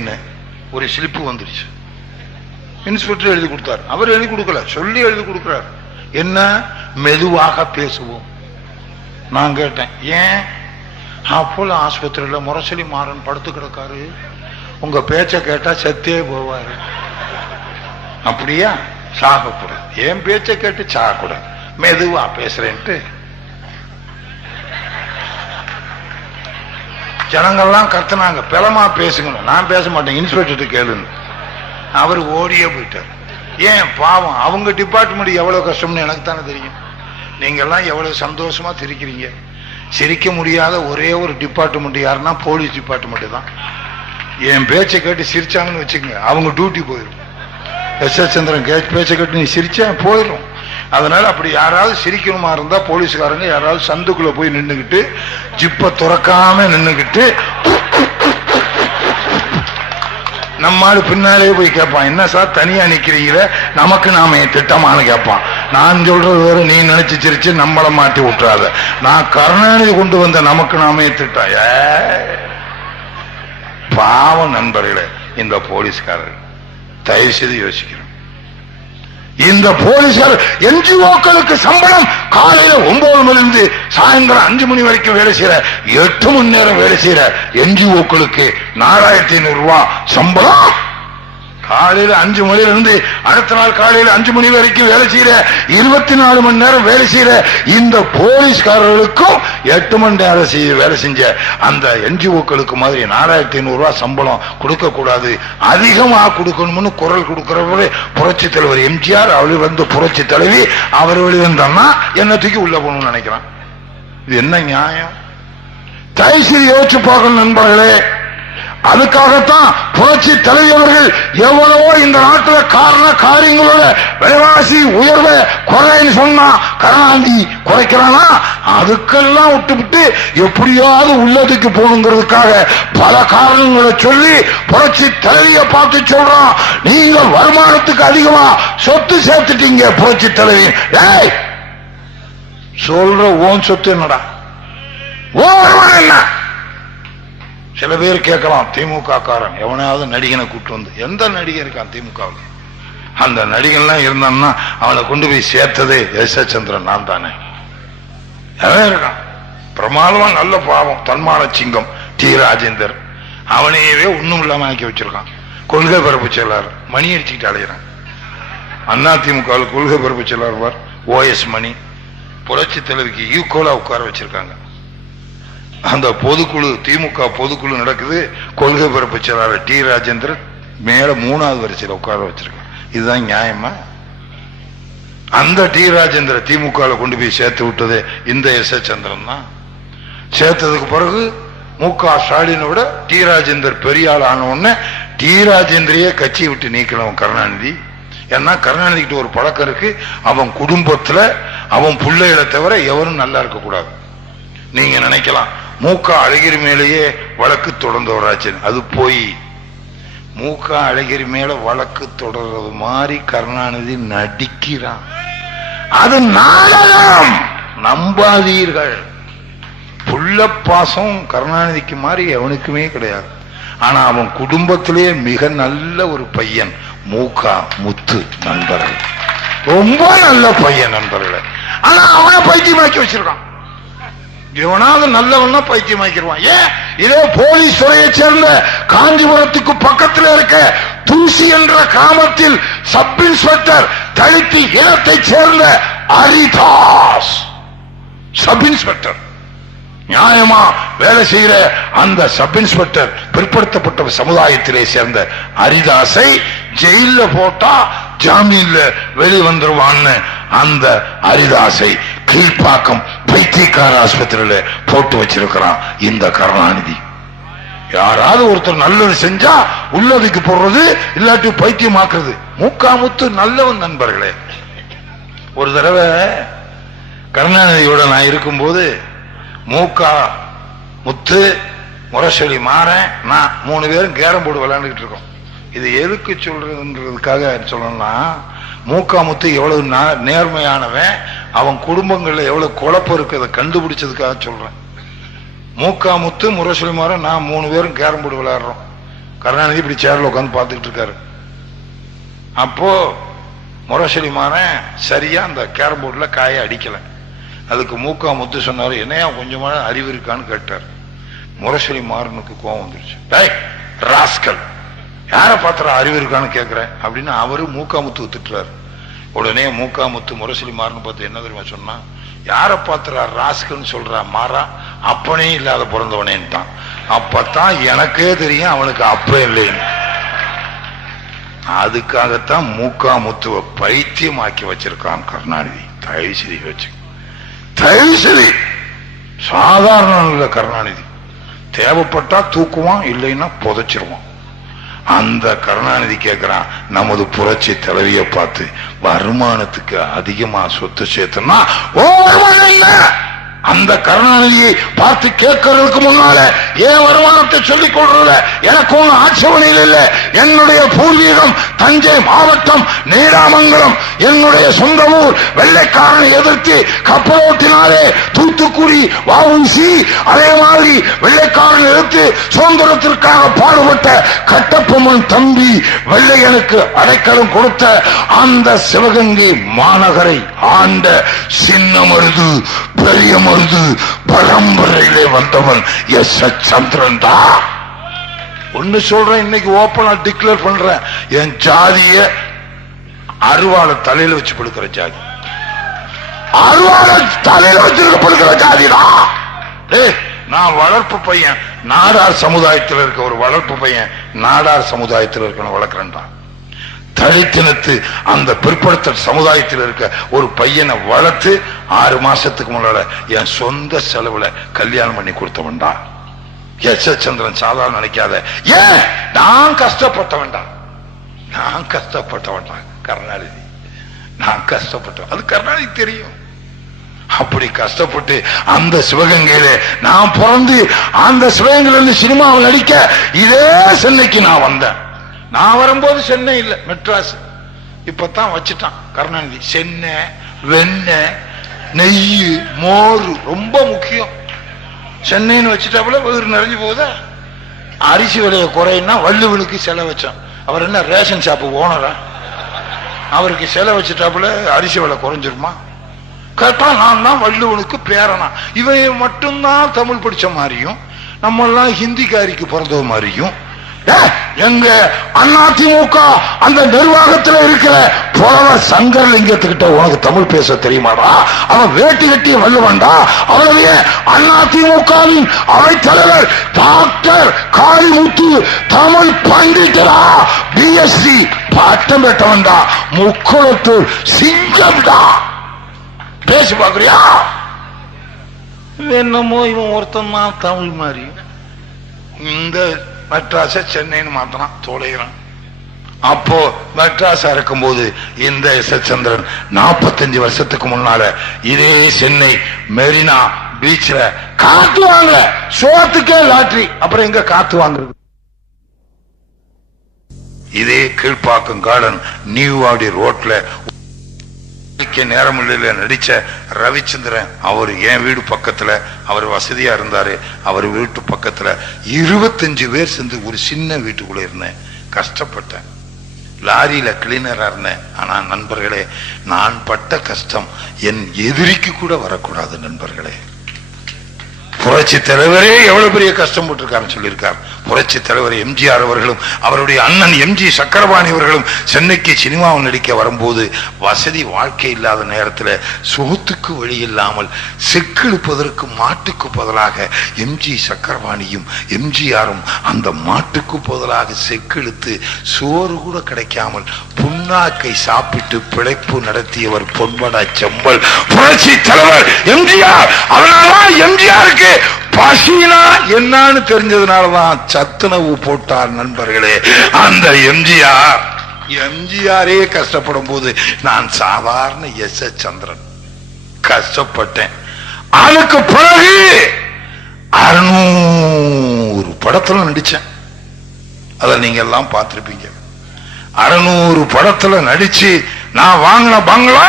ஒரு ஸ்லிப்பு வந்துருச்சு. இன்ஸ்பெக்டர் எழுதி கொடுத்தார். அவர் எழுதி கொடுக்கல, சொல்லி எழுதி கொடுக்கிறார். என்ன? மெதுவாக பேசுவோம். நான் கேட்டேன், ஏன்? அப்போலோ ஆஸ்பத்திரியில் முரசொலி மாறன் படுத்து கிடக்காரு, உங்க பேச்ச கேட்டா செத்தே போவாரு. அப்படியா? சாகக்கூடாது. என் பேச்ச கேட்டு சாகக்கூடாது, மெதுவா பேசுறேன்ட்டு ஜனங்கள்லாம் கத்துனாங்க, பெலமா பேசுங்க. நான் பேச மாட்டேன், இன்ஸ்பெக்டர் கேளுங்க. அவர் ஓடியே போயிட்டார். ஏன்? பாவம், அவங்க டிபார்ட்மெண்ட் எவ்வளவு கஷ்டம்னு எனக்கு தானே தெரியும். நீங்க எல்லாம் எவ்வளவு சந்தோஷமா சிரிக்கிறீங்க. சிரிக்க முடியாத ஒரே ஒரு டிபார்ட்மெண்ட் யாருன்னா போலீஸ் டிபார்ட்மெண்ட் தான். என் பேச்சை கேட்டு சிரிச்சாங்கன்னு வச்சுக்கோங்க, அவங்க டியூட்டி போயிடும். எஸ்.எஸ். சந்திரன் பேச்சை கேட்டு நீ சிரிச்சா போயிடும். அதனால அப்படி யாராவது சிரிக்கணுமா இருந்தா போலீஸ்காரங்க யாராவது சந்துக்குள்ள போய் நின்னுகிட்டு ஜிப்ப துறக்காம நின்னுகிட்டு நம்மால் பின்னாலே போய் கேட்பான், என்ன சார் தனியா நிக்கிறீங்கள, நமக்கு நாம திட்டமானு கேட்பான். நான் சொல்றது வேற, நீ நினைச்சு சிரிச்சு நம்மள மாட்டி விட்டுறாத. நான் கருணாநிதி கொண்டு வந்த நமக்கு நாமே திட்டம். பாவம் நண்பர்களே, இந்த போலீஸ்காரர் தயவு செய்து யோசிக்கிறோம். இந்த போலீசார் என்ஜிஓக்களுக்கு சம்பளம் காலையில 9 மணிலிருந்து சாயந்தரம் 5 மணி வரைக்கும் வேலை செய்யற, 8 மணி நேரம் வேலை செய்யற என்ஜிஓக்களுக்கு 4500 ரூபாய் சம்பளம். காலையில 5 மணில இருந்து அடுத்த நாள் காலையில 5 மணி வரைக்கும் வேலை செய்யற, 24 மணி நேரம் வேலை செய்யற இந்த போலீஸ்காரர்களுக்கும் 8 மணி நேரம் வேலை செஞ்ச அந்த என்ஜிஓக்களுக்கு மாதிரி 4500 ரூபாய் சம்பளம் கொடுக்க கூடாது, அதிகமா கொடுக்கணும்னு குரல் கொடுக்கிறவரு புரட்சி தலைவர் எம்ஜிஆர். அவர் வந்து புரட்சி தலைவி, அவர் வெளிவந்தா என்ன தூக்கி உள்ள போகணும்னு நினைக்கிறான். இது என்ன நியாயம்? தயவுசெய்து யோசிச்சு பார்க்கணும் நண்பர்களே. அதுக்காகத்தான் புரட்சி தலைவர்கள் எவ்வளவோ இந்த நாட்டில் காரண காரியங்களோட விலைவாசி உயர்வை குறைன்னு சொன்னா கருணாநிதி குறைக்கிறானா? அதுக்கெல்லாம் விட்டுவிட்டு எப்படியாவது உள்ளதுக்கு போகணுங்கிறதுக்காக பல காரணங்களை சொல்லி புரட்சி தலைவியை பார்த்து சொல்றான், நீங்க வருமானத்துக்கு அதிகமா சொத்து சேர்த்துட்டீங்க புரட்சி தலைவி. சொல்ற ஓன் சொத்து என்னடா, ஓ வருமானம் என்ன? சில பேர் கேட்கலாம், திமுக காரன் எவனாவது நடிகனை கூட்டு வந்து, எந்த நடிகன் இருக்கான் திமுகவில்? அந்த நடிகன்லாம் இருந்தான்னா அவனை கொண்டு போய் சேர்த்ததே எஸ் சந்திரன் நான் தானே. இருக்கான் பிரமாதமா நல்ல பாவம் தன்மான சிங்கம் டி ராஜேந்தர், அவனையவே ஒண்ணும் இல்லாம ஆக்கி வச்சிருக்கான். கொள்கை பரப்பு செயலாளர் மணி அடிச்சுக்கிட்டு அலையிறான். அண்ணா திமுக கொள்கை பரப்பு செயலாளர் OS மணி புரட்சி தலைவிக்கு ஈக்குவலா உட்கார வச்சிருக்காங்க. அந்த பொதுக்குழு திமுக பொதுக்குழு நடக்குது, கொள்கை பரப்பு செயலாளர் டி ராஜேந்திரன் மேல 3வது வரிசையில் உட்கார வச்சிருக்காங்க. இதுதான் நியாயமா? அந்த டி ராஜேந்திர திமுக கொண்டு போய் சேர்த்து விட்டது இந்த எஸ் சந்திரன் தான். சேர்த்ததுக்கு பிறகு MK ஸ்டாலினோட டி ராஜேந்தர் பெரிய ஆள் ஆன உடனே டி ராஜேந்திரையே கட்சியை விட்டு நீக்கணும் கருணாநிதி. ஏன்னா கருணாநிதிக்கிட்ட ஒரு பழக்கம் இருக்கு, அவன் குடும்பத்துல அவன் பிள்ளைகளை தவிர எவரும் நல்லா இருக்க கூடாது. நீங்க நினைக்கலாம் MK அழகிரி மேலேயே வழக்கு தொடர்ந்தவராச்சு, அது போய் MK அழகிரி மேல வழக்கு தொடர்றது மாதிரி கருணாநிதி நடிக்கிறான். அது நாடகம், நம்பாதீர்கள். புள்ள பாசம் கருணாநிதிக்கு மாதிரி எவனுக்குமே கிடையாது. ஆனா அவன் குடும்பத்திலேயே மிக நல்ல ஒரு பையன் MK முத்து நண்பர்கள், ரொம்ப நல்ல பையன் நண்பர்களே. ஆனா அவனை பைத்தியமாக்கி வச்சிருக்கான். இவனாவது நல்லவன்னா பைத்தியமாக்கிடுவான். ஏன்? இதே போலீஸ் துறையை சேர்ந்த காஞ்சிபுரத்துக்கு பக்கத்தில் இருக்க தூசி என்ற கிராமத்தில் சப் இன்ஸ்பெக்டர் தலித்து இனத்தை சேர்ந்த ஹரிதாஸ் சப் இன்ஸ்பெக்டர் நியாயமா வேலை செய்யற அந்த சப் இன்ஸ்பெக்டர் பிற்படுத்தப்பட்ட சமுதாயத்திலே சேர்ந்த ஹரிதாஸை ஜெயில போட்டா ஜாமீன்ல வெளிவந்துருவான்னு அந்த ஹரிதாஸை கீழ்ப்பாக்கம் பைத்தியக்கார ஆஸ்பத்திரியில போட்டு வச்சிருக்கிறான் இந்த கருணாநிதி. யாராவது ஒருத்தர் நல்லது செஞ்சா உள்ளதுக்கு போடுறது, இல்லாட்டி பைத்தியமாக்குறது. MK முத்து நல்லவன் நண்பர்களே. ஒரு தடவை கருணாநிதியோட நான் இருக்கும்போது MK முத்து, முரசொலி மாறன், நான் 3 பேரும் கேரம் போர்டு விளையாண்டுகிட்டு இருக்கோம். இது எதுக்கு சொல்றதுன்றதுக்காக சொல்லணும்னா, MK முத்து எவ்வளவு நேர்மையானவன், அவன் குடும்பங்கள்ல எவ்வளவு குழப்பம் இருக்கு அதை கண்டுபிடிச்சதுக்காக சொல்றேன். MK முத்து, முரசொலி மாறன், நான் 3 பேரும் கேரம் போர்டு விளையாடுறோம். கருணாநிதி இப்படி சேர்ல உட்காந்து பார்த்துக்கிட்டு இருக்காரு. அப்போ முரசொலி மாறன் சரியா அந்த கேரம் போர்டுல காய அடிக்கல. அதுக்கு MK முத்து சொன்னாரு, என்னையா கொஞ்சமான அறிவு இருக்கான்னு கேட்டார். முரசொலி மாறனுக்கு கோபம் வந்துருச்சு. டேய் ராஸ்கல், யார பாத்திர அறிவு இருக்கான்னு கேட்கிறேன் அப்படின்னு அவரு MK முத்து திட்டுறாரு. உடனே MK முத்து முரசொலி மாறன்னு பார்த்து என்ன தெரியுமா சொன்னா, யார பாத்திர ராஸ்கல்னு சொல்றா மாறா, அப்பனே இல்லாத பிறந்தவனேன்ட்டான். அப்பத்தான் எனக்கே தெரியும் அவனுக்கு அப்ப இல்லைன்னு. அதுக்காகத்தான் MK முத்துவை பைத்தியமாக்கி வச்சிருக்கான் கருணாநிதி. தயவு செய்து வச்சு, தயவு செய்து. சாதாரண கருணாநிதி தேவைப்பட்டா தூக்குவான், இல்லைன்னா புதைச்சிருவான். அந்த கருணாநிதி கேட்கிறான், நமது புரட்சி தலைவியை பார்த்து வருமானத்துக்கு அதிகமா சொத்து சேர்த்துனா அந்த கருணாநிதியை பார்த்து கேட்கறதுக்கு முன்னால ஏன் வருமானத்தை சொல்லிக் கொள்றத எனக்கு ஒன்றும் ஆட்சேபனையில் இல்லை. என்னுடைய பூர்வீகம் தஞ்சை மாவட்டம் நீடாமங்கலம், என்னுடைய சொந்த ஊர். வெள்ளைக்காரனை எதிர்த்து கப்பலோட்டினாலே தூத்துக்குடி வஉசி, அதே மாதிரி வெள்ளைக்காரனை எதிர்த்து சுதந்திரத்திற்காக பாடுபட்ட கட்டபொம்மன் தம்பி வெள்ளையனுக்கு அடைக்கலம் கொடுத்த அந்த சிவகங்கை மாநகரை ஆண்ட சின்ன மருது பெரிய மருது பரம்பரையிலே வந்தவன் எஸ் சந்திரன் தான். ஒன்னு சொல்றேன், இன்னைக்கு ஓப்பனா டிக்ளேர் பண்றேன், என் ஜாதிய அருவாளை தலையில வச்சு படுக்கிற ஜாதி, அருவாளை தலையில வச்சிருக்க படுக்கிற ஜாதிடா. நான் வளர்ப்பு பையன், நாடார் சமுதாயத்தில் இருக்க ஒரு வளர்ப்பு பையன், நாடார் சமுதாயத்தில் இருக்க வளர்க்கிறேன்டா. தலித்தினத்து அந்த பிற்படுத்த சமுதாயத்தில் இருக்க ஒரு பையனை வளர்த்து 6 மாசத்துக்கு முன்னால என் சொந்த செலவுல கல்யாணம் பண்ணி கொடுத்தவன்டா. எஸ் சந்திரன் சாதாரண நினைக்காத. ஏன் நான் கஷ்டப்பட்டவன்டா, நான் கஷ்டப்பட்டவன்டா கருணாநிதி, நான் கஷ்டப்பட்டவன். அது கருணாநிதி தெரியும். அப்படி கஷ்டப்பட்டு அந்த சிவகங்கையில நான் பிறந்து அந்த சிவகங்கையில சினிமாவில் நடிக்க இதே சென்னைக்கு நான் வந்தேன். நான் வரும்போது சென்னை இல்ல, மெட்ராஸ். இப்பதான் வச்சுட்டான் கருணாநிதி. சென்னை, வெண்ணெய், நெய், மோர் ரொம்ப முக்கியம். சென்னைன்னு வச்சுட்டாப்புல வீடு நிறைஞ்சு போகுதா. அரிசி விலையை குறையினா வள்ளுவனுக்கு செலவு வச்சான். அவர் என்ன ரேஷன் ஷாப்பு ஓனரா? அவருக்கு செலவு வச்சுட்டாப்புல அரிசி விலை குறைஞ்சிருமா? கேட்டா நான் தான் வள்ளுவனுக்கு பேரனா. இவன் மட்டும்தான் தமிழ் படிச்ச மாதிரியும், நம்ம எல்லாம் ஹிந்திக்காரிக்கு பிறந்த மாதிரியும். எங்க அதிமுக அந்த நிர்வாகத்தில் இருக்கிற புலவர் சங்கரலிங்கத்துக்கிட்ட உனக்கு தமிழ் பேச தெரியுமாடா? அவன் வேட்டி கட்டிய வள்ளுவன்டா. அவனுடைய அதிமுகவின் அவைத்தலைவர் டாக்டர் காளிமுத்து தமிழ் பண்டிதரா, பிஎஸ்சி பட்டம் பெற்றவன்டா, முக்குளத்து சிங்கம்டா. பேசி பாக்குறியா? என்னமோ இவன் ஒருத்தன் தான் தமிழ் மாதிரி. இந்த மெட்ராஸ சென்னைன்னு மாத்தலாம், தொலைகிறான். அப்போ மெட்ராஸா இருக்கும் போது இந்த எஸ் சந்திரன் 45 வருஷத்துக்கு முன்னால இதே சென்னை மெரினா பீச்ல காத்து வாங்க, சோத்துக்கே லாட்ரி. அப்புறம் எங்க காத்து வாங்குறது? இதே கீழ்ப்பாக்கம் கார்டன் நியூவாடி ரோட்ல நேரமில்ல நடிச்ச ரவிச்சந்திரன், அவர் என் வீடு பக்கத்துல, அவர் வசதியா இருந்தாரு. அவர் வீட்டு பக்கத்துல 25 பேர் சேர்ந்து ஒரு சின்ன வீட்டுக்குள்ள இருந்தேன். கஷ்டப்பட்டேன், லாரியில கிளீனரா இருந்தேன். ஆனா நண்பர்களே, நான் பட்ட கஷ்டம் என் எதிரிக்கு கூட வரக்கூடாது நண்பர்களே. புரட்சி தலைவரே எவ்வளவு பெரிய கஷ்டம் போட்டிருக்காருன்னு சொல்லியிருக்கார். புரட்சி தலைவர் எம்ஜிஆர் அவர்களும் அவருடைய அண்ணன் எம்ஜி சக்கரபாணி அவர்களும் சென்னைக்கு சினிமாவில் நடிக்க வரும்போது வசதி வாழ்க்கை இல்லாத நேரத்தில் சோத்துக்கு வழி இல்லாமல் செக்கெடுப்பதற்கு மாட்டுக்கு பதிலாக எம்ஜி சக்கரபாணியும் எம்ஜிஆரும் அந்த மாட்டுக்கு பதிலாக செக்கெடுத்து சோறு கூட கிடைக்காமல் புண்ணாக்கை சாப்பிட்டு பிழைப்பு நடத்தியவர் பொன்மன செம்மல் புரட்சி தலைவர் எம்ஜிஆர். அதனால எம்ஜிஆருக்கு பசினா என்னன்னு தெரிஞ்சதுனாலதான் சத்துணவு போட்டார் நண்பர்களே. அந்த எம்ஜிஆரே கஷ்டப்படும் போது நான் சாதாரண எஸ் சந்திரன் கஷ்டப்பட்டேன். அதுக்கு பிறகு 600 படத்துல நடிச்சேன். அத நீங்க எல்லாம் பார்த்திருப்பீங்க. 600 படத்துல நடிச்சு நான் வாங்கின பங்களா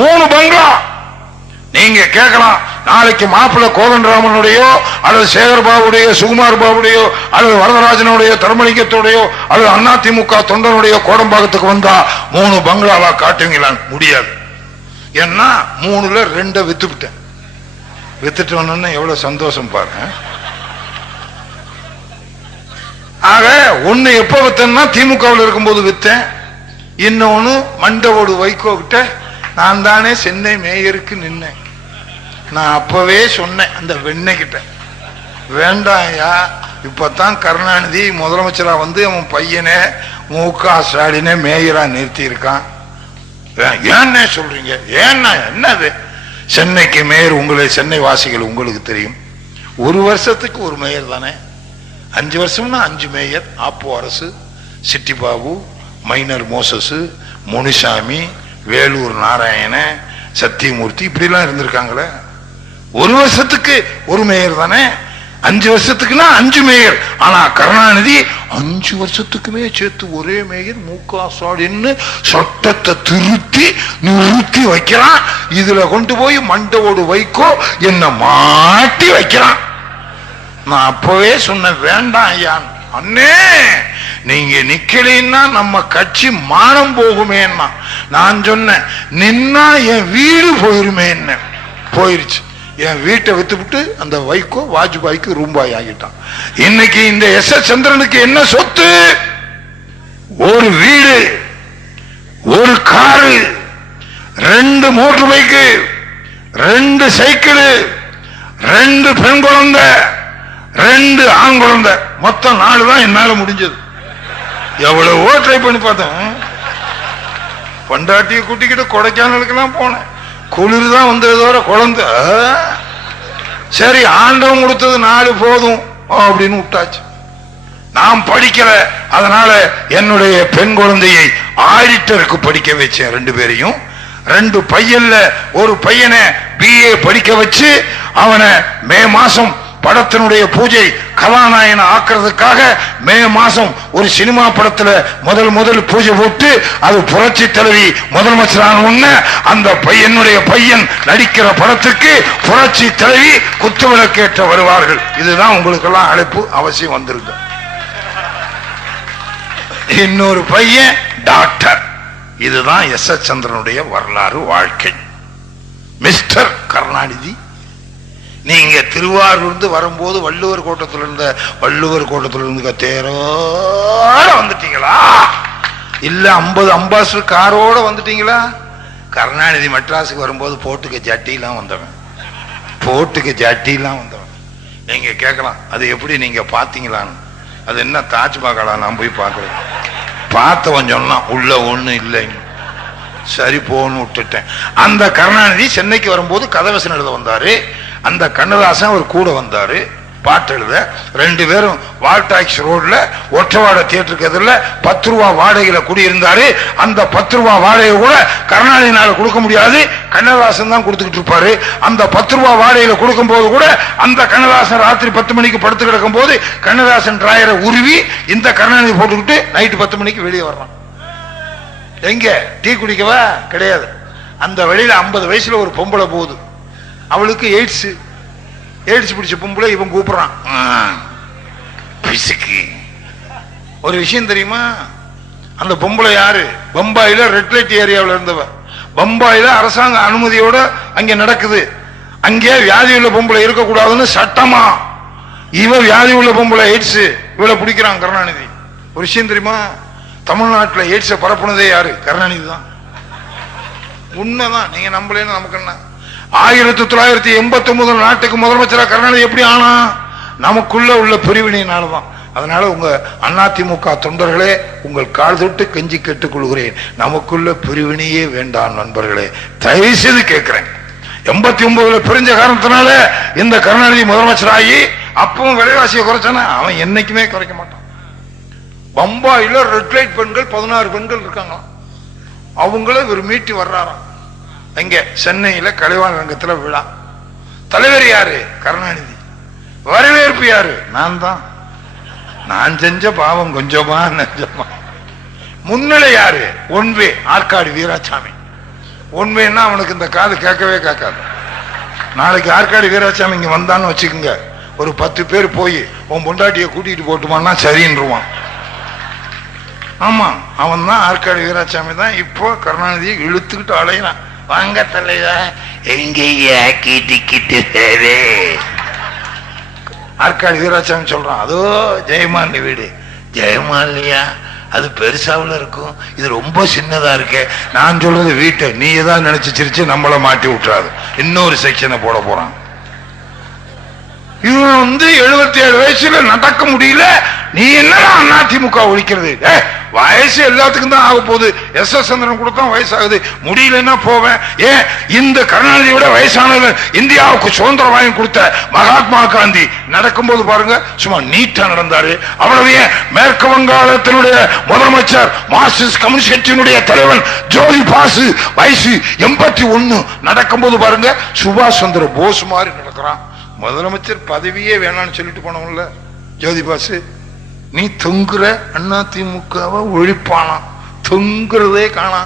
3 பங்களா. நீங்க கேட்கலாம், நாளைக்கு மாப்பிள்ள கோதண்டராமனுடையோ அல்லது சேகர் பாபுடையோ சுகுமார் பாபுடையோ அல்லது வரதராஜனுடைய தர்மலிங்கத்தோடையோ அல்லது அதிமுக தொண்டனுடைய கோடம்பாக்கத்துக்கு வந்தா 3 பங்களாவா காட்டுவீங்களான்னு முடியாது. ஏன்னா 3ல 2 வித்துட்டேன். வித்துட்டோன்னு எவ்வளவு சந்தோஷம் பாருங்க. ஆக ஒன்னு எப்ப வித்தேன்னா திமுகவில் இருக்கும்போது வித்தேன். இன்னொன்னு மண்டவோடு வைகோ கிட்ட நான் தானே சென்னை மேயருக்கு நின்னேன். நான் அப்பவே சொன்னேன் அந்த வெண்ணெய் கிட்ட, வேண்டாயா இப்பதான் கருணாநிதி முதலமைச்சரா வந்து அவன் பையனே மு.க. ஸ்டாலினே மேயரா நிறுத்தி இருக்கான். ஏன்னு சொல்றீங்க? ஏன்னா என்னது? சென்னைக்கு மேயர் உங்களை சென்னை வாசிகள் உங்களுக்கு தெரியும். 1 வருஷத்துக்கு ஒரு மேயர் தானே. 5 வருஷம்னா 5 மேயர். ஆப்போ அரசு, சிட்டிபாபு, மைனர் மோசஸ், முனிசாமி, வேலூர் நாராயண, சத்தியமூர்த்தி இப்படி எல்லாம் இருந்திருக்காங்களே. 1 வருஷத்துக்கு ஒரு மேயர் தானே. 5 வருஷத்துக்குன்னா 5 மேயர். ஆனா கருணாநிதி 5 வருஷத்துக்குமே சேர்த்து ஒரே மேயர் மு.க. ஸ்டாலின் சட்டத்தை திருத்தி நிறுத்தி வைக்கிறான். இதுல கொண்டு போய் மண்டவோடு வைக்கோ என்ன மாட்டி வைக்கிறான். நான் அப்பவே சொன்ன வேண்டாம் ஐயா அண்ணே, நீங்க நிக்கலைன்னா நம்ம கட்சி மானம் போகுமேன்னா. நான் சொன்னேன் நின்னா என் வீடு போயிருமே. என்ன போயிருச்சு. என் வீட்டை வித்துவிட்டு அந்த வைகோ வாஜ்பாய்க்கு ரூபாய் ஆகிட்டான். இன்னைக்கு இந்த எஸ் சந்திரனுக்கு என்ன சொத்து? ஒரு வீடு, ஒரு காரு, 2 மோட்டர் பைக்கு, 2 சைக்கிள், 2 பெண் குழந்தை, 2 ஆண் குழந்தை, மொத்தம் 4 தான் என்னால முடிஞ்சது. எவ்வளவோ ட்ரை பண்ணி பார்த்தேன். பொண்டாட்டியை கூட்டிக்கிட்டு கொடைக்கானலுக்கெல்லாம் போனேன். குளிர் தான் வந்ததோட குழந்தை. சரி, ஆண்டவன் கொடுத்தது 4 போதும் அப்படின்னு விட்டாச்சு. நான் படிக்கல, அதனால என்னுடைய பெண் குழந்தையை ஆடிட்டருக்கு படிக்க வச்சேன். 2 பேரையும் 2 பையன்ல ஒரு பையனை BA படிக்க வச்சு அவனை மே மாசம் படத்தினுடைய பூஜை கதாநாயகனை ஆக்குறதுக்காக மே மாசம் ஒரு சினிமா படத்துல முதல் பூஜை போட்டு அது புரட்சி தலைவி முதலமைச்சரான உடனே அந்த பையனுடைய பையன் நடிக்கிற படத்துக்கு புரட்சி தலைவி குத்துவிளக்கேற்ற வருவார்கள். இதுதான் உங்களுக்கு எல்லாம் அழைப்பு அவசியம் வந்திருக்கு. இன்னொரு பையன் டாக்டர். இதுதான் எஸ் சந்திரனுடைய வரலாறு வாழ்க்கை. மிஸ்டர் கருணாநிதி, நீங்க திருவாரூர்ந்து வரும்போது வள்ளுவர் கோட்டத்திலிருந்து தேரோட வந்துட்டீங்களா? இல்ல 50 அம்பாசிடர் காரோட வந்துட்டீங்களா? கருணாநிதி மெட்ராஸுக்கு வரும்போது போட்டுக்க ஜட்டிலாம் வந்தவன். நீங்க கேட்கலாம், அது எப்படி நீங்க பாத்தீங்களான்னு. அது என்ன தாஜ்மஹாலா? நான் போய் பார்க்கறேன். பார்த்தவன் சொன்னான் உள்ள ஒண்ணு இல்லைன்னு. சரி போன்னு விட்டுட்டேன். அந்த கருணாநிதி சென்னைக்கு வரும்போது கதவசனம் எழுத வந்தாரு. அந்த கண்ணதாசன் அவர் கூட வந்தாரு பாட்டு எழுத. 2 பேரும் வால்டாக்ஸ் ரோட்ல ஒற்றவாட தியேட்டருக்கு எதிரில் 10 ரூபா வாடகையில குடியிருந்தாரு. அந்த 10 ரூபா வாடகை கூட கருணாநிதினால கொடுக்க முடியாது, கண்ணதாசன் தான் கொடுத்துக்கிட்டு இருப்பாரு. அந்த 10 ரூபா வாடகையில கொடுக்கும் போது கூட அந்த கண்ணதாசன் ராத்திரி 10 மணிக்கு படுத்து கிடக்கும் போது கண்ணதாசன் டிராயரை உருவி இந்த கருணாநிதி போட்டுக்கிட்டு நைட்டு 10 மணிக்கு வெளியே வர்றான். எங்க டீ குடிக்கவா? கிடையாது. அந்த வெளியில 50 வயசுல ஒரு பொம்பளை போகுது. அவளுக்கு எய்ட்ஸ் பிடிச்ச பொம்பளை இவன் கூப்பிடுறான். ஒரு விஷயம் தெரியுமா? அந்த பொம்பளை யாரு? பம்பாயில ரெட் லைட் ஏரியாவில் இருந்தவ. பம்பாயில அரசாங்க அனுமதியோட அங்க நடக்குது. அங்கே வியாதி உள்ள பொம்பளை இருக்கக்கூடாதுன்னு சட்டமா. இவ வியாதி உள்ள பொம்பளை எய்ட்ஸ், இவளை பிடிக்கிறான் கருணாநிதி. ஒரு விஷயம் தெரியுமா? தமிழ்நாட்டில் எய்ட்ஸை பரப்புனதே யாரு? கருணாநிதி தான். உண்மைதான், நீங்க நம்பலன்னு நமக்கு என்ன. 1989 நாட்டுக்கு முதலமைச்சராக கருணாநிதி எப்படி ஆனா? நமக்குள்ள உள்ள பிரிவினையினாலதான். அதனால உங்க அதிமுக தொண்டர்களே, உங்கள் கால் தொட்டு கெஞ்சி கேட்டுக் கொள்கிறேன், நமக்குள்ள பிரிவினையே வேண்டாம் நண்பர்களே, தயவு செய்து கேட்கிறேன். 89 பிரிஞ்ச காரணத்தினால இந்த கருணாநிதி முதலமைச்சராகி அப்பவும் விலைவாசியை குறைச்சானா? அவன் என்னைக்குமே குறைக்க மாட்டான். பம்பாயில ரெட் லைட் பெண்கள் 16 பெண்கள் இருக்காங்க. அவங்கள ஒரு மீட்டி வர்றாராம். எங்க? சென்னையில கலைவாணர் ரங்கத்துல விழா. தலைவர் யாரு? கருணாநிதி. வரவேற்பு யாரு? நான் தான். நான் செஞ்ச பாவம் கொஞ்சமா நெஞ்சமா. முன்னிலை யாரு? ஒன்வே ஆற்காடு வீராசாமி. ஒன்வேன்னா அவனுக்கு இந்த காது கேட்கவே கேட்காது. நாளைக்கு ஆற்காடு வீராசாமி இங்க வந்தான்னு வச்சுக்கோங்க, ஒரு 10 பேர் போய் உன் பொண்டாட்டியை கூட்டிட்டு போட்டுமான்னா சரின்றுவான். ஆமா, அவன் தான் ஆற்காடு வீராசாமி தான். இப்போ கருணாநிதியை இழுத்துக்கிட்டு அலையிறான். வாங்க தலைவா, எங்கேயா கிட்டு ஆற்காடு வீராசாமி சொல்றான். அதோ ஜெயமாலினி வீடு. ஜெயமாலினியா? அது பெருசாவில் இருக்கும், இது ரொம்ப சின்னதா இருக்கு. நான் சொல்றது வீட்டை நீ ஏதாவது நினைச்சு சிரிச்சு நம்மள மாட்டி விட்டுறாது. இன்னொரு செக்ஷனை போட போறான். இவன் 77 வயசுல நடக்க முடியல, நீ என்னடா அதிமுக ஒழிக்கிறது? வயசு எல்லாத்துக்கும் தான் ஆக போகுது. எஸ் சந்திரன் கூட தான் வயசாகுது, முடியலன்னா போவேன். ஏன் இந்த கருணாநிதியோட வயசானவர் இந்தியாவுக்கு சுதந்திரம் வாங்கி கொடுத்த மகாத்மா காந்தி நடக்கும்போது பாருங்க, சும்மா நீட்டா நடந்தாரு. அவ்வளவு ஏன் மேற்கு வங்காளத்தினுடைய முதலமைச்சர் மார்க்சிஸ்ட் கம்யூனிஸ்ட் கட்சியினுடைய தலைவன் ஜோதி பாசு வயசு 81 நடக்கும்போது பாருங்க, சுபாஷ் சந்திர போஸ் மாதிரி நடக்கிறான். முதலமைச்சர் பதவியே வேணான்னு சொல்லிட்டு போனவங்கள ஜோதி பாசு. நீ தொங்குற அதிமுகவை ஒழிப்பானா? தொங்குறதே காணா,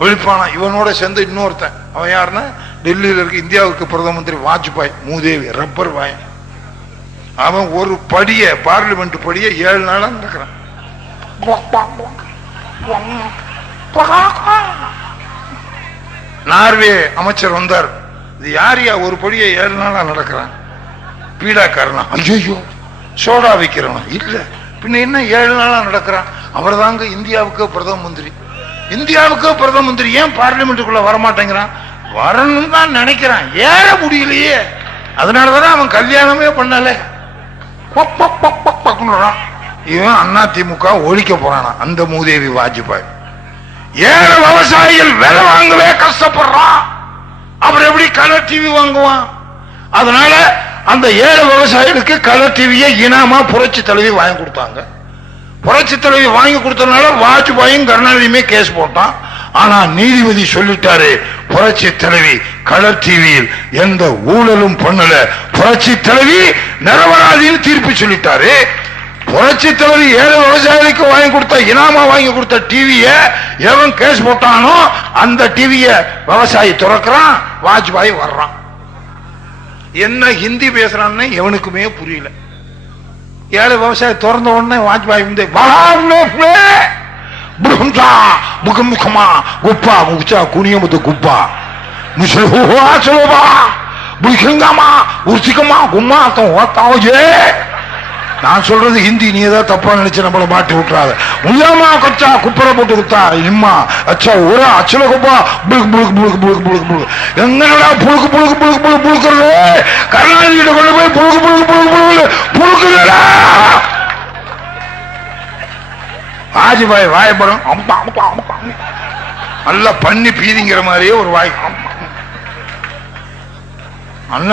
ஒழிப்பானா. இவனோட சேர்ந்து இன்னொருத்தன், அவன் யாருன்னா டெல்லியில இருக்க இந்தியாவுக்கு பிரதம மந்திரி வாஜ்பாய், மூதேவி ரப்பர் வாயன். அவன் ஒரு படிய பார்லிமெண்ட் படிய 7 நாளா நடக்கிறான். நார்வே அமைச்சர் வந்தார், இது யாரியா ஒரு படியை 7 நாளா நடக்கிறான்? பீடாக்காரனா? ஐயோ சோடா வைக்கிறவன் இல்ல, பின்ன என்ன 7 நாளா நடக்கிறான்? அவர் தாங்க இந்தியாவுக்கு பிரதம மந்திரி. இந்தியாவுக்கு பிரதம மந்திரி ஏன் பார்லிமெண்ட்டுக்குள்ள வரமாட்டேங்கிறான்? வரணும் தான் நினைக்கிறான், ஏற முடியலையே. அதனாலதான் அவன் கல்யாணமே பண்ணல. இவன் அதிமுக ஒழிக்க போறானா அந்த மூதேவி வாஜ்பாய். ஏழை விவசாயிகள் விலை வாங்கவே கஷ்டப்படுறான், அப்புறம் எப்படி கலர் டிவி வாங்குவான்? அதனால அந்த ஏழை விவசாயிகளுக்கு கலர் டிவியை இனாமா புரட்சி தலைவி வாங்கி கொடுத்தாங்க. புரட்சி தலைவி வாங்கி கொடுத்ததுனால வாஜ்பாயும் கருணாநிதியுமே கேஸ் போட்டான். ஆனா நீதிபதி சொல்லிட்டாரு, புரட்சி தலைவி கலர் டிவியில் எந்த ஊழலும் பண்ணல, புரட்சி தலைவி நிரபராதின்னு தீர்ப்பு சொல்லிட்டாரு. புரட்சி தலைவி ஏழை விவசாயிகளுக்கு வாங்கி கொடுத்த இனாமா வாங்கி கொடுத்த டிவிய எவன் கேஸ் போட்டானோ அந்த டிவிய விவசாயி துறக்கிறான், வாஜ்பாய் வர்றான். என்ன ஹிந்தி பேசுறான்னு எவனுக்குமே புரியல. ஏழை விவசாயி திறந்த உடனே வாஜ்பாய் வந்து முகமுகமா குப்பா முகச்சா குனியமுத்து குப்பா முசலோபா புலிகங்கமா உச்சிக்கமா கும்மாத்தம் ஓத்தாவோ. நான் சொல்றது ஹிந்தி, நீ ஏதாவது தப்பா நினைச்சு நம்மள மாட்டி விட்டுறாத. முல்லாமா கச்சா குப்பரை போட்டு குத்தா இம்மா அச்சா ஊரா அச்சல குப்பா புழுக்கு புழுக்கு புழுக்கு புழுக்கு புழுக்கு புழுக்கு எங்கடா புழுக்கு புழுக்கு புழுக்கு புழுக்கு புழுக்கிறது? கருணாநிதி கிட்ட கொண்டு போய் புழுக்கு புழுக்கு புழுக்கு புழுக்கு புழுக்குறா. வாஜ்பாய் வாயப்படும் நல்லா பண்ணி பீதிங்கிற மாதிரியே ஒரு வாய்.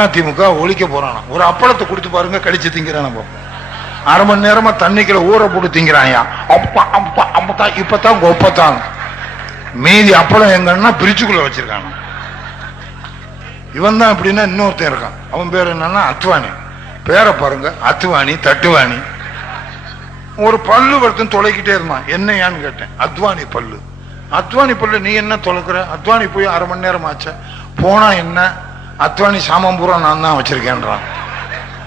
அதிமுக ஒழிக்க போறானா? ஒரு அப்பளத்தை கொடுத்து பாருங்க, கடிச்சு திங்கிறான. அரை மணி நேரமா தண்ணிக்குள்ள ஊற போட்டு திங்கிறான். இப்பதான் ஒப்பத்தான் மீதி அப்பளம் எங்கன்னா பிரிச்சுக்குள்ள வச்சிருக்கான. இவன் தான் எப்படின்னா இன்னொருத்தன் இருக்கான், அவன் பேர் என்னன்னா அத்வானி. பேரை பாருங்க, அத்வானி தட்டுவானி. ஒரு பல்லு வருத்தம் தொலைக்கிட்டே இருந்தான். என்னையான்னு கேட்டேன். அத்வானி பல்லு. அத்வானி பல்லு நீ என்ன தொலைக்கிற? அத்வானி போய் அரை மணி நேரம் ஆச்ச. போனா என்ன, அத்வானி சாமான் பூரா நான் தான் வச்சிருக்கேன்றான்.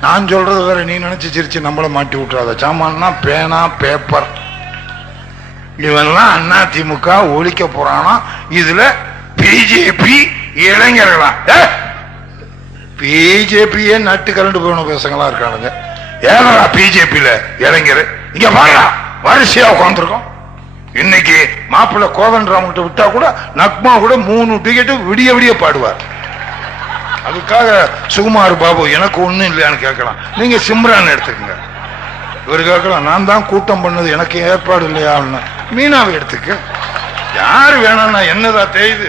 நான் சொல்றது வேற, நீ நினைச்சு சிரிச்சு நம்மள மாட்டி விட்டுறாத. சாமான்னா பேனா பேப்பர். இவெல்லாம் அதிமுக ஒழிக்க போறானா? இதுல பிஜேபி இளைஞர்களா? பிஜேபியே நட்டு கரண்டு போன பேசுங்களா இருக்கானுங்க. ஏன்னா பிஜேபியில இளைஞர் இங்க பாருடா வரிசையா உட்காந்துருக்கோம். இன்னைக்கு மாப்பிள்ள கோதண்டராம் கிட்ட விட்டா கூட நக்மா கூட 3 டிக்கெட்டு விடிய விடிய பாடுவார். அதுக்காக சுகுமார் பாபு எனக்கு ஒண்ணும் இல்லையான்னு கேட்கலாம். நீங்க சிம்ரான் எடுத்துக்கங்க. இவரு கேட்கலாம், நான் தான் கூட்டம் பண்ணது, எனக்கு ஏற்பாடு இல்லையா? மீனாவை எடுத்துக்க. யாரு வேணாம்னா என்னதான் தெரியுது?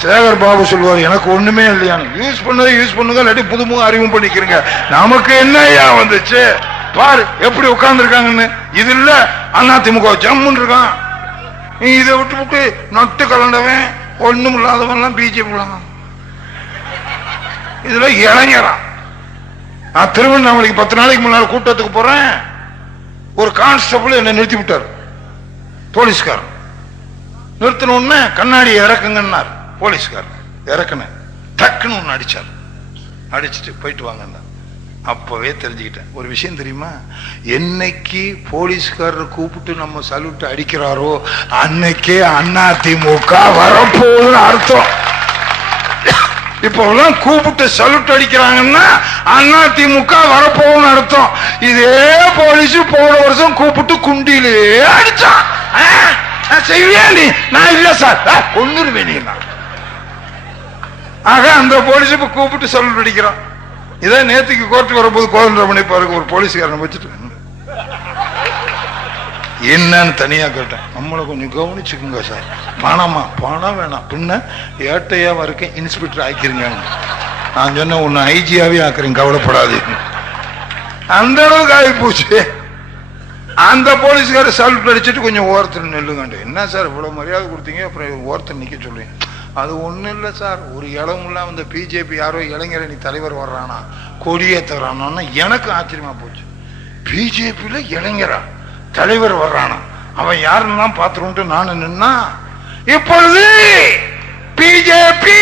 சேகர் பாபு சொல்லுவார், எனக்கு ஒண்ணுமே இல்லையான்னு. யூஸ் பண்ணதை யூஸ் பண்ணுங்க, இல்லாட்டி புதுமுக அறிவும் பண்ணிக்கிறீங்க. நமக்கு என்ன வந்துச்சு பாரு எப்படி உட்கார்ந்து இருக்காங்கன்னு. இது இல்ல அதிமுக ஜம்முன்னு இருக்கான். நீ இதை விட்டு விட்டு நட்டு கலண்டவன் ஒண்ணும் இல்லாதவன் எல்லாம் பிஜேபி. இதுல இளைஞரா? நான் திருவண்ணாமலைக்கு 10 நாளைக்கு முன்னாடி கூட்டத்துக்கு போறேன். ஒரு கான்ஸ்டபிள் என்ன நிறுத்தி விட்டார், போலீஸ்காரன். நிறுத்தின உடனே கண்ணாடி இறக்குங்கன்னார். போலீஸ்காரன் இறக்குன டக்குன்னு ஒன்னு அடிச்சார். அடிச்சுட்டு போயிட்டு வாங்க. அப்பவே தெரிஞ்சுக்கிட்டேன் ஒரு விஷயம் தெரியுமா? என்னைக்கு போலீஸ்காரர் கூப்பிட்டு நம்ம சல்யூட் அடிக்கிறாரோ அன்னைக்கே அதிமுக வரப்போகுதுன்னு அர்த்தம். இப்ப கூப்பிட்டு சல்யூட் அடிக்கிறாங்கன்னா அதிமுக வரப்போகுதுன்னு அர்த்தம். இதே போலீஸ் போன வருஷம் கூப்பிட்டு குண்டிலே அடிச்சான். செய்வியா நீ? நான் இல்ல சார், கொன்னுருவேன் நீ. ஆக அந்த போலீஸ் இப்ப கூப்பிட்டு சல்யூட் அடிக்கிறான். இதை நேற்றுக்கு கோர்ட்டுக்கு வரும்போது கோதண்டராமனை பாருங்க, ஒரு போலீஸ்காரனை வச்சுட்டு என்னன்னு தனியா கேட்டேன். நம்மளை கொஞ்சம் கவனிச்சுக்குங்க சார். பணமா? பணம் வேணாம், பின்ன ஏட்டையாவா இருக்க இன்ஸ்பெக்டர் ஆக்கிருங்க. நான் சொன்ன உன்னை ஐஜியாவே ஆக்குறேன், கவலைப்படாது. அந்த அளவுக்கு ஆகி போச்சு. அந்த போலீஸ்கார சல்யூட் அடிச்சுட்டு கொஞ்சம் ஓரத்தில் நெல்லுங்க. என்ன சார் இவ்வளவு மரியாதை கொடுத்தீங்க, அப்புறம் ஓரத்தில் நிக்க சொல்லுங்க. அது ஒண்ணு இல்ல சார், ஒரு இளமுலாம் இந்த பிஜேபி யாரோ இளைஞரணி தலைவர் வர்றானா, கொடியேற்றுறானா, எனக்கு ஆச்சரியமா போச்சு. பிஜேபியில இளைஞரா தலைவர் வர்றானா, அவன் யாருன்னு பாத்துருட்டு நானு நின்னா. இப்பொழுது பிஜேபி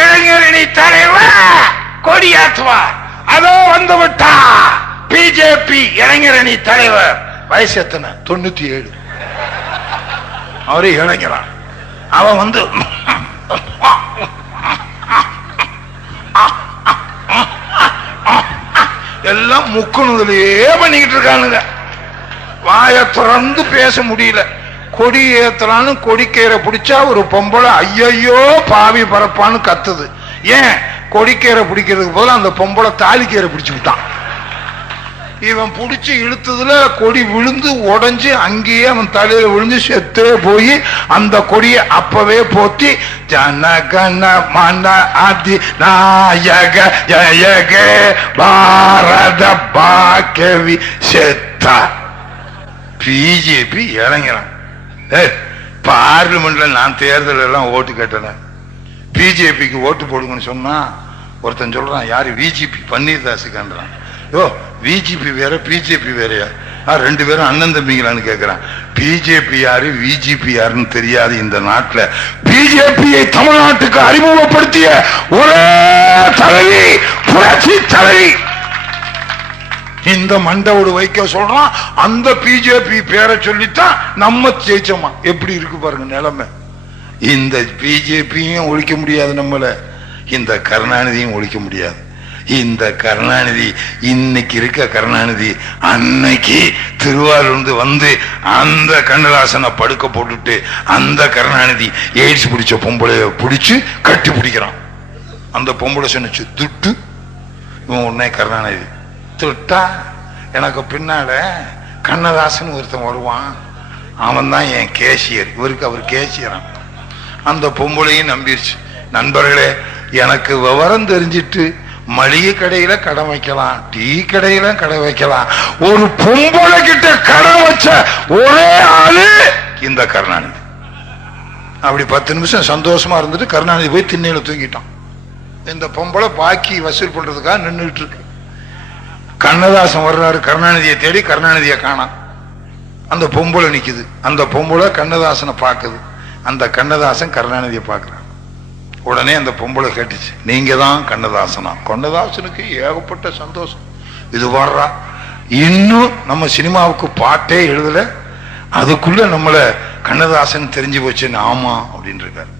இளைஞரணி தலைவர் கொடியேற்றுவார். அதோ வந்து விட்டா பிஜேபி இளைஞரணி தலைவர். வயசு எத்தனை? 97. அவரு இளைஞரா. அவன் எல்லாம் முக்கணுதுலயே பண்ணிக்கிட்டு இருக்கானுங்க. வாய திறந்து பேச முடியல. கொடி ஏத்தலான்னு கொடிக்கயிறை பிடிச்சா ஒரு பொம்பளை ஐயையோ பாவி பரப்பான்னு கத்துது. ஏன்? கொடிக்கயிறை பிடிக்கிறதுக்கு போல அந்த பொம்பளை தாலிக்கயிறை பிடிச்சு விட்டான். இவன் பிடிச்சி இழுத்ததுல கொடி விழுந்து உடஞ்சு அங்கேயே அவன் தலையில விழுந்து செத்தே போய் அந்த கொடியை அப்பவே போத்தி ஜனகண மன அதி நாயக ஜயக பாரத பாக்கவி செத்தா. பிஜேபி இறங்கிறான். பார்லிமெண்ட்ல நான் தேர்தல் எல்லாம் ஓட்டு கேட்டேன். பிஜேபிக்கு ஓட்டு போடுங்கன்னு சொன்னா ஒருத்தன் சொல்றான், யாரு? பிஜேபி பன்னீர்தாஸுக்கான்றான். யோ, பிஜேபி வேற பிஜேபி வேறையா? ரெண்டு பேரும் அண்ணன் தம்பிங்களான்னு கேட்கிறான். பிஜேபி யாரு பிஜேபி யாருன்னு தெரியாது இந்த நாட்டுல. பிஜேபியை தமிழ்நாட்டுக்கு அறிமுகப்படுத்திய ஒரே தலைவி புரட்சி தலைவி. இந்த மண்டவோடு வைக்க சொல்றான். அந்த பிஜேபி பேரை சொல்லித்தான் நம்ம ஜெயிச்சோமா. எப்படி இருக்கு பாருங்க நிலைமை. இந்த பிஜேபியும் ஒழிக்க முடியாது நம்மள, இந்த கருணாநிதியும் ஒழிக்க முடியாது. இந்த கருணாநிதி இன்னைக்கு இருக்க கருணாநிதி அன்னைக்கு திருவாரூர்ந்து வந்து அந்த கண்ணதாசனை படுக்க போட்டுட்டு அந்த கருணாநிதி எய்ட்ஸ் பிடிச்ச பொம்பளைய பிடிச்சு கட்டி பிடிக்கிறான். அந்த பொம்பளை சொன்னிச்சு துட்டு. இவன் உடனே கருணாநிதி துட்டா எனக்கு பின்னால கண்ணதாசன் ஒருத்தன் வருவான், அவன் தான் என் கேசியர். இவருக்கு அவர் கேசியரான். அந்த பொம்பளையும் நம்பிருச்சு. நண்பர்களே, எனக்கு விவரம் தெரிஞ்சிட்டு மளிகை கடையில கடை வைக்கலாம், டீ கடையில கடை வைக்கலாம், ஒரு பொம்பளை கிட்ட கடை வச்ச ஒரே ஆளு இந்த கருணாநிதி. அப்படி 10 நிமிஷம் சந்தோஷமா இருந்துட்டு கருணாநிதி போய் திண்ணையில தூங்கிட்டான். இந்த பொம்பளை பாக்கி வசூல் பண்றதுக்காக நின்றுட்டு இருக்கு. கண்ணதாசன் வர்றாரு கருணாநிதியை தேடி, கருணாநிதியை காணாம். அந்த பொம்பளை நிக்குது. அந்த பொம்பளை கண்ணதாசனை பாக்குது. அந்த கண்ணதாசன் கருணாநிதியை பாக்குறான். உடனே அந்த பொம்பளை கேட்டுச்சு, நீங்க தான் கண்ணதாசனா? கண்ணதாசனுக்கு ஏகப்பட்ட சந்தோஷம். இது வர்றா, இன்னும் நம்ம சினிமாவுக்கு பாட்டே எழுதல, அதுக்குள்ள நம்மள கண்ணதாசன் தெரிஞ்சு போச்சுன்னு. ஆமா அப்படின்னு இருக்காரு.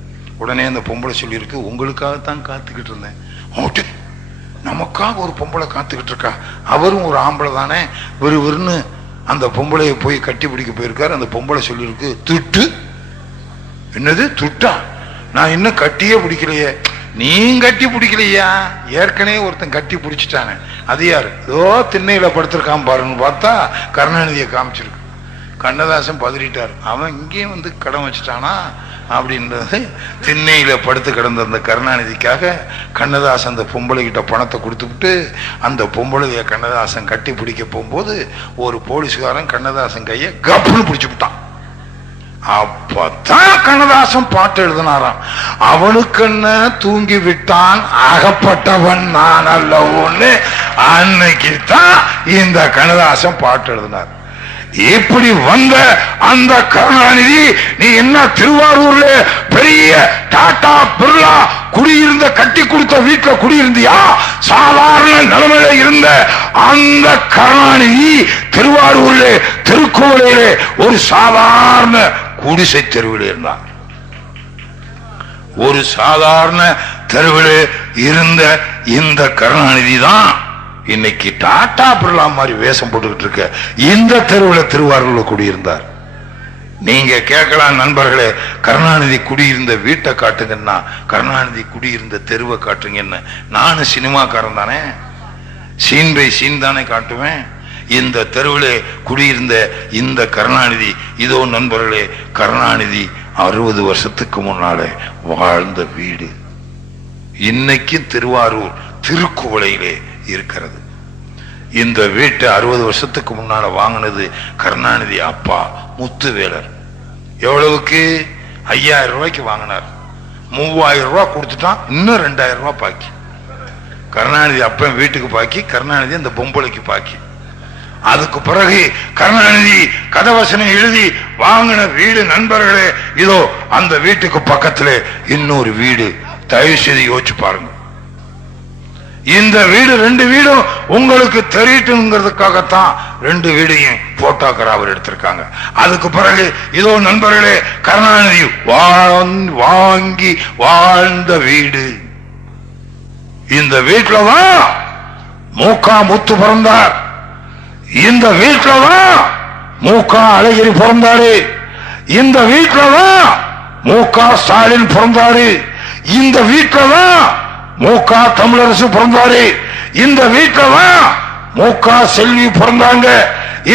உடனே அந்த பொம்பளை சொல்லியிருக்கு, உங்களுக்காகத்தான் காத்துக்கிட்டு இருந்தேன். நமக்காக ஒரு பொம்பளை காத்துக்கிட்டு இருக்கா, அவரும் ஒரு ஆம்பளை தானே, வெறுன்னு அந்த பொம்பளையை போய் கட்டி பிடிக்க போயிருக்காரு. அந்த பொம்பளை சொல்லியிருக்கு, துட்டு. என்னது துட்டா? நான் இன்னும் கட்டியே பிடிக்கலையே. நீ கட்டி பிடிக்கலையா? ஏற்கனவே ஒருத்தன் கட்டி பிடிச்சிட்டானே. அது யாரு? ஏதோ திண்ணையில படுத்திருக்கான் பாருன்னு பார்த்தா கருணாநிதியை காமிச்சிருக்கு. கண்ணதாசன் பதறிட்டார். அவன் இங்கேயும் வந்து கடன் வச்சுட்டானா அப்படின்றது. திண்ணையில படுத்து கிடந்த அந்த கருணாநிதிக்காக கண்ணதாசன் அந்த பொம்பளை கிட்ட பணத்தை கொடுத்துவிட்டு அந்த பொம்பளைய கண்ணதாசன் கட்டி பிடிக்க போகும்போது ஒரு போலீஸ்காரன் கண்ணதாசன் கையை கப்புன்னு பிடிச்சு விட்டான். அப்பதான் கண்ணதாசன் பாட்டு எழுதினாராம். அவனுக்கு என்ன தூங்கி விட்டான் அகப்பட்டவன் நான் அல்ல ஒண்ணு. அன்னைக்கு தான் இந்த கண்ணதாசன் பாட்டு எழுதினார். இப்படி வந்த அந்த கருணாநிதி, நீ என்ன திருவாரூர்ல பெரிய டாடா பிர்லா குடியிருந்த கட்டி கொடுத்த வீட்டுல குடியிருந்தியா? சாதாரண நிலைமையில இருந்த அந்த கருணாநிதி திருவாரூர்ல திருக்கோவிலே ஒரு சாதாரண குடிசை தெருவில் இருந்தார். ஒரு சாதாரண தெருவில் இருந்த இந்த கருணாநிதி தான் இன்னைக்கு டாடா பிர்லா மாதிரி வேஷம் போட்டுக்கிட்டு இருக்க இந்த தெருவில் திருவாரூர்ல குடியிருந்தார். நீங்க கேட்கலாம் நண்பர்களே, கருணாநிதி குடியிருந்த வீட்டை காட்டுங்கன்னா கருணாநிதி குடியிருந்த தெருவை காட்டுங்கன்னு. நானும் சினிமாக்காரன் தானே, சீன் பை சீன் தானே காட்டுவேன். இந்த தெருவிலே குடியிருந்த இந்த கருணாநிதி, இதோ நண்பர்களே, கருணாநிதி 60 வருஷத்துக்கு முன்னாலே வாழ்ந்த வீடு இன்னைக்கு திருவாரூர் திருக்குவளையிலே இருக்கிறது. இந்த வீட்டை 60 வருஷத்துக்கு முன்னால வாங்கினது கருணாநிதி அப்பா முத்துவேலர். எவ்வளவுக்கு? 5000 ரூபாய்க்கு வாங்கினார். 3000 ரூபாய் கொடுத்துட்டான். இன்னும் 2000 ரூபாய் பாக்கி. கருணாநிதி அப்ப வீட்டுக்கு பாக்கி, கருணாநிதி அந்த பொம்பளைக்கு பாக்கி. அதுக்கு பிறகு கருணாநிதி கதவசனம் எழுதி வாங்கின வீடு நண்பர்களே, இதோ அந்த வீட்டுக்கு பக்கத்திலே இன்னொரு வீடு. தயவு செய்து யோசிச்சு பாருங்க. இந்த வீடு 2 வீடும் உங்களுக்கு தெரியட்டுங்கிறதுக்காகத்தான் 2 வீடையும் போட்டோகிராஃபர் எடுத்திருக்காங்க. அதுக்கு பிறகு இதோ நண்பர்களே, கருணாநிதி வாங்கி வாழ்ந்த வீடு. இந்த வீட்டுலதான் மூகா முத்து பிறந்தார். இந்த வீட்டில்தான் மூகா அழகிரி பிறந்தாரு. இந்த வீட்டில்தான் மூகா ஸ்டாலின் பிறந்தாரு. இந்த வீட்டில்தான் மூகா தமிழரசு பிறந்தாரு. இந்த வீட்டில்தான் மூகா செல்வி பிறந்தாங்க.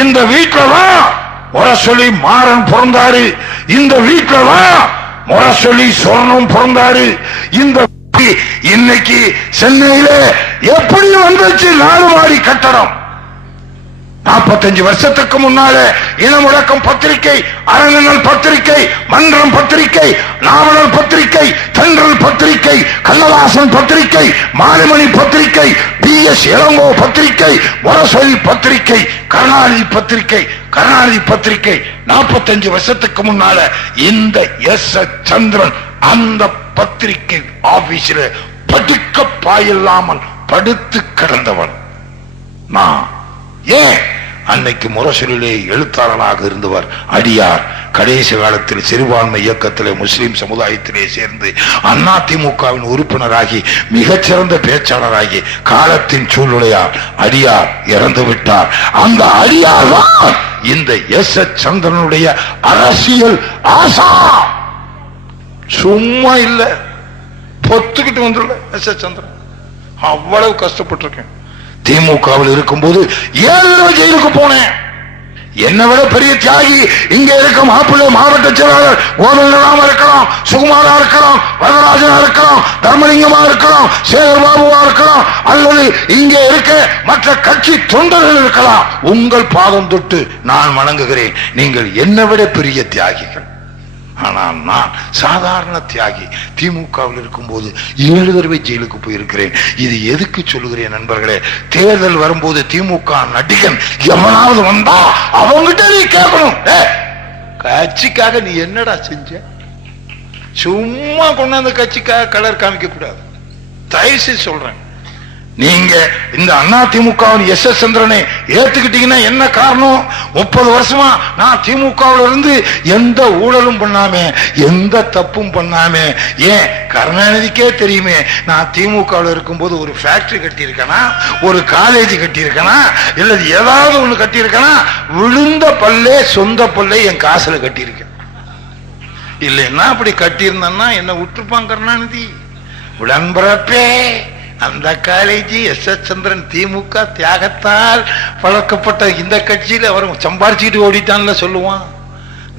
இந்த வீட்டில்தான் முரசொலி மாறன் பிறந்தாரு. இந்த வீட்டில்தான் முரசொலி சொர்ணம் பிறந்தாரு. இந்த இன்னைக்கு சென்னையில எப்படி வந்துச்சு 4 மாடி கட்டடம்? 45 வருஷத்துக்கு முன்னால இனமுழக்கம் பத்திரிகை, அரங்கனல் பத்திரிகை, மன்றம் பத்திரிகை, நாவலர் பத்திரிகை, தென்றல் பத்திரிகை, கண்ணதாசன் பத்திரிகை, மாலைமணி பத்திரிகை, PS இளங்கோ பத்திரிகை, முரசொலி பத்திரிகை, கருணாநிதி பத்திரிகை, கருணாநிதி பத்திரிகை 45 வருஷத்துக்கு முன்னால இந்த S. சந்திரன் அந்த பத்திரிகை ஆபீஸ்ல படுக்க பாயில்லாமல் படுத்து கிடந்தவன் நான். ஏன்? அன்னைக்கு முரசொலியிலே எழுத்தாளராக இருந்தவர் அடியார். கடைசி காலத்தில் சிறுபான்மை இயக்கத்திலே முஸ்லிம் சமுதாயத்திலே சேர்ந்து அதிமுகவின் உறுப்பினராகி மிகச்சிறந்த பேச்சாளராகி காலத்தின் சூழ்நிலையால் அடியார் இறந்து விட்டார். அந்த அடியார் தான் இந்த S. சந்திரனுடைய அரசியல் ஆசா. சும்மா இல்ல, பொத்துக்கிட்டு வந்துள்ள S. சந்திரன். அவ்வளவு கஷ்டப்பட்டிருக்கேன். திமுகவில் இருக்கும்போது 7 தடவை ஜெயிலுக்கு போனேன். என்னை விட பெரிய தியாகி இங்க இருக்க மாப்பிள்ளை மாவட்ட செயலாளர் கோவிந்தராம இருக்கலாம், சுகுமாரா இருக்கலாம், வரதராஜனா இருக்கலாம், தர்மலிங்கமா இருக்கலாம், சேகர் பாபுவா இருக்கலாம், அல்லது இங்கே இருக்க மற்ற கட்சி தொண்டர்கள் இருக்கலாம். உங்கள் பாதம் தொட்டு நான் வணங்குகிறேன். நீங்கள் என்னை விட பெரிய தியாகிகள். ஆனால் நான் சாதாரண தியாகி. திமுகவில் இருக்கும்போது 7 தடவை ஜெயிலுக்கு போயிருக்கிறேன். இது எதுக்கு சொல்லுகிறேன் நண்பர்களே? தேர்தல் வரும்போது திமுக நடிகன் எவனாவது வந்தா அவங்கிட்ட நீ கேட்கணும், கட்சிக்காக நீ என்னடா செஞ்ச? சும்மா கொண்டாந்து கட்சிக்காக கலர் காமிக்க கூடாது. தயவுசெய்து சொல்றேன். நீங்க இந்த அதிமுகவின் S. சந்திரனை ஏத்துக்கிட்டீங்கன்னா என்ன காரணம்? 30 வருஷமா நான் திமுகவில் இருந்து எந்த ஊழலும் பண்ணாம, எந்த தப்பும் பண்ணாம, ஏன் கருணாநிதிக்கே தெரியுமே நான் திமுகவில் இருக்கும்போது ஒரு ஃபேக்டரி கட்டியிருக்கேனா, ஒரு காலேஜ் கட்டியிருக்கேனா, இல்ல ஏதாவது ஒண்ணு கட்டியிருக்கேனா? விழுந்த பல்லே சொந்த பல்லே என் காசுல கட்டியிருக்கேன். இல்லைன்னா அப்படி கட்டியிருந்தேன்னா என்ன விட்டுருப்பான் கருணாநிதி? உடன்பிறப்பே அந்த காலேஜ் S. சந்திரன் திமுக தியாகத்தால் வளர்க்கப்பட்ட இந்த கட்சியில் அவர் சம்பாரிச்சுக்கிட்டு ஓடிட்டான்ல சொல்லுவான்.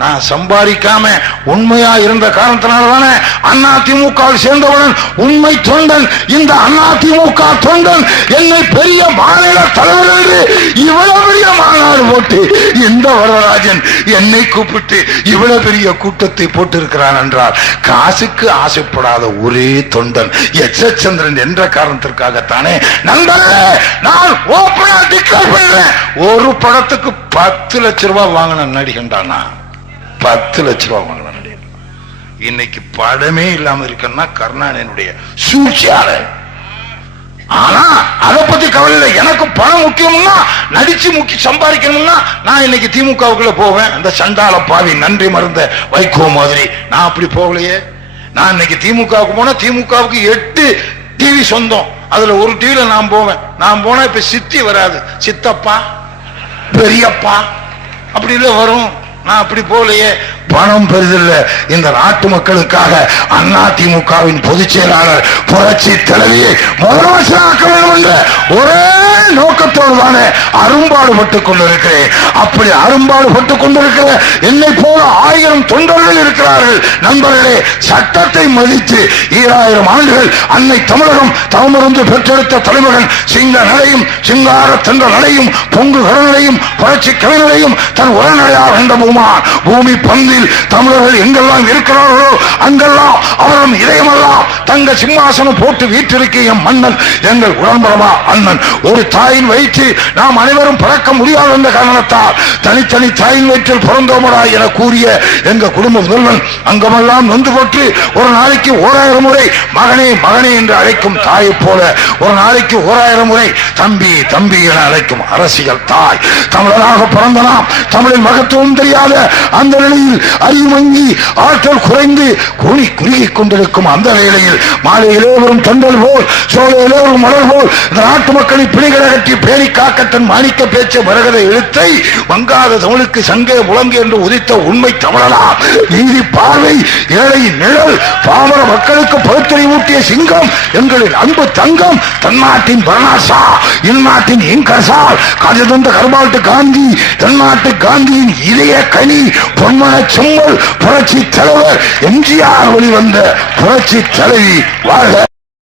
நான் சம்பாதிக்காம உண்மையா இருந்த காரணத்தினால்தானே அதிமுகவில் சேர்ந்தவுடன் உண்மை தொண்டன் இந்த அதிமுக தொண்டன் என்னை பெரிய மாநில தலைவர் என்று இவ்வளவு பெரிய மாநாடு போட்டு இந்த வரதராஜன் என்னை கூப்பிட்டு இவ்வளவு பெரிய கூட்டத்தை போட்டிருக்கிறான் என்றால் காசுக்கு ஆசைப்படாத ஒரே தொண்டன் S. சந்திரன் என்ற காரணத்திற்காகத்தானே நண்பர்களே நான் ஓப்பனா டிக்ளேர் பண்றேன். ஒரு படத்துக்கு 10 லட்சம் ரூபாய் வாங்கின நடிகண்டானா, 10 லட்சம் ரூபாய் வாங்கின நடிகன். இன்னைக்கு படமே இல்லாம இருக்கன்னா கருணாநிதியுடைய சூழ்ச்சியால. ஆனா அதை பத்தி கவலை இல்லை. எனக்கு பணம் முக்கியம்னா, நடிச்சு சம்பாதிக்கணும்னா நான் இன்னைக்கு திமுகவுக்குள்ள போவேன். அந்த சண்டால பாவி நன்றி மறந்த வைகோ மாதிரி நான் அப்படி போகலையே. நான் இன்னைக்கு திமுகவுக்கு போனா திமுகவுக்கு 8 டிவி சொந்தம். அதுல ஒரு டிவில நான் போவேன். நான் போனா இப்ப சித்தி வராது, சித்தப்பா பெரியப்பா அப்படி இல்ல வரும். நான் அப்படி போலையே. பணம் பெரிதில்ல. இந்த நாட்டு மக்களுக்காக அதிமுகவின் பொதுச் செயலாளர் புரட்சி தலைவியை முதலமைச்சராக்க வேண்டும் என்ற ஒரே நோக்கத்தோடு தானே அரும்பாடுபட்டுக் கொண்டிருக்கிறேன். அப்படி அரும்பாடுபட்டுக் கொண்டிருக்கிற என்னை போல 1000 தொண்டர்கள் இருக்கிறார்கள். நண்பர்களே, சட்டத்தை மதித்து 2000 ஆண்டுகள் அன்னை தமிழகம் தவமிருந்து பெற்றெடுத்த தலைமகன் சிங்க நடையும் சிங்கார தென்ற நடையும் பொங்கு கடனையும் புரட்சி கவினையும் தன் உரைநடையாக வென்ற பூமி பந்தில் தமிழர்கள் எங்கெல்லாம் இருக்கிறார்களோ அங்கெல்லாம் அவரும் இதயமெல்லாம் தங்க சிம்மாசனம் போட்டு வீட்டிருக்கிய மன்னன் எங்கள் உடன்படமா அண்ணன். ஒரு தாயின் வயிற்றில் நாம் அனைவரும் பிறக்க முடியாது என்ற காரணத்தால் தனித்தனி தாயின் வயிற்றில் பிறந்தோமடா என கூறிய எங்க குடும்ப முதல்வன் அங்கமெல்லாம் நொந்து போட்டு ஒரு நாளைக்கு 1000 முறை மகனே மகனே என்று அழைக்கும் தாயை போல ஒரு நாளைக்கு 1000 முறை தம்பி தம்பி என அழைக்கும் அரசியல் தாய். தமிழராக பிறந்த நாம் தமிழின் மகத்துவம் தெரியாத அந்த நிலையில் அறிமங்கி ஆற்றல் குறைந்து கூனி குறுகிக் கொண்டிருக்கும் அந்த வேளையில் மாலையிலே வரும் தண்டல் போல் சோலையிலே ஒரு மலர் போல் இந்த நாட்டு மக்களின் பிணிகளை கட்டி பேணி காக்க தன் மாணிக்க பேச்ச மரகத எழுத்தை வங்காத தமிழுக்கு சங்கே முழங்கு என்று உதித்த உண்மை தமிழலாம் நீதி பார்வை ஏழை நிழல் பாமர மக்களுக்கு பகுத்தறி ஊட்டிய சிங்கம் எங்களின் அன்பு தங்கம் தன்னாட்டின் பரணாசா இந்நாட்டின் இங்கசால் காஜதந்த கர்மாட்டு காந்தி தன்னாட்டு காந்தியின் இதய கனி பொன்மன செம்மல் புரட்சி தலைவர் எம்ஜிஆர் வெளிவந்த புரட்சி தலைவி வாழ்க.